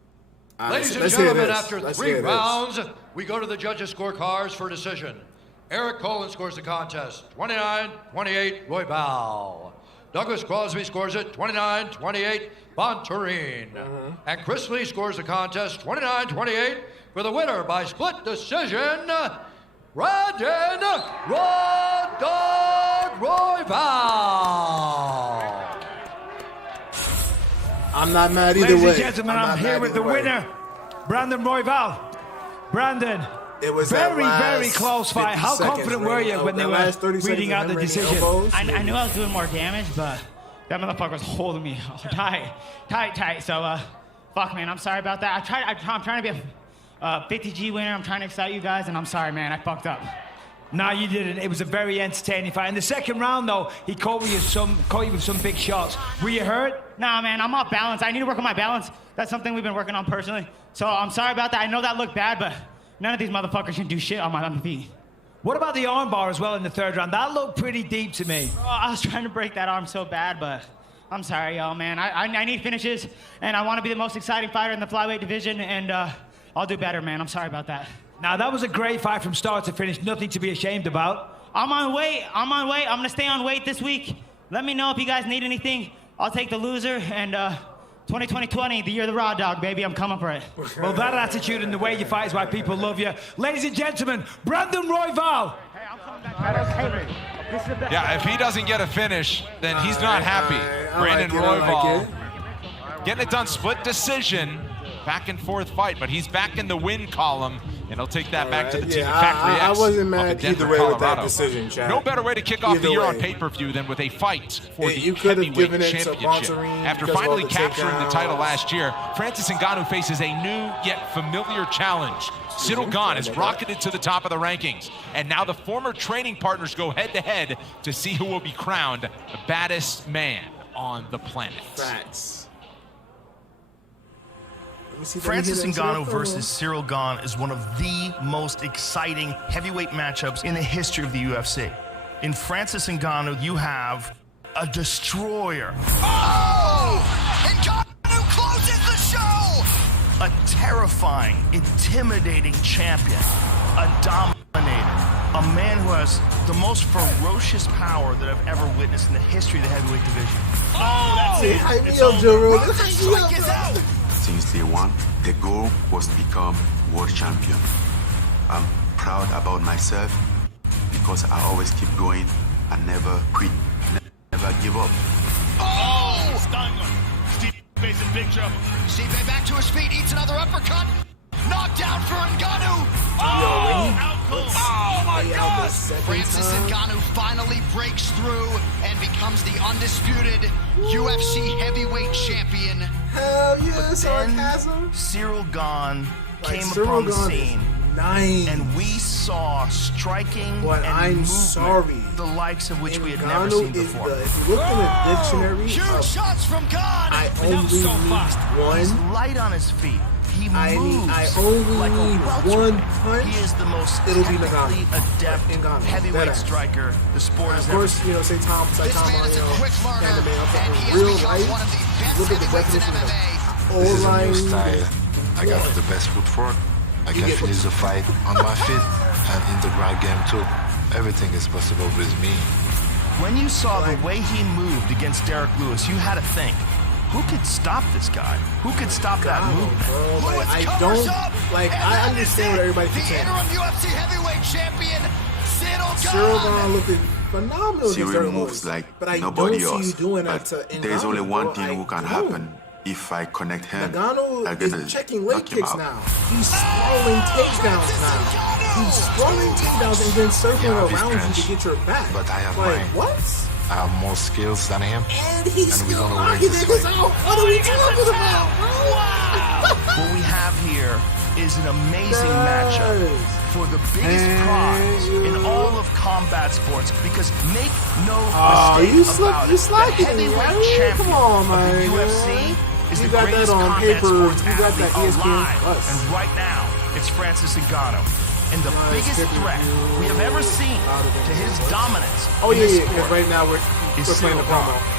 ladies and gentlemen, after 3 rounds, we go to the judges' scorecards for decision. Eric Colin scores the contest, 29-28, Royval. Douglas Crosby scores it, 29-28, Bontorin. And Chris Lee scores the contest, 29-28, for the winner by split decision, Brandon Raw Dog Royval. I'm not mad either way. Ladies and gentlemen, I'm here with the winner, Brandon Royval. Brandon, it was very close fight. How confident were you when they were reading out the decision? I knew I was doing more damage, but that motherfucker was holding me tight. So, fuck, man, I'm sorry about that. I'm trying to be a 50G winner. I'm trying to excite you guys, and I'm sorry, man. I fucked up. No, you didn't. It was a very entertaining fight. In the second round, though, he caught you with some big shots. Were you hurt? Nah, man, I'm off balance. I need to work on my balance. That's something we've been working on personally. So I'm sorry about that. I know that looked bad, but none of these motherfuckers can do shit on my feet. What about the armbar as well in the third round? That looked pretty deep to me. Oh, I was trying to break that arm so bad, but I'm sorry, y'all, man. I need finishes, and I want to be the most exciting fighter in the flyweight division, and I'll do better, man. I'm sorry about that. Now, that was a great fight from start to finish. Nothing to be ashamed about. I'm on weight. I'm going to stay on weight this week. Let me know if you guys need anything. I'll take the loser, and 2020, the year of the Raw Dog, baby. I'm coming for it. Well, that attitude and the way you fight is why people love you. Ladies and gentlemen, Brandon Royval. Hey, I'm coming back. Yeah, if he doesn't get a finish, then he's not happy. Brandon Royval getting it done, split decision. Back and forth fight, but he's back in the win column, and he'll take that back to the team at Factory X. I wasn't mad Denver, either way Colorado. with that decision, Chad. No better way to kick off Either the year way. on pay-per-view than with a fight for the You could have heavyweight given it to championship. Bontorin After because of finally all the capturing the title takedowns. last year, Francis Ngannou faces a new yet familiar challenge. Ciryl Gane is rocketed to the top of the rankings, and now the former training partners go head-to-head to see who will be crowned the baddest man on the planet. Facts. Francis Ngannou versus Ciryl Gane is one of the most exciting heavyweight matchups in the history of the UFC. In Francis Ngannou, you have a destroyer. Oh! Ngannou closes the show! A terrifying, intimidating champion. A dominator. A man who has the most ferocious power that I've ever witnessed in the history of the heavyweight division. Oh, that's it. It's over. Strike is out! Since day one, the goal was to become world champion. I'm proud about myself because I always keep going I never quit, never give up. Oh! Steinler. Steve facing big trouble. Stipe back to his feet, eats another uppercut. Knockdown for Ngannou. Oh my God! Francis Ngannou finally breaks through and becomes the undisputed UFC heavyweight champion. Hell yeah, But sarcasm. then Cyril Gane Like, came Cyril upon the Gane is scene. Nice. And we saw striking But and I'm movement, sorry. the likes of which we had never Ngannou seen is before. if you look in the dictionary, Huge shots from Gane. I only was so need fast. He's one. light on his feet. He I moves only like a need welterweight. one punch. He is the most It'll be technically adept Ngannou. heavyweight Deadass. striker the sport has Of ever course, seen. you know, say Tom, This man is a quick learner, and he has real become life. one of the best Look at the heavyweights in definition MMA. of This is a O-line. new style. I got the best foot fork. I can finish the fight on my feet and in the ground game too. Everything is possible with me. When you saw the way he moved against Derek Lewis, you had to think, who could stop this guy? Who could stop that movement? Bro, like, I don't like. I understand what everybody keeps saying. Interim UFC heavyweight champion, Cyril Gane looking phenomenal. Cyril against moves Lewis. like but I nobody don't else. see you doing that But to there's Ngannou, only one bro. thing who can happen. If I connect him, Ngannou I'm is gonna checking leg knock him kicks out. now. He's sprawling takedowns now. He's sprawling takedowns and then circling Yeah, he's around you French, to get your back. but I have like mine. what? I have more skills than him, And he's and we're still gonna win knocking this niggas fight. out. What are we talking about, bro? What we have here is an amazing matchup for the biggest prize in all of combat sports, because make no mistake about it, the slacking, heavyweight man. champion Come on, of man. the UFC is You the got that greatest on combat paper. sports You got athlete that ESPN alive. Plus. And right now, it's Francis Ngannou. And the biggest threat we have ever seen to his dominance Oh in yeah, this yeah. Because sport right now we're is playing the Cyril promo. Gane.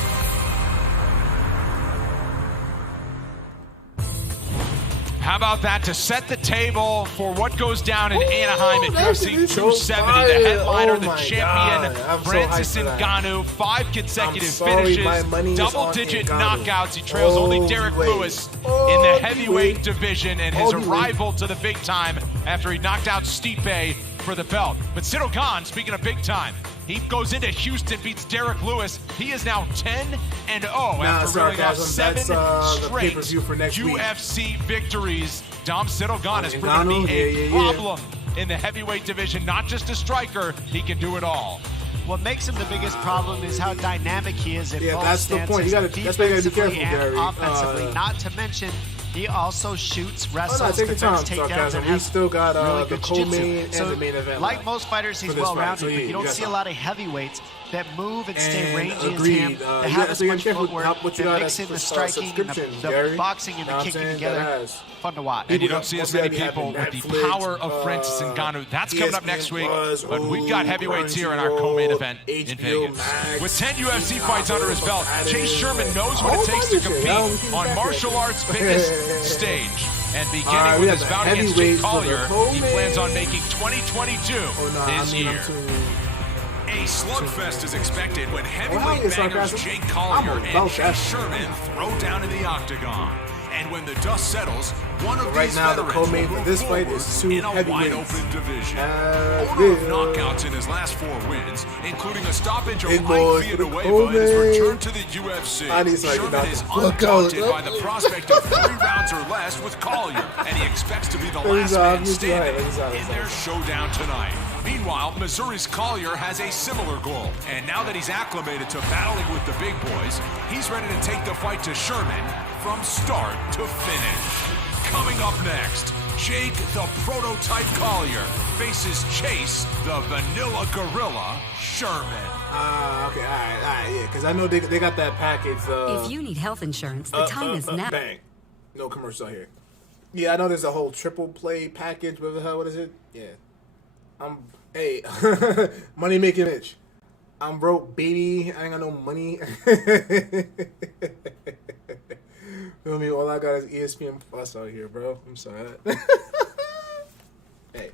How about that to set the table for what goes down in Anaheim at that UFC shit is so 270? fire. The headliner, Oh the my champion, God. I'm so Francis hyped for that. Ngannou, 5 consecutive I'm sorry, my finishes, money is double-digit on Ngannou. knockouts. He trails only Derek Lewis in the heavyweight division, and his arrival to the big time after he knocked out Stipe for the belt. But Cyril Gane, speaking of big time, he goes into Houston, beats Derek Lewis. He is now 10-0 after reeling off 7 the straight pay-per-view for next week. UFC victories. Dom Cyril Gane has proven to be a problem in the heavyweight division, not just a striker. He can do it all. What makes him the biggest problem is how dynamic he is at both that's the stances, point. That's why you gotta be careful, defensively and Gary. offensively. Not to mention, he also shoots, wrestles, take your defends time, takedowns, Sarcasm. and We has still got really the good co-main jiu-jitsu. and So, the main event like left most fighters, he's for this fight. well-rounded, So, but yeah, you don't got see a some. lot of heavyweights that move and stay And rangy as agreed. him, You that gotta- have as so you much gotta be careful footwork, what you that got mix in as the striking and subscriptions, the Gary. boxing and Know the what I'm kicking saying? together. That Fun to watch. And you don't see as many people with the power of Francis Ngannou. That's coming up next week. But we've got heavyweights here in our co-main event in Vegas. With 10 UFC fights under his belt, Chase Sherman knows what it takes to compete on martial arts' biggest stage. And beginning with his bout against Jake Collier, he plans on making 2022 his year. A slugfest is expected when heavyweight bangers Jake Collier and Chase Sherman throw down in the octagon. And when the dust settles, one of Right these now, the veterans co-main will for this move fight forward is two in a heavyweights. wide-open division. Owner of knockouts in his last 4 wins, including a stoppage of Big Ike boys for the Villanueva in his co-main. return to the UFC. I need somebody to Sherman knock is the fuck out. undaunted by the prospect of 3 rounds or less with Collier, and he expects to be the last man standing in their showdown tonight. Meanwhile, Missouri's Collier has a similar goal, and now that he's acclimated to battling with the big boys, he's ready to take the fight to Sherman from start to finish. Coming up next, Jake the Prototype Collier faces Chase the Vanilla Gorilla Sherman. Okay, all right, yeah, because I know they got that package. If you need health insurance, the time is now. Bang. No commercial out here. Yeah, I know there's a whole triple play package. What the hell? What is it? Yeah. Hey, money making itch. I'm broke, baby. I ain't got no money. Feel me? All I got is ESPN Plus out here, bro. I'm sorry. Hey,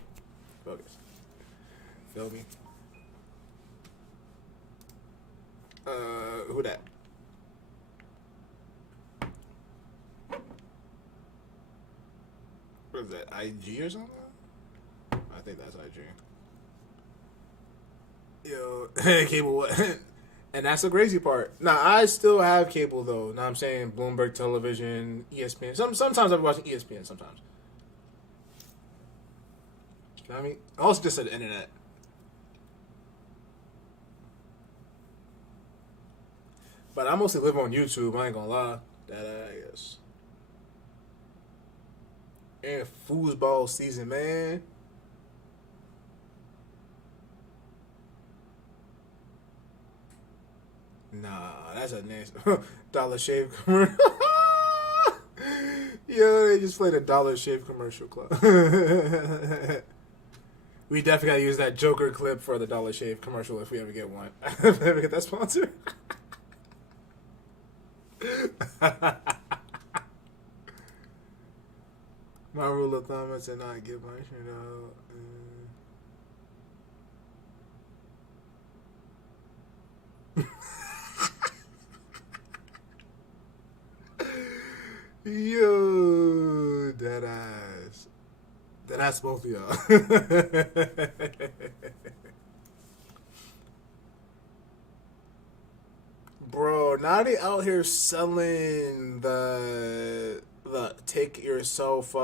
focus. Feel me? Who that? What is that? IG or something? I think that's IG. Yo, cable. And that's the crazy part. Now, I still have cable, though. Now I'm saying Bloomberg Television, ESPN. Sometimes I'm watching ESPN, sometimes. You know what I mean? I also just said internet. But I mostly live on YouTube, I ain't gonna lie. That I guess. And foosball season, man. Nah, that's a nasty Dollar Shave commercial. Yo, they just played a Dollar Shave commercial club. We definitely gotta use that Joker clip for the Dollar Shave commercial if we ever get one. If we ever get that sponsor. My rule of thumb is to not give my shit out. Yo, that ass. That ass both of y'all. Bro, now they out here selling the take yourself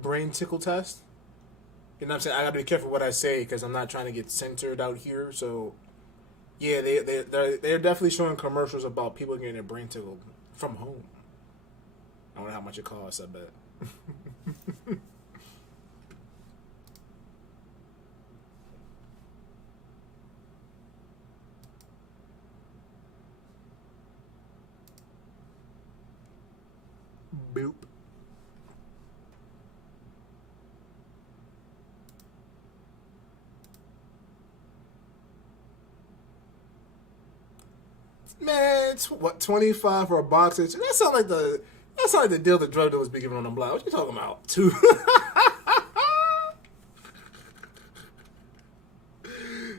brain tickle test. You know what I'm saying? I gotta be careful what I say because I'm not trying to get censored out here. So, yeah, they're definitely showing commercials about people getting their brain tickled from home. I don't know how much it costs, I bet. Boop. Man, what, 25 for a boxer? That sounds like the deal the drug dealers be giving on the block. What you talking about? 2.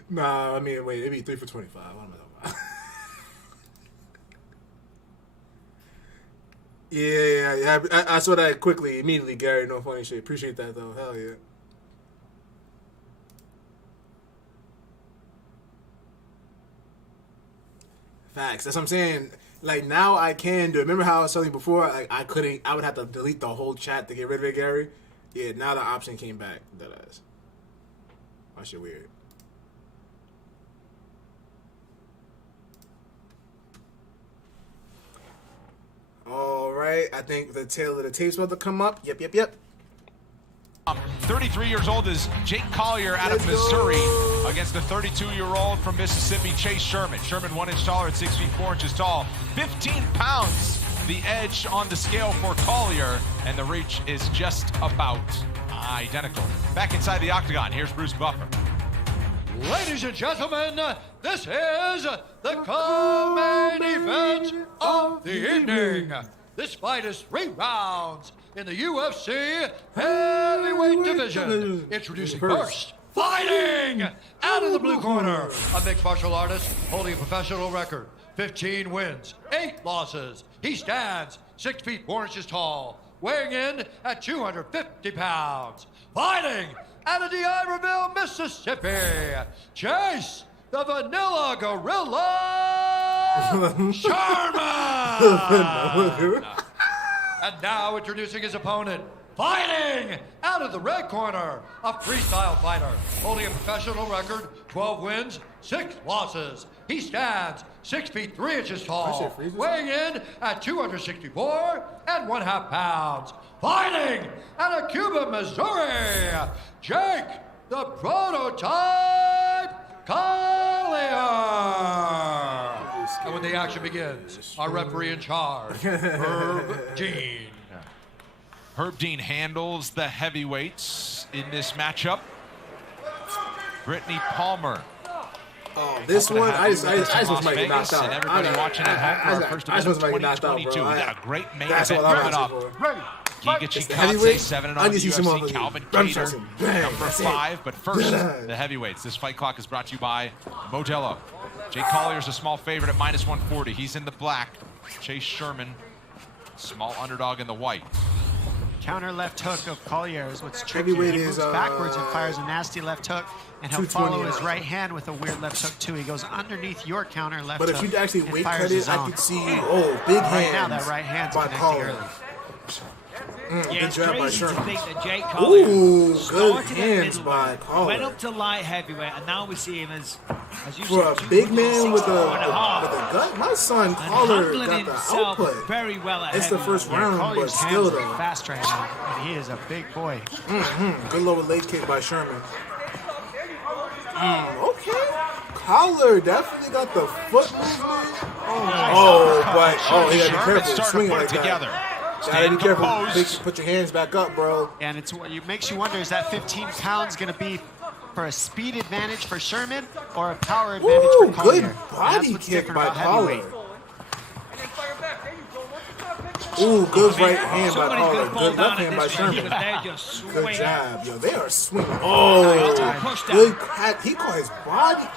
Nah, I mean, wait, it'd be 3 for 25. What am I talking about? Yeah. I saw that quickly, immediately, Gary. No funny shit. Appreciate that, though. Hell yeah. Facts. That's what I'm saying. Like, now I can do it. Remember how I was telling you before? Like, I would have to delete the whole chat to get rid of it, Gary? Yeah, now the option came back. That ass. That shit weird. All right. I think the tail of the tape's about to come up. Yep. 33 years old is Jake Collier out of Missouri against the 32-year-old from Mississippi, Chase Sherman. Sherman 1 inch taller at 6 feet 4 inches tall. 15 pounds the edge on the scale for Collier, and the reach is just about identical. Back inside the octagon, here's Bruce Buffer. Ladies and gentlemen, this is the co-main event of the evening. This fight is 3 rounds in the UFC heavyweight division. Introducing first, fighting out of the blue corner, a mixed martial artist holding a professional record, 15 wins, 8 losses. He stands 6 feet 4 inches tall, weighing in at 250 pounds. Fighting out of Iberville, Mississippi, Chase the Vanilla Gorilla Sherman. And now introducing his opponent, fighting out of the red corner, a freestyle fighter, holding a professional record, 12 wins, 6 losses. He stands 6 feet 3 inches tall, weighing in at 264 and 1/2 pounds. Fighting out of Cuba, Missouri, Jake the Prototype Collier. And when the action begins, our referee in charge, Herb Dean. Herb Dean handles the heavyweights in this matchup. Brittany Palmer. Oh, this one, I just was might get knocked out. And everybody watching at home for our first event of 2022. We got a great main event coming up. Giga Chikadze, 7-0 UFC, Calvin Kattar, number 5. But first, the heavyweights. This fight clock is brought to you by Modelo. Jake Collier's a small favorite at -140. He's in the black. Chase Sherman, small underdog in the white. Counter left hook of Collier is what's tricky. He moves backwards and fires a nasty left hook, and he'll follow his right hand with a weird left hook too. He goes underneath your counter left hook. But if you actually weight cut it, I could see, big right hands. Now that right hand's connecting early. Good job by Sherman. Ooh, good hands by Collier. Went up to light heavyweight, and now we see him as you for a big man with a gun. My son Collier got the output. Very well. It's the first round, but still though. Fast right now, and he is a big boy. Good lower leg kick by Sherman. Okay. Collier definitely got the foot movement. He got to be careful. Swing like together. That. Gotta be careful. Put your hands back up, bro. And it makes you wonder: is that 15 pounds going to be for a speed advantage for Sherman or a power advantage for Collier? Good body kick by Collier. Ooh, good right hand by Collier. Good left hand by Sherman. Good jab. Yo, they are swinging. Oh, good catch. He caught his body.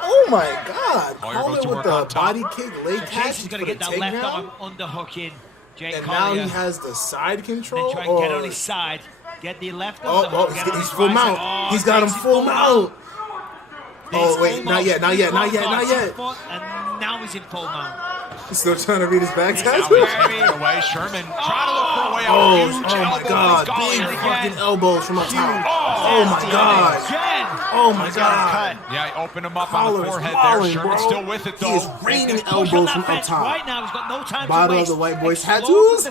Oh my God. Collier with the body kick, leg catch. He's going to get that left arm underhooking. And now he has the side control. Then try and get on his side. Get the left underhook. He's full mount. He's got him full mount. Oh, wait. Not yet. And now he's in full mount. He's still trying to read his back tattoo. Away. Sherman trying to look for a way out. Oh my God. Big fucking elbows from up top. Oh my God. Oh my God. Yeah, he opened him up on the forehead there. Sherman's still with it though. He is raining elbows from up top. Right now, he's got no time Bottom to waste. of the white boy's tattoos.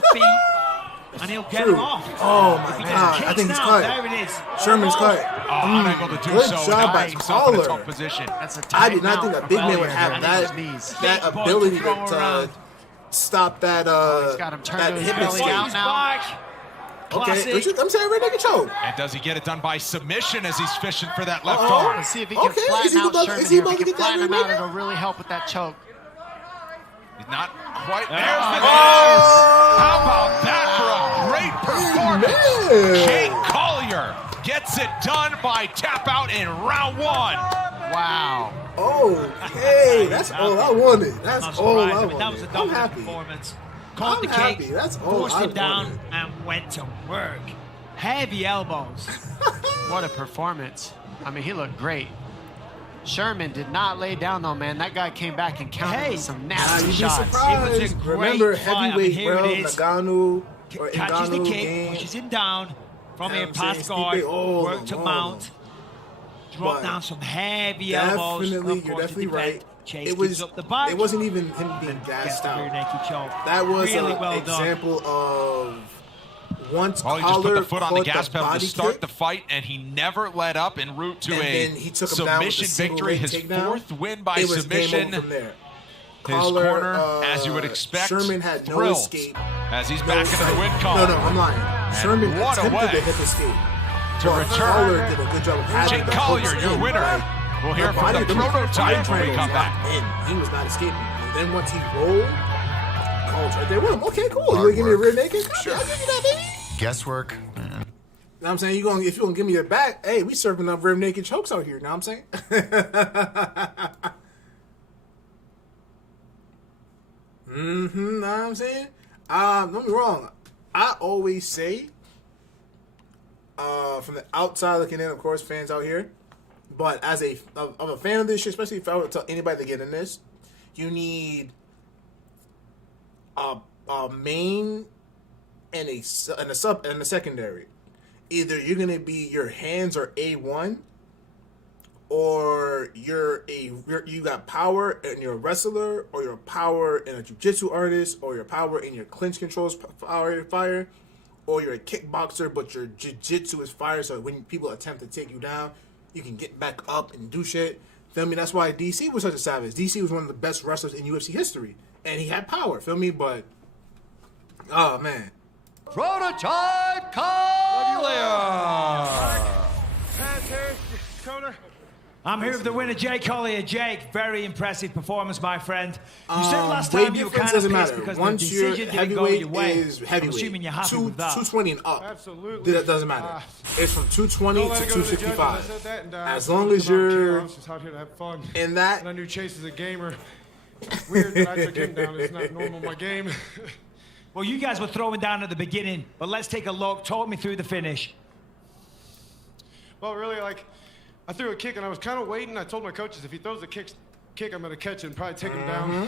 And he'll get him off. Oh my God. I think he's cut. There it is. Sherman's cut. Unable to do Good so. job by Collier. That's a I did not think a big man would have that ability to stop that hip escape. Out now. Okay, I'm saying rear naked choke. And does he get it done by submission as he's fishing for that left arm? Let's see if he can flatten out Sherman here. If he can flatten him out, it'll really help with that choke. He's not quite there. How about that for a great performance? Jake Collier gets it done by tap out in round 1. Wow. Okay, that's all I wanted. That's all I wanted. That was a dominant performance. Caught the kick, forced him down, and went to work. Heavy elbows. What a performance. I mean, he looked great. Sherman did not lay down, though, man. That guy came back and countered with some nasty shots. Surprised. It was a great Remember, fight. heavyweight, Here bro, it is. Nagano, Catches the kick, pushes him down. From here, pass guard, work to mount. Drop down some heavy elbows. Definitely, you're definitely right. It wasn't even him being gassed out. That was really an example of once Collier he just put the foot on the gas the pedal to start the fight, and he never let up en route to a submission victory. His 4th win by submission. His corner, as you would expect, Sherman had no escape. As he's back into the win column. No, I'm lying. Sherman attempted to hit escape. To return. Collier did a good job of having Jake Collier, your winner. We'll hear from the prototype when we come back. He was not escaping. And then once he rolled, Cole's right there with him. Okay, cool. You want to give me a rear naked? Sure. I'll give you that, baby. Guesswork. You know what I'm saying? If you're going to give me your back, hey, we serving up rear naked chokes out here. You know what I'm saying? Know what I'm saying? Don't get me wrong. I always say, from the outside looking in, of course, fans out here, but as a fan of this shit, especially if I were to tell anybody to get in this, you need a main and a sub and a secondary. Either you're gonna be your hands are A1, or you got power and you're a wrestler, or you're power and a jiu-jitsu artist, or your power in your clinch controls fire, or you're a kickboxer but your jiu-jitsu is fire. So when people attempt to take you down, you can get back up and do shit. Feel me? That's why DC was such a savage. DC was one of the best wrestlers in UFC history, and he had power. Feel me? But oh man, Prototype Collier. I'm here with the winner, Jake Collier. Jake, very impressive performance, my friend. You said last time you were kind of pissed because the decision didn't go your way. I'm assuming you're happy with that. 220 and up. Absolutely. That doesn't matter. It's from 220 to 265. As long as you're in that. And I knew Chase is a gamer. It's weird that I took him down. It's not normal my game. Well, you guys were throwing down at the beginning, but let's take a look. Talk me through the finish. Well, really, like, I threw a kick and I was kind of waiting. I told my coaches if he throws a kick, I'm going to catch it and probably take him down.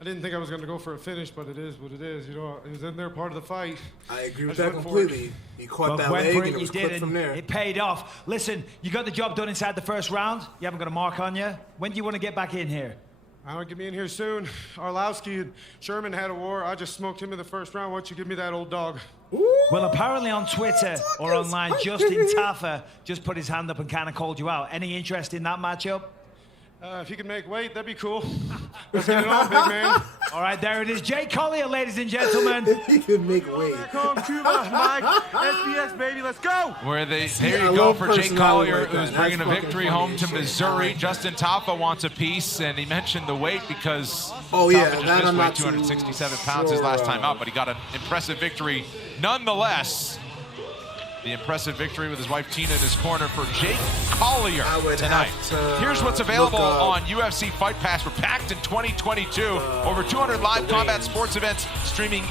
I didn't think I was going to go for a finish, but it is what it is. You know, it was in there, part of the fight. I agree with that completely. He caught that leg and it was clipped from there. It paid off. Listen, you got the job done inside the first round. You haven't got a mark on you. When do you want to get back in here? I want to get me in here soon. Arlovsky and Sherman had a war. I just smoked him in the first round. Why don't you give me that old dog? Well, apparently on Twitter or online, Justin Taffer just put his hand up and kind of called you out. Any interest in that matchup? If you can make weight, that'd be cool. Let's get it on, big man. All right, there it is. Jay Collier, ladies and gentlemen. He can make weight. Back home, Cuba, Mike. SBS, baby, let's go. There you go for Jay Collier, who's bringing a victory home to Missouri. Justin Taffa wants a piece, and he mentioned the weight because Taffa just missed weight 267 pounds his last time out, but he got an impressive victory nonetheless. The impressive victory with his wife Tina in his corner for Jake Collier tonight. Here's what's available on UFC Fight Pass. We're packed in 2022. Over 200 live combat sports events streaming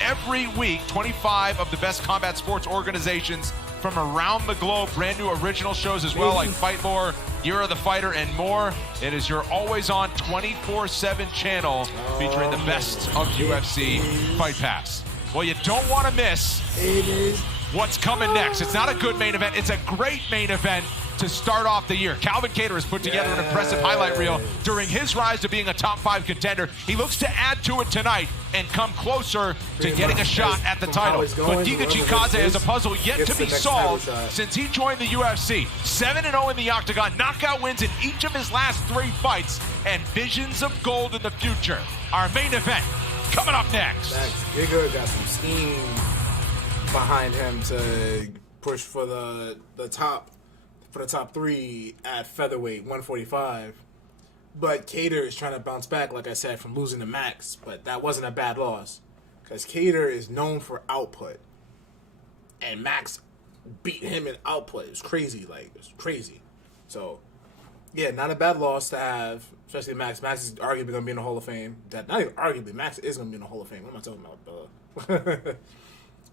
every week. 25 of the best combat sports organizations from around the globe. Brand new original shows as well, like Fight Lore, Year of the Fighter, and more. It is your always-on 24/7 channel featuring the best of UFC Fight Pass. Well, you don't want to miss what's coming next. It's not a good main event. It's a great main event to start off the year. Calvin Kattar has put together an impressive highlight reel during his rise to being a top 5 contender. He looks to add to it tonight and come closer to getting a shot at the title. But Giga Chikadze has a puzzle yet to be solved since he joined the UFC. 7-0 in the octagon, knockout wins in each of his last 3 fights, and visions of gold in the future. Our main event coming up next. Giga got some steam behind him to push for the top 3 at featherweight 145. But Kattar is trying to bounce back, like I said, from losing to Max. But that wasn't a bad loss, because Kattar is known for output, and Max beat him in output. It was crazy, So yeah, not a bad loss to have, especially Max. Max is arguably going to be in the Hall of Fame. Not even arguably, Max is going to be in the Hall of Fame. What am I talking about?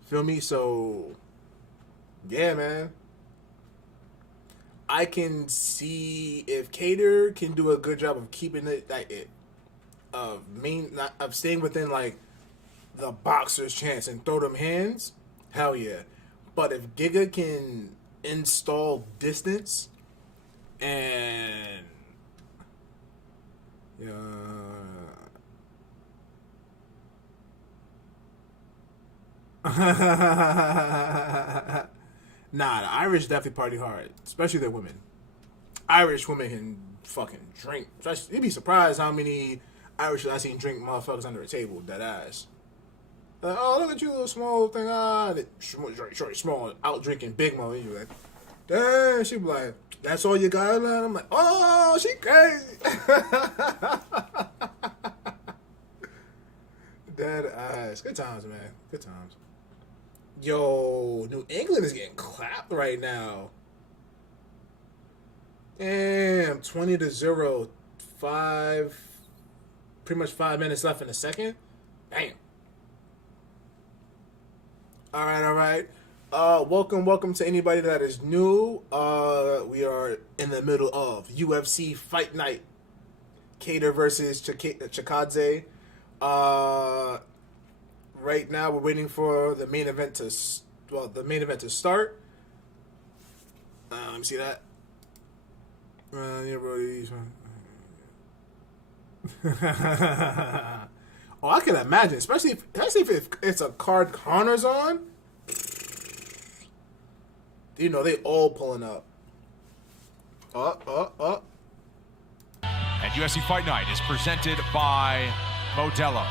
Feel me? So, yeah, man. I can see if Kattar can do a good job of keeping it of staying within like the boxer's chance and throw them hands. Hell yeah! But if Giga can install distance and nah, the Irish definitely party hard, especially their women. Irish women can fucking drink. You'd be surprised how many Irish I seen drink motherfuckers under a table, dead ass. Like, oh, look at you, little small thing. Short, small, out drinking big mother. You like, damn, she be like, that's all you got, man? I'm like, oh, she crazy. Dead ass. Good times, man. Good times. Yo, New England is getting clapped right now. Damn, 20-0. Pretty much 5 minutes left in the second. Damn. All right. Welcome to anybody that is new. We are in the middle of UFC Fight Night. Kattar versus Chikadze. Right now, we're waiting for the main event to start. Let me see that. Oh, I can imagine, especially if it's a card Connor's on. You know, they all pulling up. And UFC Fight Night is presented by Modelo.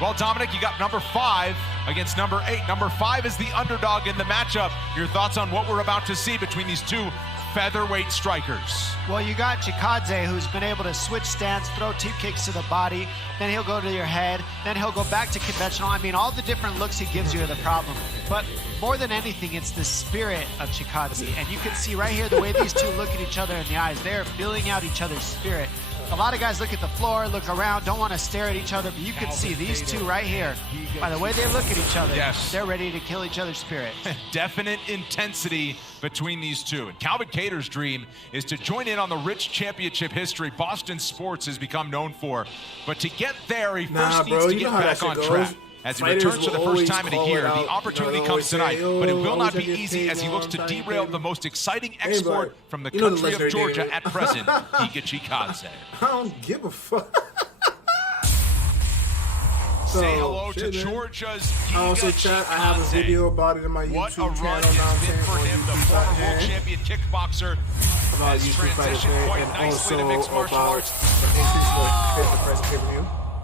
Well, Dominic, you got number 5 against number 8. Number 5 is the underdog in the matchup. Your thoughts on what we're about to see between these two featherweight strikers? Well, you got Chikadze, who's been able to switch stance, throw 2 kicks to the body, then he'll go to your head, then he'll go back to conventional. I mean, all the different looks he gives you are the problem. But more than anything, it's the spirit of Chikadze. And you can see right here the way these two look at each other in the eyes. They're feeling out each other's spirit. A lot of guys look at the floor, look around, don't want to stare at each other, but you can see these two right here. By the way they look at each other, they're ready to kill each other's spirit. Definite intensity between these two. And Calvin Kattar's dream is to join in on the rich championship history Boston sports has become known for. But to get there, he first needs to get back on track. As he returns for the first time in a year, the opportunity comes tonight, but it will not be easy as he looks to derail the most exciting export from the country of Georgia at present, Giga Chikadze. I don't give a fuck. Say hello to Georgia's Giga also, chat, I have a video about it in my what YouTube a run channel. it's been for him, the former world champion kickboxer has transitioned quite nicely to mixed martial arts.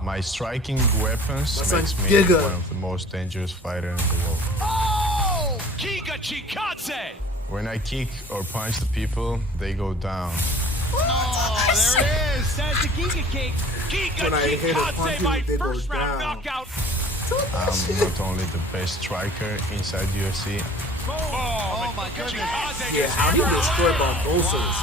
My striking weapons makes me Giga. one of the most dangerous fighters in the world. Oh! Giga Chikadze! When I kick or punch the people, they go down. Oh, there it is. That's the Giga kick. Giga Chikadze, my first round knockout. I'm not only the best striker inside UFC. Oh my goodness. Yeah, how he destroyed Barbosa is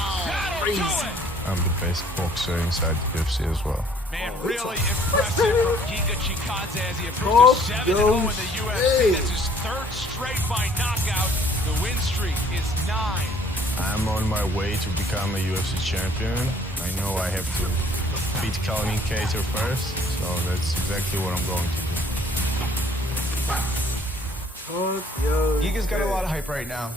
crazy. I'm the best boxer inside the UFC as well. Man, really impressive from Giga Chikadze as he improves to 7-0 in the UFC. That's his third straight by knockout. The win streak is 9. I'm on my way to become a UFC champion. I know I have to beat Calvin Kattar first, so that's exactly what I'm going to do. Giga's got a lot of hype right now.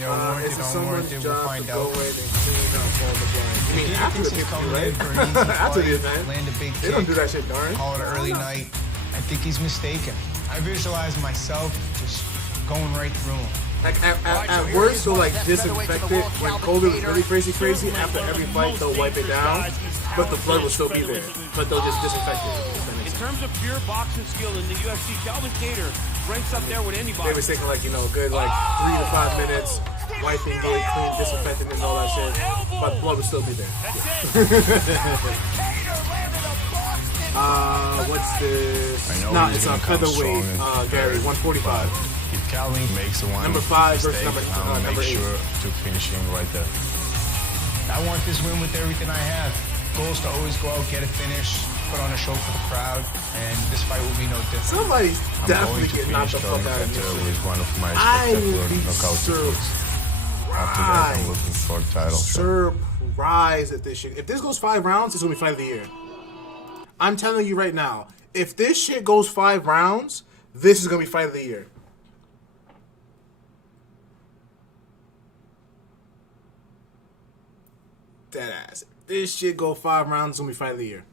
Warranted, unwarranted, we'll find out. Giga thinks he's coming in for an easy fight, land a big kick, don't do that shit, darn. call it an early night. I think he's mistaken. I visualize myself just going right through him. Like at worst, they'll like disinfect it. When COVID was really crazy, after every fight they'll wipe it down, but the blood will still be there. But they'll just disinfect it. In terms of pure boxing skill in the UFC, Calvin Kattar ranks up there with anybody. They were taking like good like 3 to 5 minutes, wiping it, clean, disinfecting and all that shit, but the blood will still be there. What's this? Nah, it's a featherweight, Gary, 145. If Calvin makes a one number 5 versus mistake, number I'll make 8. sure to finish him right there. I want this win with everything I have. Goal is to always go out, get a finish, put on a show for the crowd, and this fight will be no different. Somebody's definitely getting knocked the fuck out of this. With one of my I will be knockout techniques. After that, I'm looking for a title shot. Surprised at this shit. If this goes 5 rounds, it's gonna be fight of the year. I'm telling you right now. If this shit goes 5 rounds, this is gonna be fight of the year. Dead ass. If this shit go 5 rounds, it's gonna be fight of the year.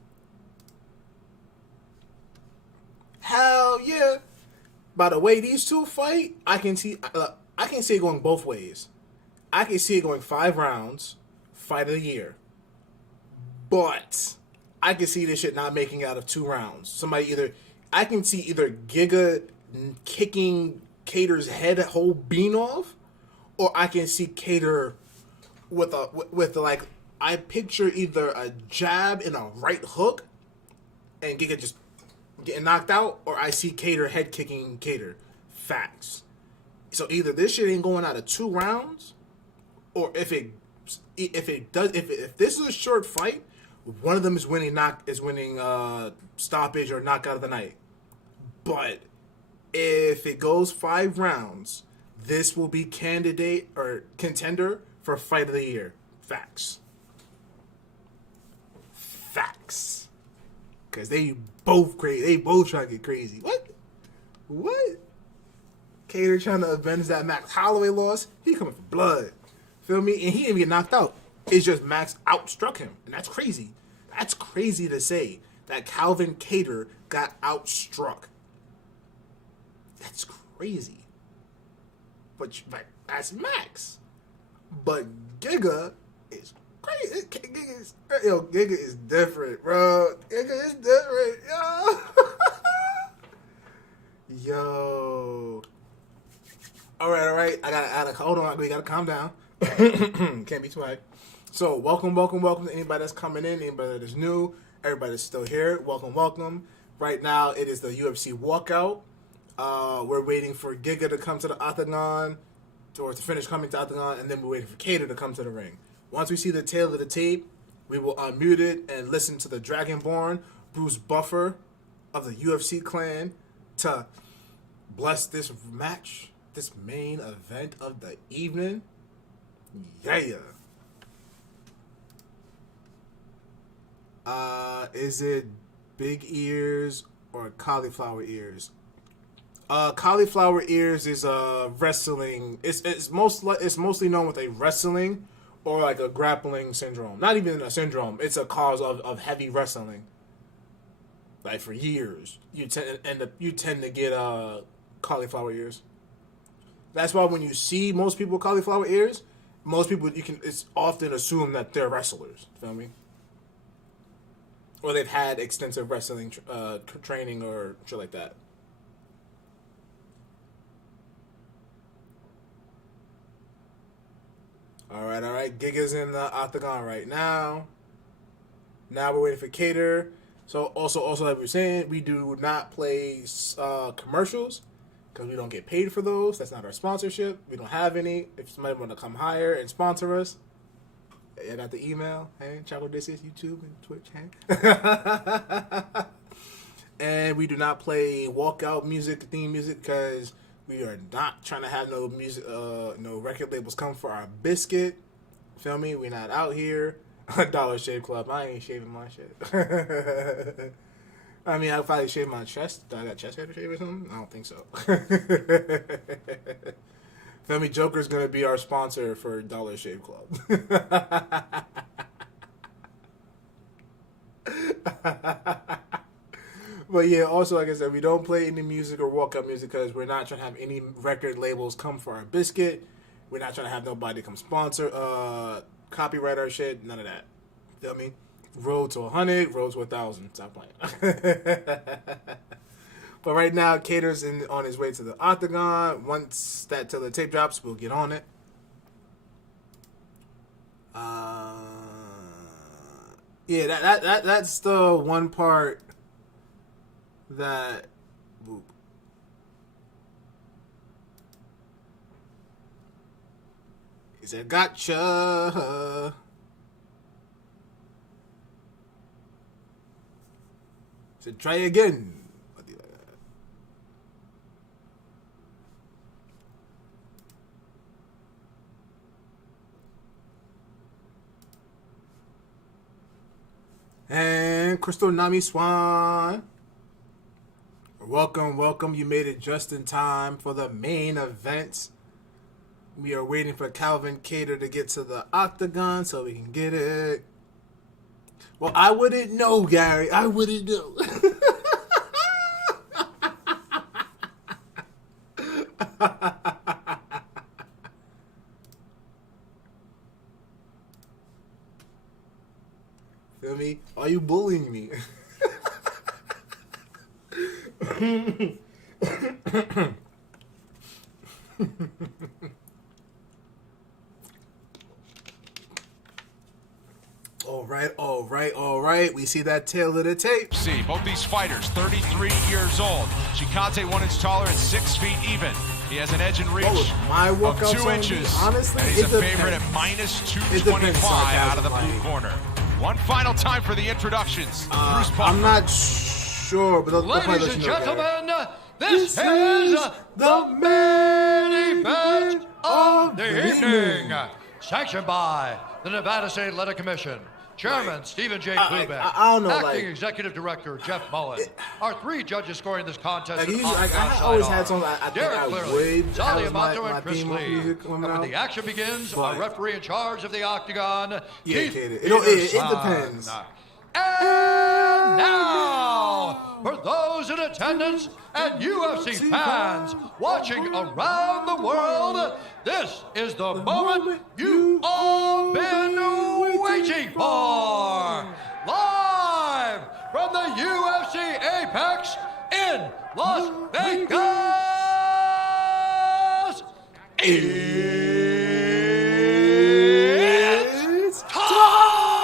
Hell yeah! By the way these two fight, I can see it going both ways. I can see it going 5 rounds, fight of the year. But I can see this shit not making out of 2 rounds. I can see either Giga kicking Kattar's head whole bean off, or I can see Kattar with I picture either a jab and a right hook, and Giga just getting knocked out, or I see Kattar head kicking Kattar. Facts. So either this shit ain't going out of 2 rounds, or if this is a short fight, one of them is winning stoppage or knockout of the night. But if it goes 5 rounds, this will be candidate or contender for fight of the year. Facts. Because they both crazy. They both trying to get crazy. What? Kattar trying to avenge that Max Holloway loss. He coming for blood. Feel me? And he didn't get knocked out. It's just Max outstruck him. And that's crazy. That's crazy to say that Calvin Kattar got outstruck. That's crazy. But that's Max. But Giga is crazy. Giga is different, bro. Giga is different, yo. All right. I gotta hold on. We gotta calm down. Can't be too high. So welcome to anybody that's coming in, anybody that is new, everybody that's still here. Welcome. Right now it is the UFC walkout. We're waiting for Giga to come to the octagon, or to finish coming to the octagon, and then we're waiting for Kattar to come to the ring. Once we see the tail of the tape, we will unmute it and listen to the Dragonborn, Bruce Buffer of the UFC clan, to bless this match, this main event of the evening. Yeah. Is it big ears or cauliflower ears? Cauliflower ears is wrestling. It's mostly known with a wrestling or like a grappling syndrome. Not even a syndrome. It's a cause of heavy wrestling. Like for years, you tend to get cauliflower ears. That's why when you see most people with cauliflower ears, it's often assumed that they're wrestlers. Feel me? Or they've had extensive wrestling training or shit like that. All right. Giga's in the octagon right now. Now we're waiting for Kattar. So also like we were saying, we do not play commercials because we don't get paid for those. That's not our sponsorship. We don't have any. If somebody want to come hire and sponsor us, I got the email. Hey, Chaco, this is YouTube and Twitch. Hey. And we do not play walkout music, theme music, because we are not trying to have no music, no record labels come for our biscuit. Feel me? We're not out here. Dollar Shave Club. I ain't shaving my shit. I mean, I'll probably shave my chest. Do I got chest hair to shave or something? I don't think so. Feel me? Joker's gonna be our sponsor for Dollar Shave Club. But yeah, also like I said, we don't play any music or walk-up music because we're not trying to have any record labels come for our biscuit. We're not trying to have nobody come sponsor, copyright our shit. None of that. Feel me? Road to 100, road to 1,000. Stop playing. But right now, Kattar's on his way to the octagon. Once that till the tape drops, we'll get on it. Yeah, that's the one part that. Whoop. He said, "Gotcha." He said, "Try again." And Crystal Nami Swan. Welcome. You made it just in time for the main event. We are waiting for Calvin Kattar to get to the octagon so we can get it. Well, I wouldn't know, Gary. I wouldn't know. Feel me? Are you bullying me? All right. We see that tail of the tape. See, both these fighters, 33 years old. Chikadze 1 inch taller and 6 feet even. He has an edge and reach of 2 inches. Honestly, and he's a favorite at minus 225 out of the blue corner. One final time for the introductions. Bruce Buffer. I'm not sure, but ladies and gentlemen, this is the main event of the evening. Sanctioned by the Nevada State Athletic Commission. Chairman Stephen J. Klubeck. I don't know, Acting Executive Director Jeff Mullen. Our 3 judges scoring this contest. I always had some. I think I would. Talia Mato and Chris Lee. And when the action begins, our referee in charge of the octagon, Keith it depends. And now, for those in attendance and UFC fans watching around the world, this is the moment you've all been waiting for. Live from the UFC Apex in Las Vegas, it's time!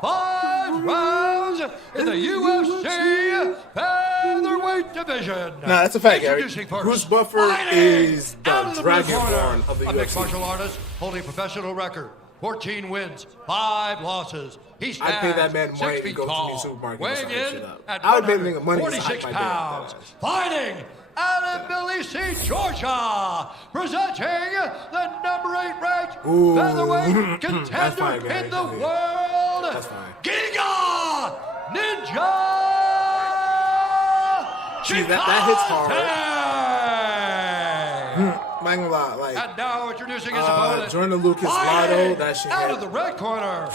5 rounds in the UFC featherweight division. Nah, that's a fact, Gary. Bruce Buffer is the Dragonborn of the UFC. A mixed martial artist holding a professional record 14 wins, 5 losses. He stands I'd pay that man 6 money to feet go to tall, the supermarket and weighing sign in shit up. at I would pay the nigga money to 46 sign my pounds, fighting out of Tbilisi, Georgia, presenting the number 8 ranked featherweight contender in the world, Giga Ninja See, that hits hard. I'm not gonna lie, like, and now introducing his opponent, Jordan Lucas Lotto, that shit out hit. of the red corner, a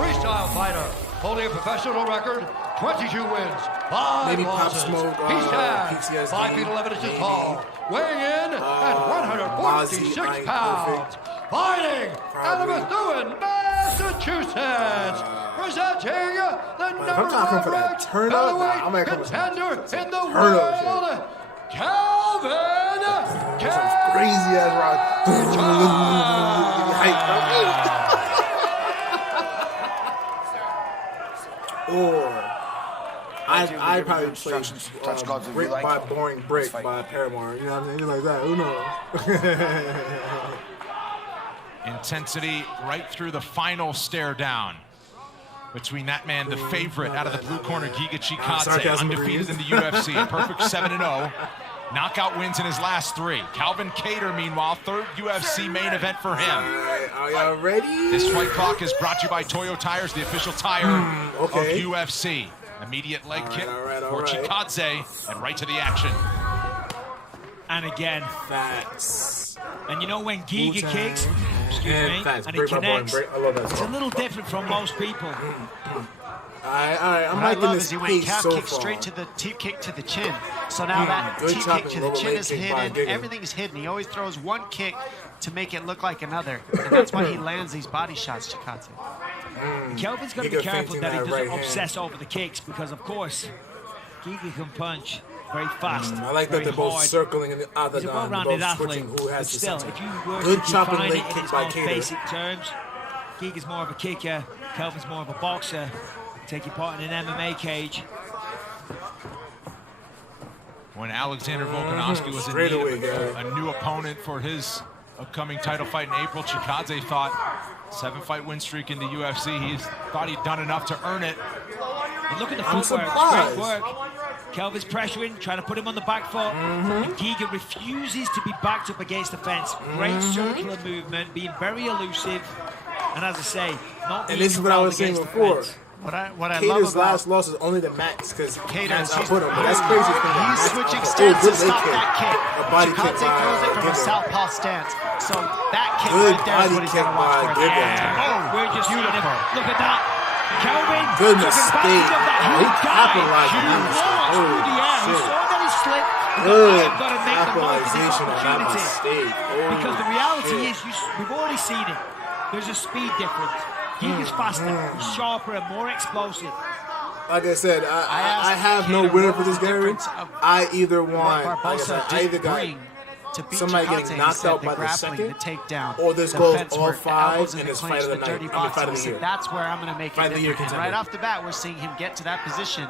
freestyle fighter, holding a professional record, 22 wins, 5 Maybe Pop losses. Smoke, He stands PTSD, 5 feet 11 inches tall, weighing in at 146 pounds, fighting out of Methuen, Massachusetts, presenting the number 1 ranked featherweight contender in the world, Calvin crazy ass rock. Or I probably play Brick by Boring Brick by Paramore. You know what I mean? Like that. Who knows? Intensity right through the final stare down between that man, the favorite out of the blue corner, Giga Chikadze, undefeated in the UFC, a perfect 7-0. Knockout wins in his last 3. Calvin Kattar, meanwhile, 3rd UFC main event for him. Are y'all ready? This fight clock is brought to you by Toyo Tires, the official tire of UFC. Immediate leg kick for Chikadze, and right to the action. And again, facts. And you know when Giga kicks, and it connects, I love that it's a little different from most people. I'm what I liking love this is he went pace calf so kick far. straight to the teep kick to the chin. So now that Good teep kick chopping, to the little chin leg is kick by hidden. Giga. Everything's hidden. He always throws one kick to make it look like another. And that's why he lands these body shots, Chikadze. Kelvin's got to be careful that he doesn't obsess over the kicks because, of course, Giga can punch very fast. I like that they're both circling in the other He's a well-rounded athlete, who but has still, the if you were good to chopping define leg it in kick its by most Kattar. basic terms, Giga's more of a kicker, Kelvin's more of a boxer, taking part in an MMA cage. When Alexander Volkanovski was in need of a new opponent for his upcoming title fight in April, Chikadze thought 7-fight win streak in the UFC. He thought he'd done enough to earn it. And look at the footwork, great work. Kelvin's pressuring, trying to put him on the back foot. And Giga refuses to be backed up against the fence. Great circular movement, being very elusive. And as I say, not being And this is what I was saying before. What I love Kattar's about last loss is only the max because Kattar's output him. But that's crazy. He's switching stance to stop that kick. Chikadze throws it from a southpaw stance. So that kick right there is what he's going to watch for. We're just beautiful. Look at that. Kelvin Good took mistake. advantage of that. He capitalized on that mistake. Through the air. He Shit. saw that he slipped. Good I've got to make the most of this capitalization on that opportunity. mistake. Because the reality is, we've already seen it. There's a speed difference. Giga's faster, he's sharper, and more explosive. Like I said, I have no winner for this game. I either want, like I said, I either got somebody getting knocked out by the second, or this goes all 5 in this fight of the night. Fight of the year. That's where I'm going to make Fight of it the year different. And contender. right off the bat, we're seeing him get to that position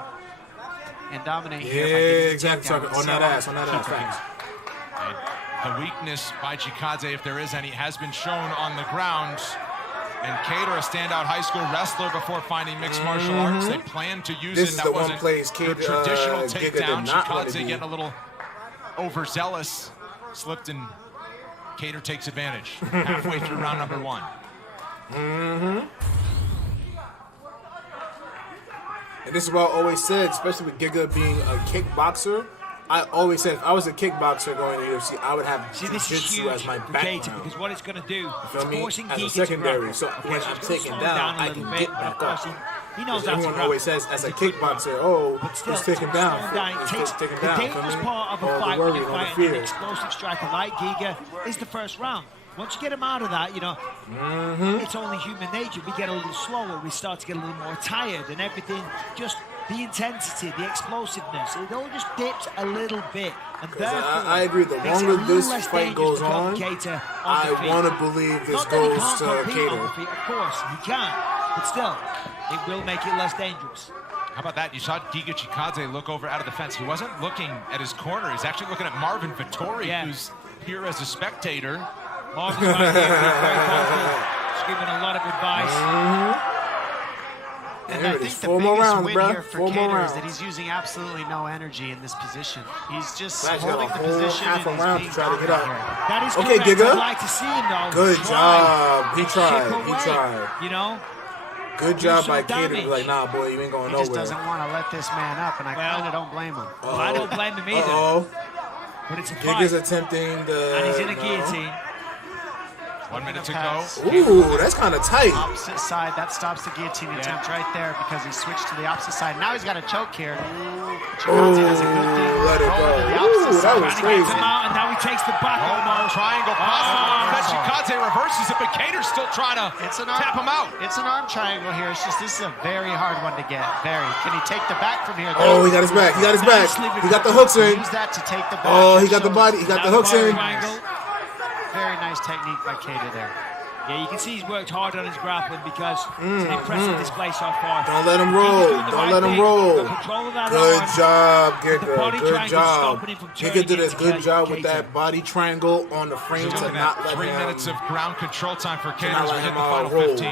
and dominate Yeah, here by getting the exactly. takedown. On that ass, facts. The weakness by Chikadze, if there is any, has been shown on the ground. And Kattar, a standout high school wrestler before finding mixed martial arts. They planned to use This it. is That the one wasn't place their Kattar, traditional Giga did takedown. not want to Chikadze do. getting a little overzealous. Slipped and Kattar takes advantage halfway through round number 1. And this is what I always said, especially with Giga being a kickboxer. I always said if I was a kickboxer going to the UFC, I would have jiu-jitsu as my background. Because what it's going to do, You it's feel me? forcing As a Giga secondary. to So grapple. when Okay, I'm it's taken gonna down, slow I a can little get bit, back but of up. course he knows how to Everyone grapple. always says, as a He's quick kickboxer, oh, But still, he's taken down. slowing down. It He's takes taken the down. dangerous part of a All the fight when worry, you're all the fighting an fear. explosive striker like Giga is the first round. Once you get him out of that, you know, it's only human nature. We get a little slower, we start to get a little more tired, and everything, just the intensity, the explosiveness, it all just dips a little bit. And therefore, I agree. The makes it a longer little this less fight dangerous goes for on, Kattar I the feet. want to believe this Not that he goes can't to compete on the Kattar. feet, of course, he can, but still, it will make it less dangerous. How about that? You saw Giga Chikadze look over out of the fence. He wasn't looking at his corner. He's actually looking at Marvin Vittori, who's here as a spectator. Marvin's right there, being very vocal, giving a lot of advice. And I think the biggest win here for Kattar is that he's using absolutely no energy in this position. He's just holding the position and he's being dominant here. That is okay, correct. Giga. I'd like to see him, though. Good job. He tried. Chip away, He tried. You know? Good job by Kattar. Be like, nah, boy, you ain't going He nowhere. just doesn't want to let this man up, and I kind of don't blame him. Well, I don't blame him either. Uh-oh. But it's a fight. Giga's attempting the... And he's in a guillotine. 1 minute to go. Ooh, that's kind of tight. Opposite side, that stops the guillotine attempt right there because he switched to the opposite side. Now he's got a choke here. Chikadze does a good thing. Let it go. To the opposite Ooh, that side. was crazy. And now he takes the back. Triangle possible. Then Chikadze reverses it, but Kattar's still trying to tap him out. It's an arm triangle here. It's just this is a very hard one to get. Very. Can he take the back from here? Oh, he got his back. He got his back. He got the hooks in. Use that to take the back. Oh, he got the body. He got the hooks in. Very nice technique by Kattar there. Yeah, you can see he's worked hard on his grappling because it's an impressive display so far. Don't let him roll. Don't let him roll. Good job, Giga. Good job. Giga did a good job with that body triangle on the frame to not let him. 3 minutes of ground control time for Kattar as we hit the final roll. 15.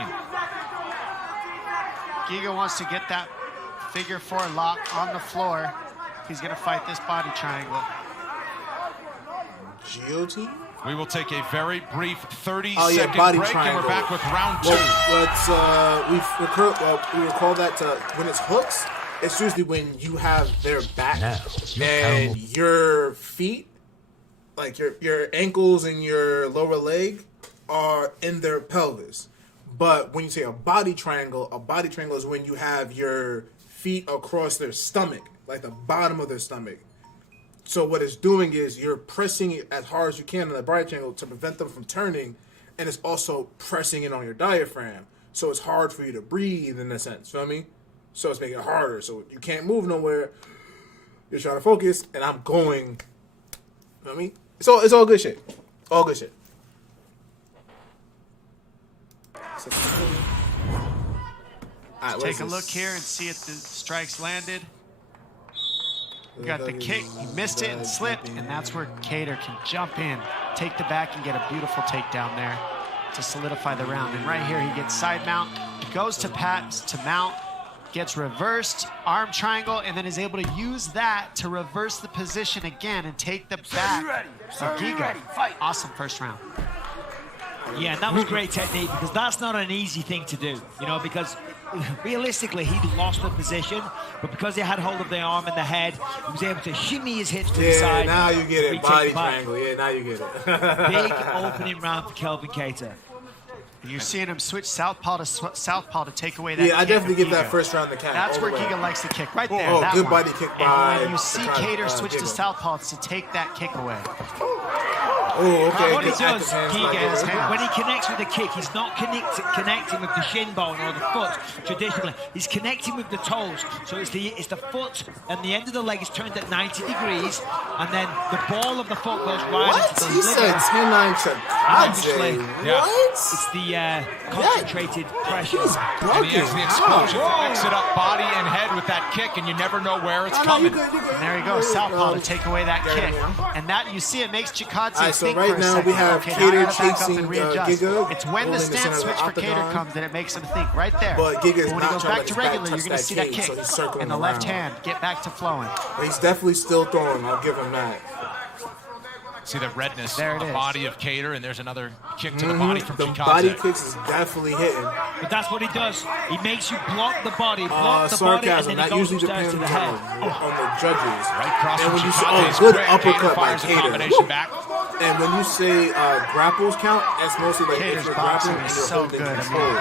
Giga wants to get that figure 4 lock on the floor. He's going to fight this body triangle. Guillotine? We will take a very brief 30-second body break, triangle. and we're back with round 2. We recall that when it's hooks, it's usually when you have their back and your feet, like your ankles and your lower leg, are in their pelvis. But when you say a body triangle is when you have your feet across their stomach, like the bottom of their stomach. So what it's doing is you're pressing it as hard as you can on the body triangle to prevent them from turning, and it's also pressing it on your diaphragm. So it's hard for you to breathe in a sense, feel me? So it's making it harder. So you can't move nowhere. You're trying to focus, and I'm going. Feel me? It's all good shit. All good shit. Let's take a look here and see if the strikes landed. We got the kick, he missed it and slipped, and that's where Kattar can jump in, take the back, and get a beautiful takedown there to solidify the round. And right here, he gets side mount, goes to mount, gets reversed, arm triangle, and then is able to use that to reverse the position again and take the back of Giga. Awesome first round. Yeah, that was great technique because that's not an easy thing to do, you know, because realistically he lost the position, but because he had hold of the arm and the head, he was able to shimmy his hips to the side. Yeah, now you get it. Body triangle. Yeah, now you get it. Big opening round for Kelvin Kattar. You're seeing him switch southpaw to southpaw to take away that kick. Yeah, I definitely get that Giga. first round the count. That's where Giga likes to kick, right there. Oh, that good one. body kick and by when you see Kattar switch to Giga. southpaw, it's to take that kick away. Oh, okay. What he does, Giga, when he connects with the kick, he's not connecting with the shin bone or the foot traditionally. He's connecting with the toes. So it's the foot and the end of the leg is turned at 90 degrees, and then the ball of the foot goes right into the He said 10-9 Chikadze. What? It's the concentrated pressure. And he has the explosion to mix it up body and head with that kick, and you never know where it's coming. And there you go, southpaw to take away that kick. And that, you see, it makes Chikadze so think right for a now second. we have Okay, Kattar now I gotta back up chasing and readjust. Giga. It's when the holding the stance center switch of for the Kattar octagon. comes that it makes him think right there. But Giga is when not he goes trying back to to let his regular, back you're going to touch see that that kick. so he's circling And the left around. hand, get back to flowing. But he's definitely still throwing. I'll give him that. See the redness There on it the is. body of Kattar, and there's another kick to the body from The Chikadze. body kicks is definitely hitting. But that's what he does. He makes you block the body, block the body, and Sarcasm. then he That goes usually upstairs depends to the head. on the judges. Right cross And from when you say, Chikadze's good quick, uppercut by fires a combination Kattar. back. And when you say grapples count, that's mostly like if Kattar's you're boxing grappling and is you're so holding good. I mean, control.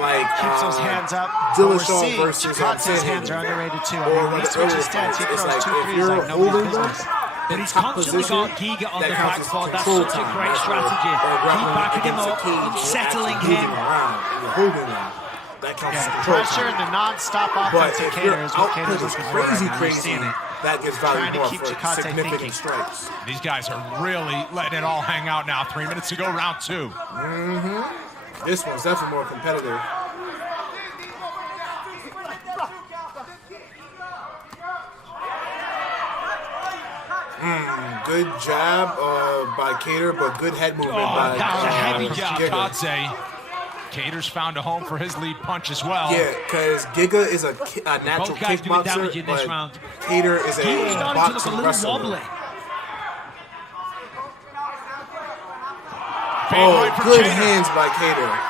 Like keeps those hands up. But we're Dillashaw seeing versus Chikadze's hands are underrated too. I mean, when he switches stance, he throws like 2 if 3s you're like nobody's holding them, business. But he's top constantly position, got Giga on that the counts back as foot. That's control such a time. great That's strategy. or Keep grappling backing him against up, a cage, you're settling actually him. moving around and you're holding them. That counts as The control pressure time. and the non-stop But offense of if your Kattar is what output Kattar's is looking for right crazy, now. You're seeing it. that gives value Trying to more keep for Chikadze significant thinking. strikes. These guys are really letting it all hang out now. 3 minutes to go, round 2. This one's definitely more competitive. Good jab by Kattar, but good head movement by that was a heavy jab. Chikadze. Cater's found a home for his lead punch as well. Yeah, because Giga is a natural kickboxer, but Kattar is a boxing wrestler. Oh, good hands by Kattar.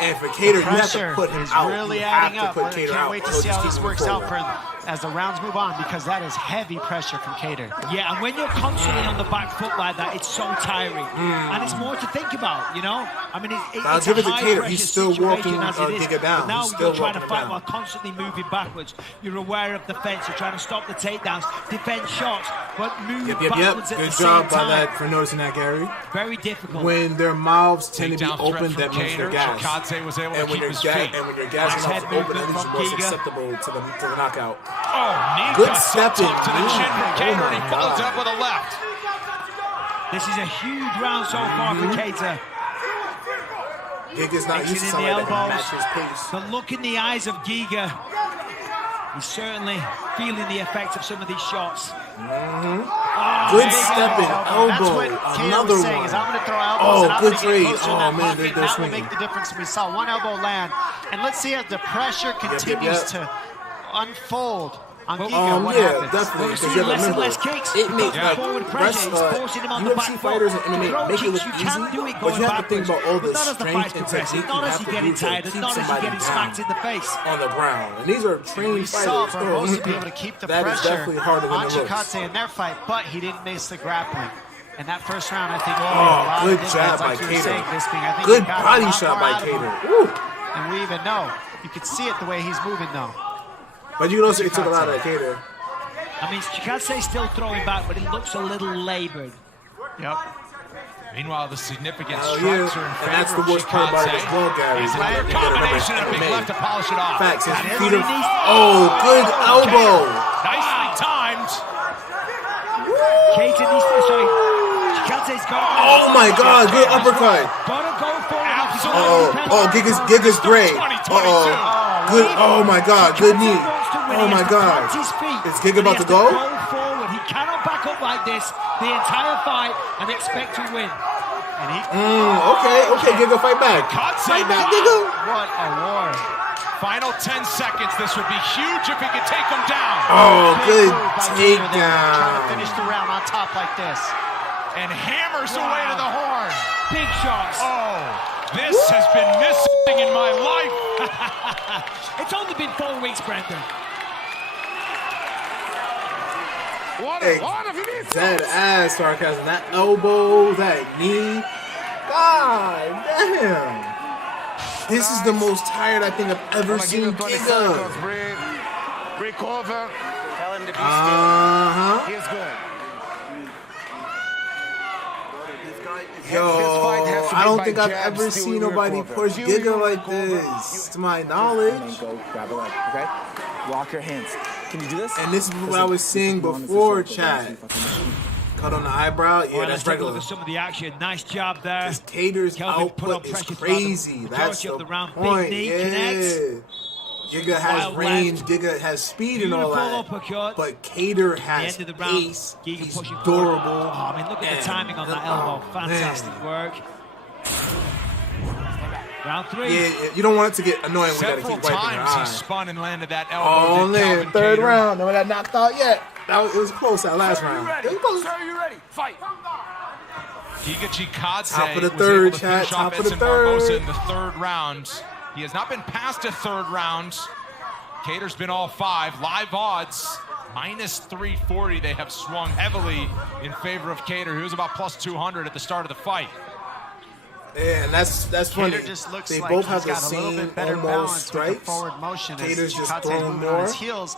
And for Kattar, you have to put him out. Really you adding have to up. put Kattar Can't out. wait to see how this works out for as the rounds move on, because that is heavy pressure from Kattar. Yeah, and when you're constantly on the back foot like that, it's so tiring. And it's more to think about, you know? I mean, it's give a it to Kattar. He's still walking Giga down. But now He's you're still trying to walking fight down. while constantly moving backwards. You're aware of the fence. You're trying to stop the takedowns, defend shots, but move backwards at the same time. Good job by that for noticing that, Gary. Very difficult. When their mouths tend to be open, that means they're Kattar. gassed. Chikadze was able to And when keep your his feet. and when your gas mouth is open, that means you're more susceptible to the knockout. Oh, knee good cut stepping. to the chin from Kattar, and he follows up with a left. This is a huge round so far for Kattar. Giga's not used to in something the like that. elbows. Match his pace. The look in the eyes of Giga. He's certainly feeling the effects of some of these shots. Good stepping elbow. That's what Kattar Another was saying, one. is I'm going to throw elbows and I'm going good to get trade. closer in Oh, that man, pocket, they're and that will swinging. make the difference. We saw one elbow land. And let's see as the pressure continues to unfold on Giga, what happens. Definitely. We're seeing less and less kicks. It makes Because forward pressure is forcing him on the back UFC foot. fighters and MMA Throw make it look kicks, you easy, can do it but going you have to think backwards. about all the Not as the fight's strength and progressing, technique not you as have you're to getting do to tired, keep not as you're somebody getting smacked in the face. on the ground. And these are trained We saw fighters. Barbosa be able to keep the That is pressure definitely harder than on it looks. Chikadze in their fight, but he didn't miss the grappling. And that first round, I think, good jab by Kattar. Good body shot by Kattar. And we even know. You can see it the way he's moving, though. But you can also it took a lot of Kattar. I mean, Chikadze's still throwing back, but it looks a little labored. Yep. Meanwhile, the significant Oh, strikes yeah. are in And favor that's the of worst part about it as well, Gary. He's is a that good you gotta remember combination and a big MMA. left to polish it off. Facts. His feet are. Oh, good elbow. Nicely timed. Kattar needs to, sorry, Chikadze's got. Oh my God! Good uppercut. Gotta go for it. Oh, Giga's great. Good. Oh my God! Good knee. Oh my God! Is Giga about to go? Go forward. He cannot back up like this the entire fight and expect to win. And he. Okay. Giga, fight back. Fight back, Giga. What a war. Final 10 seconds. This would be huge if he could take him down. Oh, good Trying to takedown. finish the round on top like this. And hammers away to the horn. Big shots. Oh, this has been missing in my life. It's only been 4 weeks, Brendan. Hey, that ass sarcasm, that elbow, that knee. God damn. This is the most tired I think I've ever seen Giga. Break over. Tell him to be Uh-huh. He's good. Yo, I don't think I've ever seen nobody push Giga like this, to my knowledge. Go grab a leg, okay? Lock your hands. Can you do this? And this is what I was seeing before, chat. Cut on the eyebrow, yeah, Well, that's let's take a regular. look at some of the action. Nice job there. Kattar's Kelvin put on output is pressure crazy. That's majority the of the round. point. Big knee Yeah. connects. Giga has Wild range, left. Giga has speed and all Beautiful that. uppercut. But Kattar At has the end of the round, pace. Giga He's pushing durable. forward. Oh, I mean, look at the timing on that elbow. Fantastic work. Round 3. Yeah, you don't want it to get annoying when you Several gotta keep wiping your times he eye. spun and landed that elbow. Oh, did man, Calvin third Kattar. round. No one got knocked out yet. It was close that last round. Ready? It was close. Sir, you ready? Fight. Giga Chikadze Top of the was third, able to finish chat. off Top of the Edson Barbosa third. in the third round. He has not been past a third round. Kattar's been all 5. Live odds, minus 340. They have swung heavily in favor of Kattar. He was about plus 200 at the start of the fight. Yeah, and that's funny. Kattar just looks They like both he's have the got a little same bit better almost balance with the strikes. forward motion. Kattar's As just Chikadze's throwing moving on more. his heels.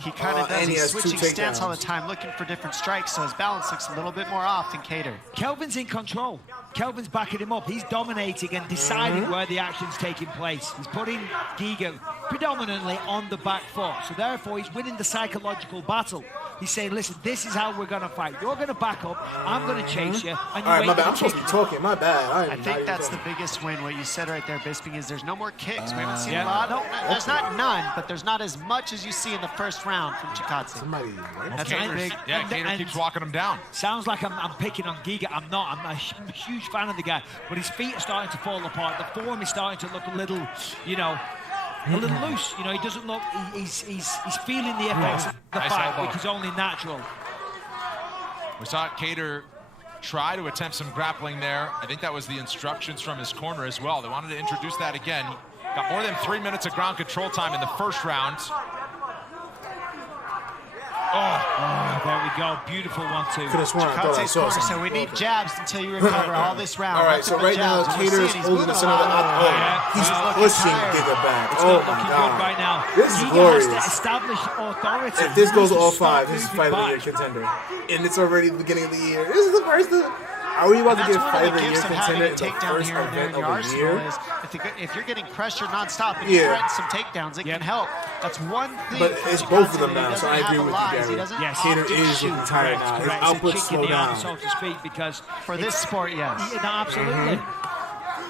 He kind of does. and he He's has 2 switching stance all the takedowns. time, looking for different strikes, so his balance looks a little bit more off than Kattar. Kelvin's in control. Kelvin's backing him up. He's dominating and deciding where the action's taking place. He's putting Giga predominantly on the back foot, so therefore he's winning the psychological battle. He's saying, listen, this is how we're going to fight. You're going to back up. I'm going to chase you. And all right, my bad. I'm supposed to be talking. My bad. I think that's the biggest win. What you said right there, Bisping, is there's no more kicks. We haven't seen a lot. No, there's not none, but there's not as much as you see in the first round from Chikadze. Somebody, That's big. Yeah, Kattar keeps walking him down. Sounds like I'm picking on Giga. I'm not. I'm a huge fan of the guy, but his feet are starting to fall apart. The form is starting to look a little, you know, a little loose. You know, he doesn't look. He's feeling the effects of the fight, which is only natural. We saw Kattar try to attempt some grappling there. I think that was the instructions from his corner as well. They wanted to introduce that again. Got more than 3 minutes of ground control time in the first round. Oh, there we go. Beautiful 1-2. Could have sworn I thought I saw something. So we need jabs until you recover all this round. All right, so right now, Kattar is holding the center of the he's pushing Giga back. Oh, my God. Right now. This is Giga glorious. has to establish authority. If this goes all 5, this is Fight of the Year contender. And it's already the beginning of the year. This is the first of... Are we about to get Fight of the Year contender in the first event of the year? If you're getting pressured nonstop and you threaten some takedowns, it can help. That's one thing. But it's both of them now, so I agree with you, Gary. Yes, Kattar is looking tired now. His output slowed down. So to speak, because for this sport, yes. No, absolutely.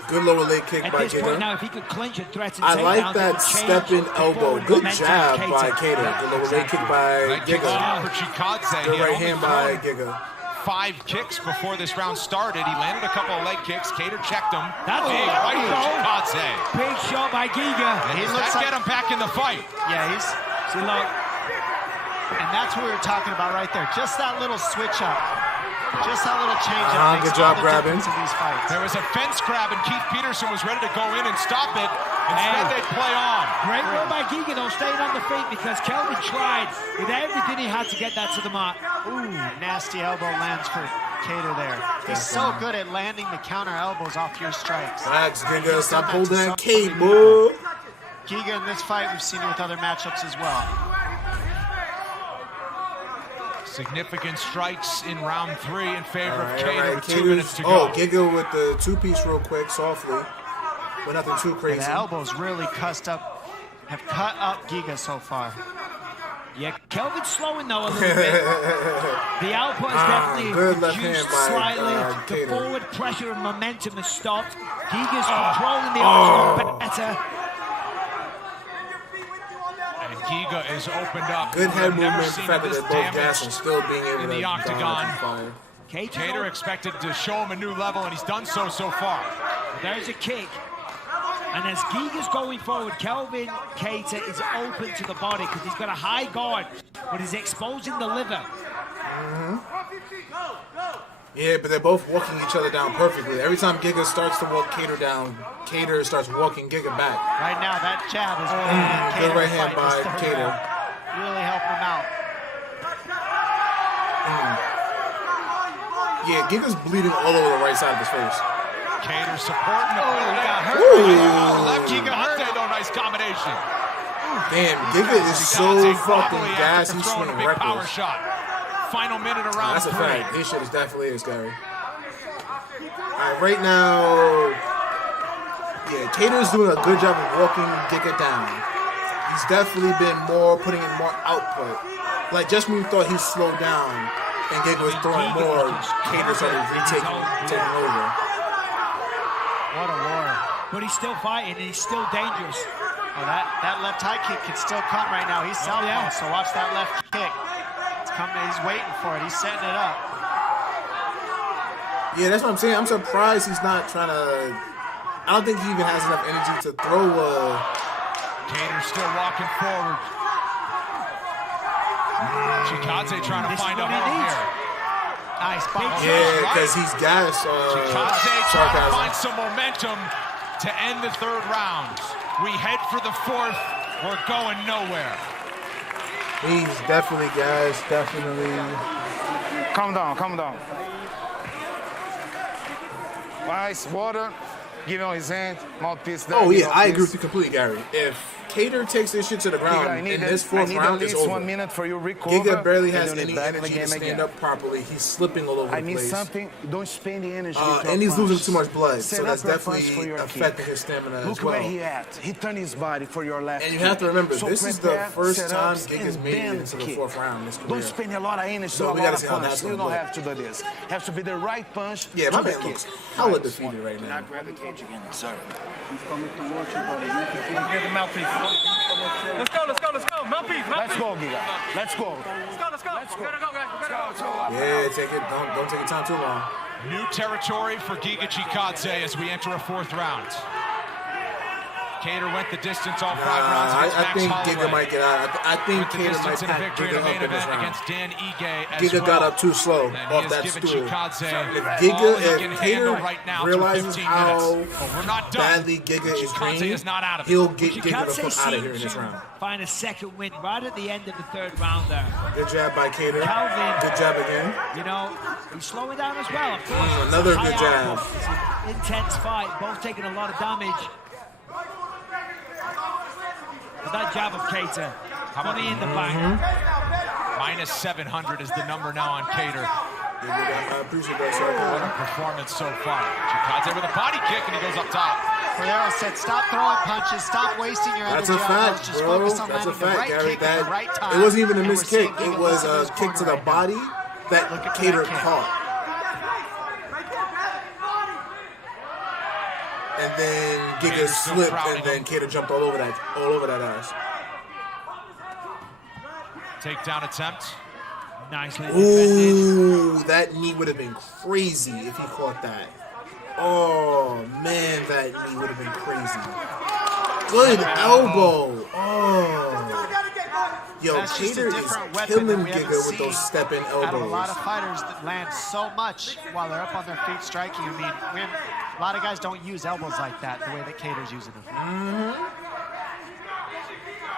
Good lower leg kick At by this point Giga. now, if he could clinch and threaten I like takedowns, that step-in elbow. Good jab by Kattar. Good lower leg kick by Giga. For Chikadze. Good right hand by Giga. 5 kicks before this round started. He landed a couple of leg kicks. Kattar checked him. That's big right for Chikadze. Big shot by Giga. He looks like get him back in the fight. Yeah, he's. And that's what we were talking about right there. Just that little switch up. Just that little change up makes good job all the grabbing. difference in these fights. There was a fence grab, and Keith Peterson was ready to go in and stop it. Instead, they play on. Great work by Giga, though, staying on the feet because Kelvin tried with everything he had to get that to the mat. Ooh, nasty elbow lands for Kattar there. He's so good at landing the counter elbows off your strikes. Relax, Giga. Stop holding that cape, boy. Giga in this fight, we've seen it with other matchups as well. Significant strikes in round 3 in favor of Kattar Right. with 2 minutes to go. Oh, Giga with the 2-piece real quick, softly. But nothing too crazy. The elbows really have cut up Giga so far. Yeah, Kelvin's slowing though a little bit. The output has definitely reduced slightly. The forward pressure and momentum has stopped. Giga's controlling the action better. And Giga is opened up. Good head movement, the seen fact that this they're both damage gassing, still being able in to the octagon. fire. Kattar expected to show him a new level, and he's done so far. There's a kick. And as Giga's going forward, Kelvin Kattar is open to the body because he's got a high guard, but he's exposing the liver. Yeah, but they're both walking each other down perfectly. Every time Giga starts to walk Kattar down, Kattar starts walking Giga back. Right now, that jab is good right hand by Kattar. Really helping him out. Yeah, Giga's bleeding all over the right side of his face. Kattar supporting him. Oh, he got hurt. Left Giga hurt there, though. Nice combination. Damn, Giga is so fucking gassed. He's throwing a swinging big power reckless. shot. Final minute of round That's a 3. fact. His shit is definitely is scary. Alright, right now, yeah, Kattar's doing a good job of walking Giga down. He's definitely been putting in more output. Like, just when you thought he slowed down and Giga was throwing more, Kattar started taking over. What a war. But he's still fighting and he's still dangerous. Oh, that left high kick can still come right now. He's southpaw, so watch that left kick. It's coming. He's waiting for it. He's setting it up. Yeah, that's what I'm saying. I'm surprised he's not trying to... I don't think he even has enough energy to throw Kattar still walking forward. Chikadze trying to find a home here. Nice ball. Yeah, because he's gassed. Chikadze trying to find some momentum to end the 3rd round. We head for the 4th. We're going nowhere. He's definitely gassed, definitely. Calm down, calm down. Ice, water, give him his hand, mouthpiece there. Oh yeah, I agree with you completely, Gary. If Cater takes this shit to the ground in this fourth round, it's over. 1 minute for you recover. Giga barely has any energy to stand up properly. He's slipping all over the place. I need something. Don't spend the energy. And he's losing too much blood, so that's definitely affecting his stamina as well. Look where he at. He turned his body for your left. And you have to remember, this is the first time Giga's made it into the fourth round in his career. Don't spend a lot of energy. So we gotta see how that's You going don't to have to do this. Has to be the right punch. Yeah, my man looks hella defeated right now. Not grab the cage again, sir. Here's the mouthpiece. Let's go. Mouthpiece. Let's go, Giga. Let's go. Let's go. Let's go. Yeah, take it. Don't take your time too long. New territory for Giga Chikadze as we enter a fourth round. Cater went the distance all 5 rounds against I Max think Holloway. Giga might get out. I think Cater might pack Giga up in this round. Giga got up too slow off that stool. If Cater realizes how badly Giga is trained, he'll get Giga the fuck out of here in this round. Find a second win right at the end of the third round there. Good job by Cater. Calvin, good job again. You know, he's slowing down as well. Of course, another good jab. It's an intense fight, both taking a lot of damage. But that jab of Cater, money in the bank. Minus 700 is the number now on Cater. I appreciate that, sir. What a performance so far. Chikadze with a body kick, and he goes up top. Cordero said, stop throwing punches, stop wasting your energy. That's a fact, just bro. focus on That's a landing the fact, right Gary. kick at the right time. It wasn't even a missed kick. It was a kick to the body that Cater caught. And then Giga slipped, and then Cater jumped all over that ass. Takedown attempt. Nicely Ooh, that knee would have been crazy if he caught that. Oh man, that knee would have been crazy. Good elbow. Oh. Yo, Cater is killing Giga with those step-in elbows. A lot of fighters that land so much while they're up on their feet striking. I mean, a lot of guys don't use elbows like that the way that Cater's using them.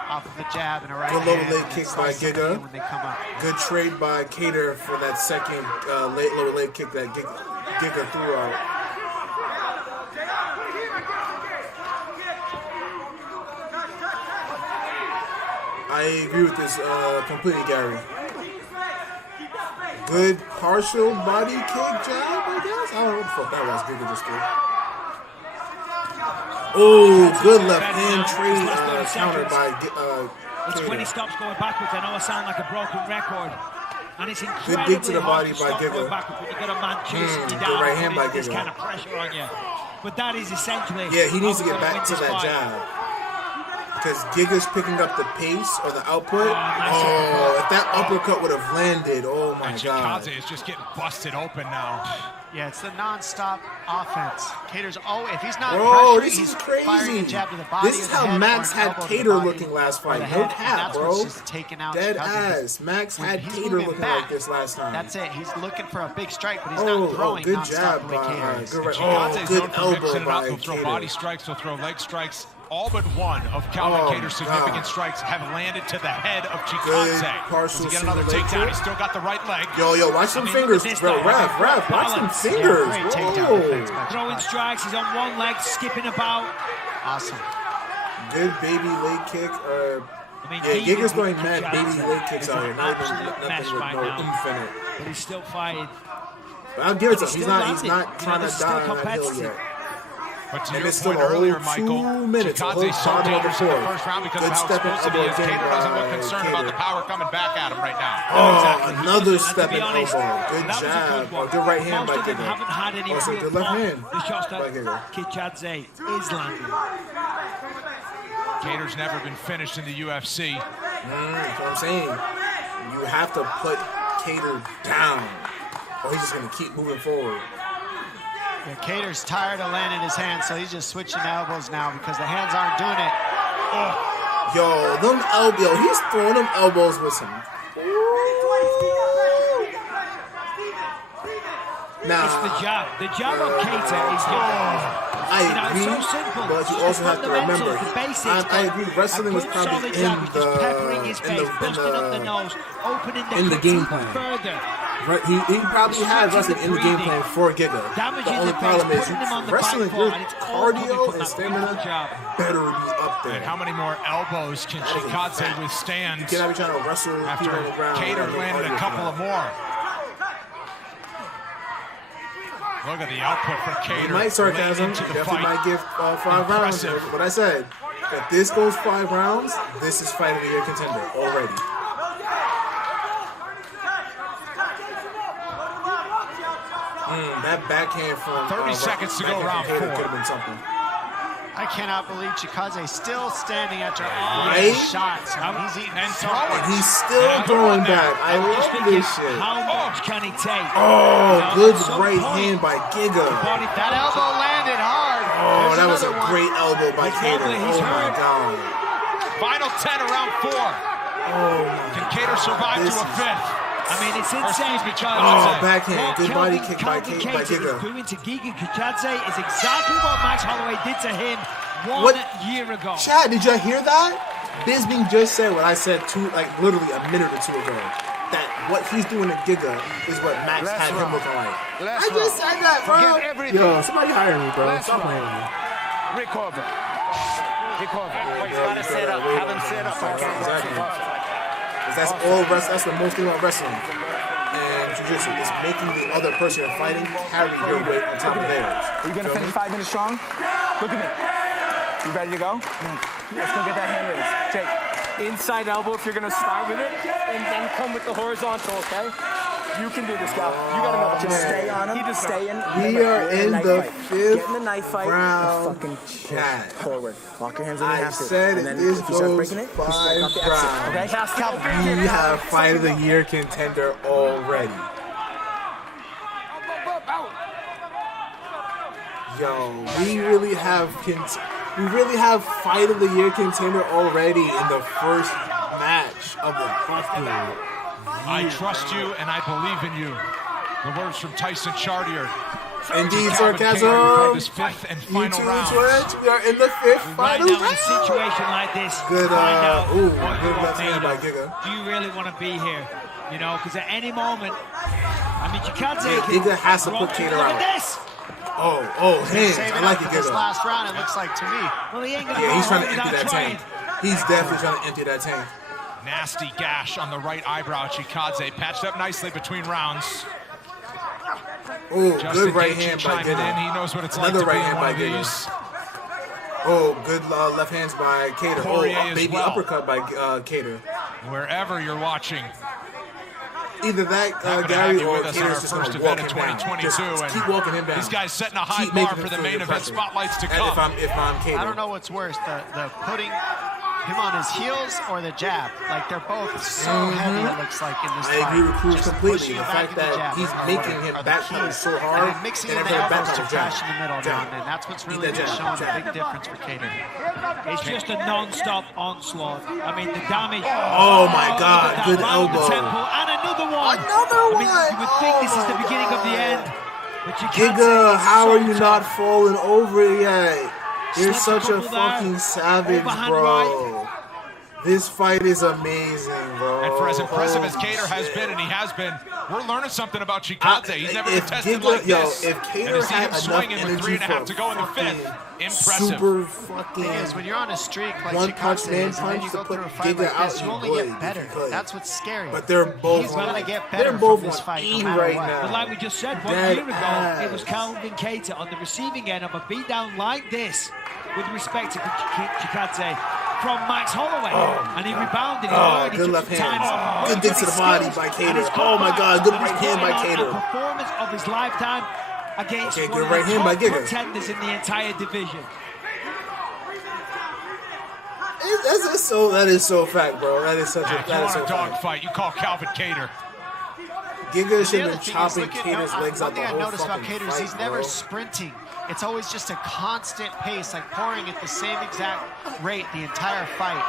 Off of the jab and a right hand. Good lower leg kick by Giga. When they come up. Good trade by Cater for that second late lower leg kick that Giga threw out. I agree with this completely, Gary. Good partial body kick jab, I guess. I don't know what the fuck that was. Giga just did. Oh, good left hand trade counter by It's when he stops going backwards. I know I sound like a broken record. And it's incredibly good dig to the body hard to by stop Giga. going backwards when you got a man chasing you Good down right hand by this Giga. kind of pressure on you. But that is essentially. Yeah, he needs to get how back to we're that gonna win this jab. fight. Because Giga's picking up the pace or the output. Oh, if that uppercut would have landed, oh my God. Chikadze is just getting busted open now. Yeah, it's the non-stop offense. Cater's if he's not Bro, pressuring, this he's is firing crazy. a jab to the body. This is how Max had Cater looking last fight. No cap, bro. Dead ass. Max had Cater looking like this last time. That's it. He's looking for a big strike, but he's not throwing good non-stop jab the way by Cater is. good right. Chikadze's Good known for elbow mixing it up. by He'll throw Cater. body strikes, he'll throw leg strikes. All but one of Calvin Cater's significant strikes have landed to the head of Chikadze. Does he get another takedown? He's still got the right leg. Yo, watch some fingers, bro. Ref, watch some fingers. Whoa. Throwing strikes, he's on one leg, skipping about. Awesome. Good baby leg kick. Giga's throwing mad baby leg kicks out here. Not even nothing with no infinite. But he's still fighting. But I'll give it to him. He's not trying to die on that hill yet. But to And your it's still point a whole earlier, Michael, 2 minutes. Chikadze's so dangerous in the first round because Good of how step explosive he is. elbow Cater doesn't look by concerned about the Cater. power coming back at him right now. Oh, another step in elbow. Good that jab. was a Good right hand by Most of them Giga. haven't had any Also, real good left pop. hand The shots by that Giga. Chikadze is landing. Cater's never been finished in the UFC. That's what I'm saying. You have to put Cater down, or he's just going to keep moving forward. Yeah, Cater's tired of landing his hands, so he's just switching elbows now because the hands aren't doing it. Yo, them elbows. He's throwing them elbows with some. Nah. It's the jab. The jab of Cater is I agree, it's so simple. but you also have to remember. The basics, I agree. Wrestling was probably peppering his face, busting up the nose, opening the game plan. further. He probably has wrestling in the game plan for Giga. The only problem is wrestling with cardio and stamina better be up there. And how many more elbows can Chikadze withstand? You cannot be trying to wrestle after on the ground. Kattar landed a couple of more. Look at the output for Kattar. Might sarcasm. Definitely might give 5 rounds. But I said, if this goes 5 rounds, this is Fight of the Year contender already. That backhand from 30 seconds to go, round 4. Could have been something. I cannot believe Chikadze still standing after all these shots. He's eating and throwing. And he's still throwing back. I love this shit. How much can he take? Oh, good right hand by Giga. That elbow landed hard. Oh, that was a great elbow by Kattar. Oh my god. Final 10 around 4. Can Kattar survive to a 5th? I mean, it's insane because backhand, good body kick by Giga. Doing to Giga Chikadze is exactly what Max Holloway did to him 1 year ago. Chad, did you hear that? Bisbing just said what I said literally a minute or 2 ago. That what he's doing to Giga is what Max had him looking like. I just said that, bro. Yo, somebody hire me, bro. Stop playing with me. Recover. He's got to set up. Have him set up. That's all wrestling. That's the most thing about wrestling and jiu-jitsu is making the other person you're fighting carry your weight on top of theirs. Are you gonna finish 5 minutes strong? Look at me. You ready to go? Let's go get that hand raised. Jake, inside elbow if you're gonna start with it, and then come with the horizontal. Okay? You can do this, Gal. You gotta know. Just stay on him. Just stay in. We are in the 5th Get in the knife fight. round. Fucking Chat. Forward. Lock your hands on the half. I said if this goes 5 rounds, we have Fight of the Year contender already. Yo, we really have Fight of the Year contender already in the first match of the fucking year. I trust you and I believe in you. The words from Tyson Chartier. Indeed, sarcasm. This 5th and final YouTube round. Twitch, we are in the 5th final round. In a situation like this, good, good left hand by Giga. Do you really want to be here? You know, because at any moment, I mean, Chikadze Giga has to put Kattar out. Look at this. Hands. I like it, This Giga. last round, it looks like to me. Well, he ain't gonna He's trying to empty that tank. He's definitely trying to empty that tank. Nasty gash on the right eyebrow. Chikadze patched up nicely between rounds. Oh, good right hand by Giga. He knows what it's Another like to right be hand in one by of Giga. these. Oh, good left hands by Kattar. Poirier Oh, as baby well. uppercut by Kattar. Wherever you're watching. Either that, Gary, or Kattar's just going to walk him down. Just keep walking him down. These guys setting a high bar for the main event spotlights to come. If I'm Kattar. I don't know what's worse, the putting him on his heels or the jab. Like, they're both so heavy, it looks like, in this fight. I agree with Cruz Just completely. pushing The him back fact in the that jab he's are making what him are the backpedal keys. so hard, And then mixing and in the every elbows back to on the crash jab. in the middle Jab. now, and that's what's really Eat that just jab. showing a big difference for Kattar. It's just a non-stop onslaught. I mean, the damage. Oh my God! Good Around the elbow. temple, and another one. Another I mean, one. you would think this is the beginning of the end. But you can't Giga, say how so are you tough. not falling over yet? You're Slipped a such a couple there. fucking savage, Overhand bro. right. This fight is amazing, bro. And for as impressive as Oh, Kattar has shit. been, and he has been, we're learning something about Chikadze. He's never been If tested Giga, like yo, this. if And Kattar to see had him enough swinging with energy 3.5 for to go in the 5th, impressive. super fucking Thing is, when you're on a streak like one punch Chikadze man is, and then punch you to go put through a fight Giga like out, this, you you only would, get better. if you could. That's what's scary. But they're both He's on. gonna get They're better both from this on fight, E no matter right what. now. But like we just said, 1 Dead year ago, ass. it was Calvin Kattar on the receiving end of a beatdown like this with respect to Chikadze from Max Holloway. And he rebounded. He learned, he good took left some hand. time. Good dig to the body by Kattar. Oh my God, good right hand by A Kattar. performance of his lifetime against Okay, one good of right the hand by top Giga. contenders in the entire division. That is so fact, bro. That is such a If you that is want so a fact. dog fight, you call Calvin Kattar. Giga should The have other been thing is, chopping look at- Kattar's legs out one the thing I whole noticed about fucking Kattar is fight, he's never bro. sprinting. It's always just a constant pace, like pouring at the same exact rate the entire fight.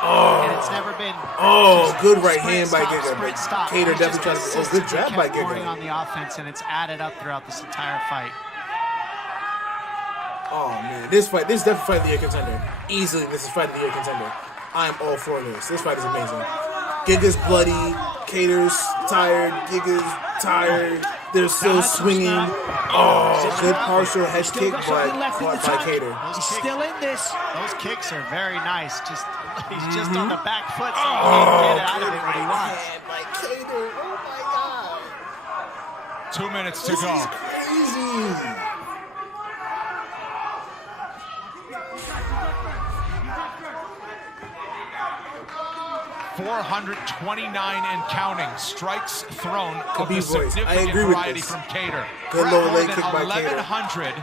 And it's never been just Good right sprint, hand by stop, Giga. sprint, stop. Kattar He's definitely just trying to good consistently jab by kept pouring Giga. on the offense, and it's added up throughout this entire fight. Oh man, this is definitely Fight of the Year contender. Easily, this is Fight of the Year contender. I am all for this. This fight is amazing. Giga's bloody. Cater's tired. Giga's tired. They're still swinging. Oh, good partial head kick, but caught by Cater. He's still in this. Those kicks are very nice. He's just on the back foot, so he can't get out of it what he wants. By Cater. Oh my God. 2 minutes to This go. is crazy. 429 and counting strikes thrown of the Khabib voice. I significant agree with variety this. from Cater. Good low More leg than kick by Cater. 1,100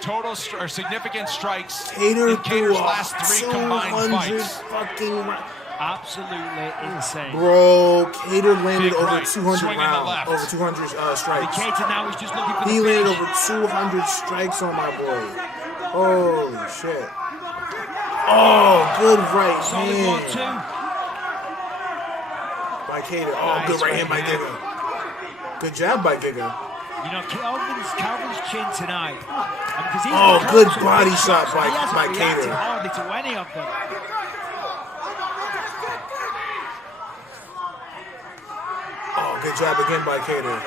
total or significant strikes Cater in threw Cater's off last 3 combined 200 fights. fucking Absolutely insane. Bro, Cater landed Big over right, 200 swing in the rounds, left. over 200 strikes. Cater now is just looking for He the landed finish. over 200 strikes on my boy. Holy shit. Oh, good right Solid hand 1-2. by Cater. Oh, Nice good right hand by right hand. Giga. Good jab by Giga. You know, Calvin's chin tonight. Because he's Oh, got good some body big shot shots, by- but he hasn't by reacted Cater. hardly to any of them. Oh, good jab again by Cater.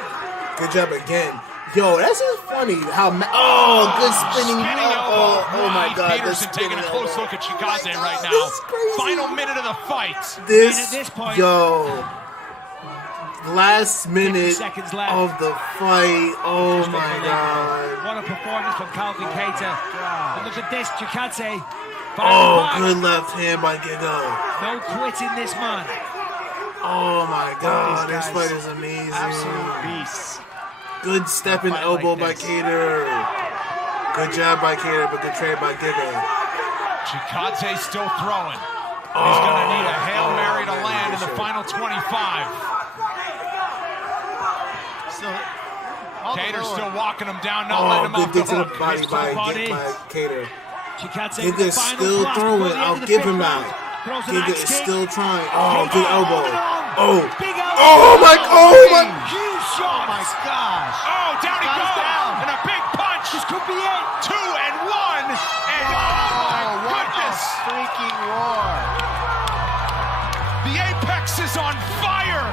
Good jab again. Yo, that's just funny how. Oh, good spinning. Oh my God. Peterson That's taking a spinning close elbow. look at Chikadze right now. this is crazy. Final minute of the fight. This, last minute seconds left. of the fight. Oh my God. What a performance from Calvin Cater. And look at this, Chikadze. Oh, good left hand by Giga. No quitting this man. Oh my God, this guys, fight is amazing. Absolute beasts. Good stepping fight elbow like by this. Cater. Good jab by Cater, but good trade by Giga. Chikadze still throwing. He's going to need a Hail Mary to land in the final 25. Cater's still walking him down, not letting him Oh, off good the to the hook. body by body. Cater. Chikadze with the Giga's final still blast throwing. before the end I'll of the give fifth him round. that. Throws an Giga axe is kick. still trying. Oh, good elbow. Oh. Big elbow. Oh my. Huge shot. Oh my gosh. Oh, down he Got goes. him down. And a big punch. This could be it. 2 and 1. And oh my goodness. Freaking roar. The apex is on fire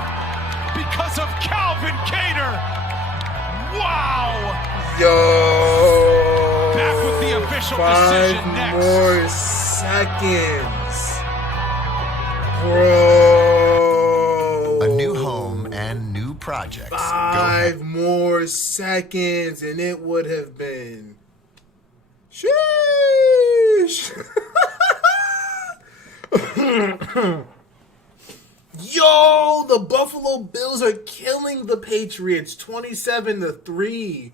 because of Calvin Cater. Wow. Yo. Back with the official 5 decision next. more seconds. Bro. A new home and new projects. 5 more seconds and it would have been. Sheesh. Yo, the Buffalo Bills are killing the Patriots 27-3.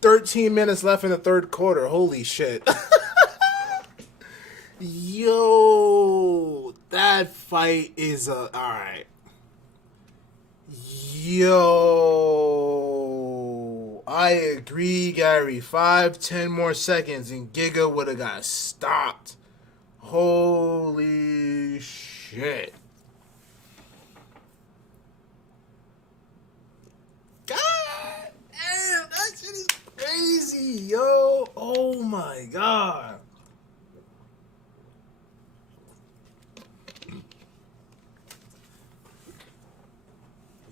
13 minutes left in the third quarter. Holy shit. Yo, that fight is all right. Yo, I agree, Gary. 5-10 more seconds and Giga would have got stopped. Holy shit. God damn, that shit is crazy, yo. Oh my God.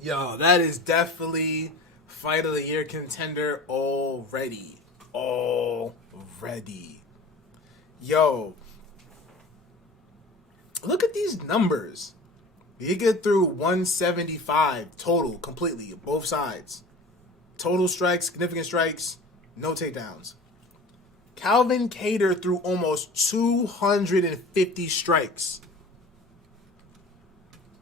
Yo, that is definitely Fight of the Year contender already. Already. Yo. Look at these numbers. You get through 175 total, completely, both sides. Total strikes, significant strikes, no takedowns. Calvin Cater threw almost 250 strikes.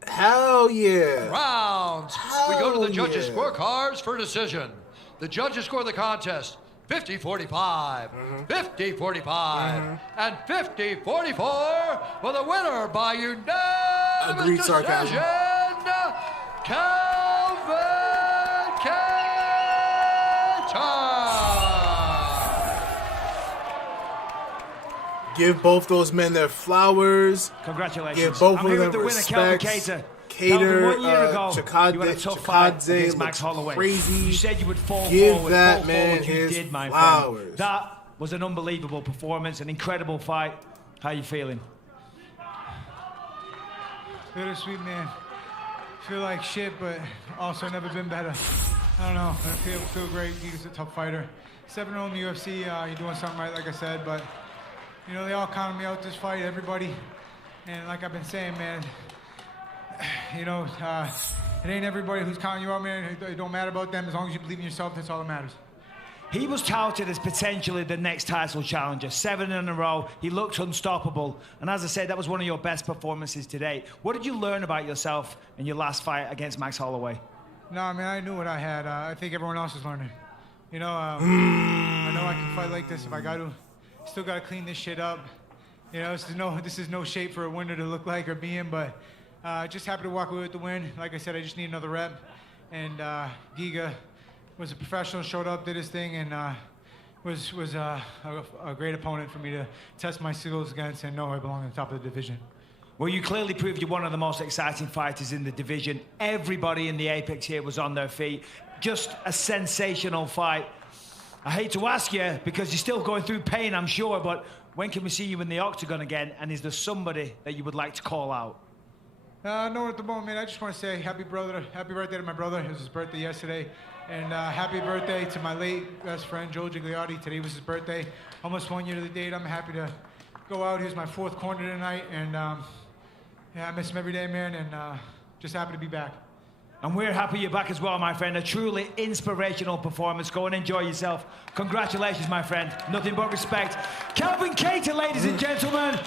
Hell yeah. Rounds. We go to the judges' yeah. scorecards for decision. The judges score the contest 50-45, 50-45, and 50-44 for the winner by unanimous Agreed, decision, sarcasm. Calvin Kattar. Give both those men their flowers. Congratulations. Give both I'm of here them with the winner, Calvin respects. Cater. Cater, Calvin, 1 year ago, Chikadze, you had a tough fight against Max looks Holloway. crazy. You said you would fall Give forward. that fall man forward. You his did, my flowers. friend. That was an unbelievable performance, an incredible fight. How you feeling? Bittersweet, man. feel like shit, but also never been better. I don't know. I feel great. Giga's a tough fighter. 7-0 in the UFC. You're doing something right, like I said. But you know, they all counted me out this fight. Everybody. And like I've been saying, man, you know, it ain't everybody who's counting you out, man. It don't matter about them. As long as you believe in yourself, that's all that matters. He was touted as potentially the next title challenger. 7 in a row. He looked unstoppable. And as I said, that was one of your best performances today. What did you learn about yourself in your last fight against Max Holloway? No, I mean, I knew what I had. I think everyone else is learning. You know, I know I can fight like this if I got to. Still got to clean this shit up. You know, this is no shape for a winner to look like or be in, but just happy to walk away with the win. Like I said, I just need another rep. And Giga was a professional, showed up, did his thing, and was a great opponent for me to test my skills against and know I belong at the top of the division. Well, you clearly proved you're one of the most exciting fighters in the division. Everybody in the Apex here was on their feet. Just a sensational fight. I hate to ask you, because you're still going through pain, I'm sure, but when can we see you in the octagon again? And is there somebody that you would like to call out? No, at the moment, I just want to say happy birthday to my brother. It was his birthday yesterday. And happy birthday to my late best friend, Joe Gigliotti. Today was his birthday. Almost 1 year to the date. I'm happy to go out. He was my 4th corner tonight. And yeah, I miss him every day, man. And just happy to be back. And we're happy you're back as well, my friend. A truly inspirational performance. Go and enjoy yourself. Congratulations, my friend. Nothing but respect. Calvin Kattar, ladies and gentlemen.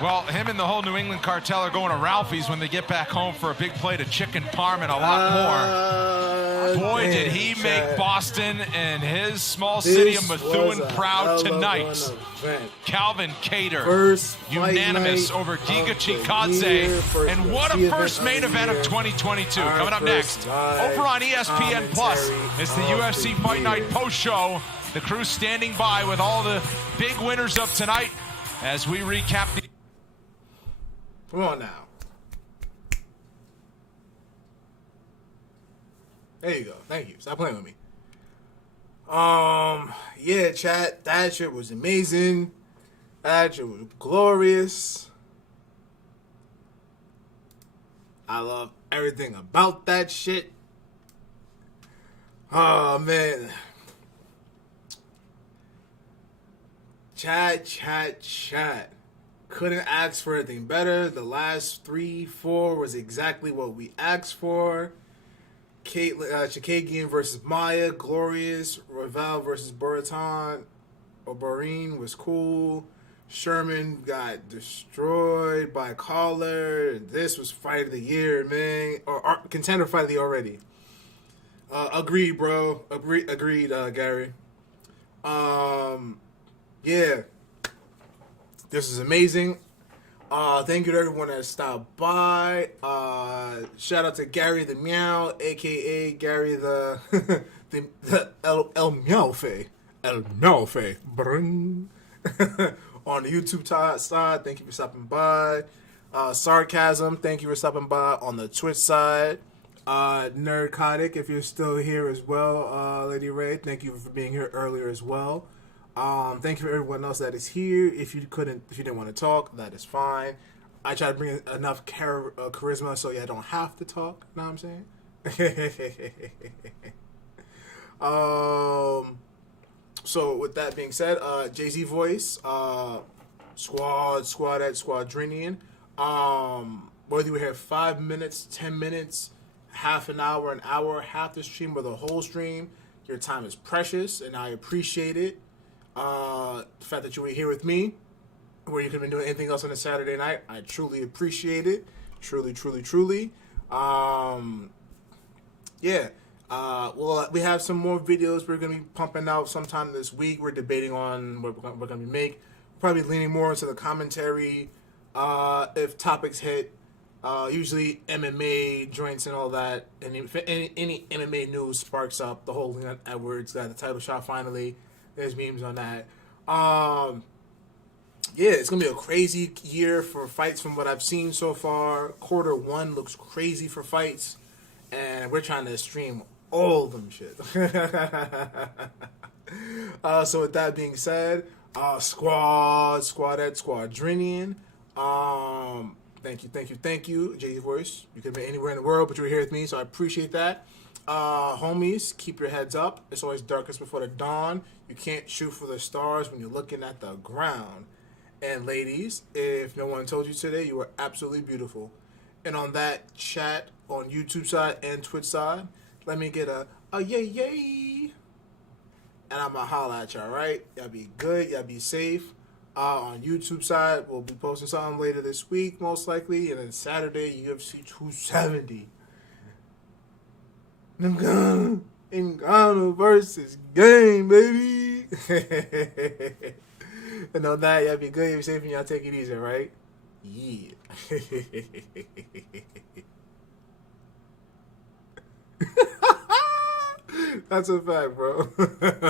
Well, him and the whole New England cartel are going to Ralphie's when they get back home for a big plate of chicken parm and a lot more. Boy, did he make Boston and his small city of Methuen proud tonight. Calvin Kattar, unanimous over Giga Chikadze. And what a first main event of 2022. Coming up next, over on ESPN Plus, it's the UFC Fight Night post show. The crew standing by with all the big winners of tonight as we recap the... Come on now. There you go. Thank you. Stop playing with me. Yeah, chat. That shit was amazing. That shit was glorious. I love everything about that shit. Oh, man. Chat. Couldn't ask for anything better. The last 3-4 was exactly what we asked for. Chikadze versus Maya, glorious. Ravel versus Boraton or Boreen was cool. Sherman got destroyed by Collar. This was fight of the year, man. Or contender fight of the year already. Agreed, bro. Agreed, Gary. Yeah. This is amazing. Thank you to everyone that stopped by. Shout out to Gary the Meow, aka Gary the the El Meowfe. El Meowfe. On the YouTube side, thank you for stopping by. Sarcasm, thank you for stopping by on the Twitch side. Nerdcotic, if you're still here as well, Lady Ray, thank you for being here earlier as well. Thank you for everyone else that is here. If you didn't want to talk, that is fine. I try to bring enough charisma so I don't have to talk. Know what I'm saying? So with that being said, Jay-Z voice, Squadrinian. Whether we have 5 minutes, 10 minutes, half an hour, an hour, half the stream, or the whole stream, your time is precious, and I appreciate it. The fact that you were here with me, where you could have been doing anything else on a Saturday night, I truly appreciate it. Truly. Yeah. Well, we have some more videos we're going to be pumping out sometime this week. We're debating on what we're going to make. Probably leaning more into the commentary if topics hit. Usually MMA joints and all that. And if any MMA news sparks up, the whole Leon Edwards got the title shot finally. There's memes on that. Yeah, it's going to be a crazy year for fights from what I've seen so far. Q1 looks crazy for fights. And we're trying to stream all of them shit. So with that being said, Squadrinian. Thank you, JD Voice. You could have been anywhere in the world, but you were here with me, so I appreciate that. Homies, keep your heads up. It's always darkest before the dawn. You can't shoot for the stars when you're looking at the ground. And ladies, if no one told you today, you were absolutely beautiful. And on that chat on YouTube side and Twitch side, let me get a yay yay. And I'm gonna holla at y'all, right? Y'all be good, y'all be safe. On YouTube side, we'll be posting something later this week, most likely. And then Saturday, UFC 270. Ngannou versus Game, baby. And on that, y'all be good, y'all be safe, and y'all take it easy, right? Yeah. That's a fact, bro.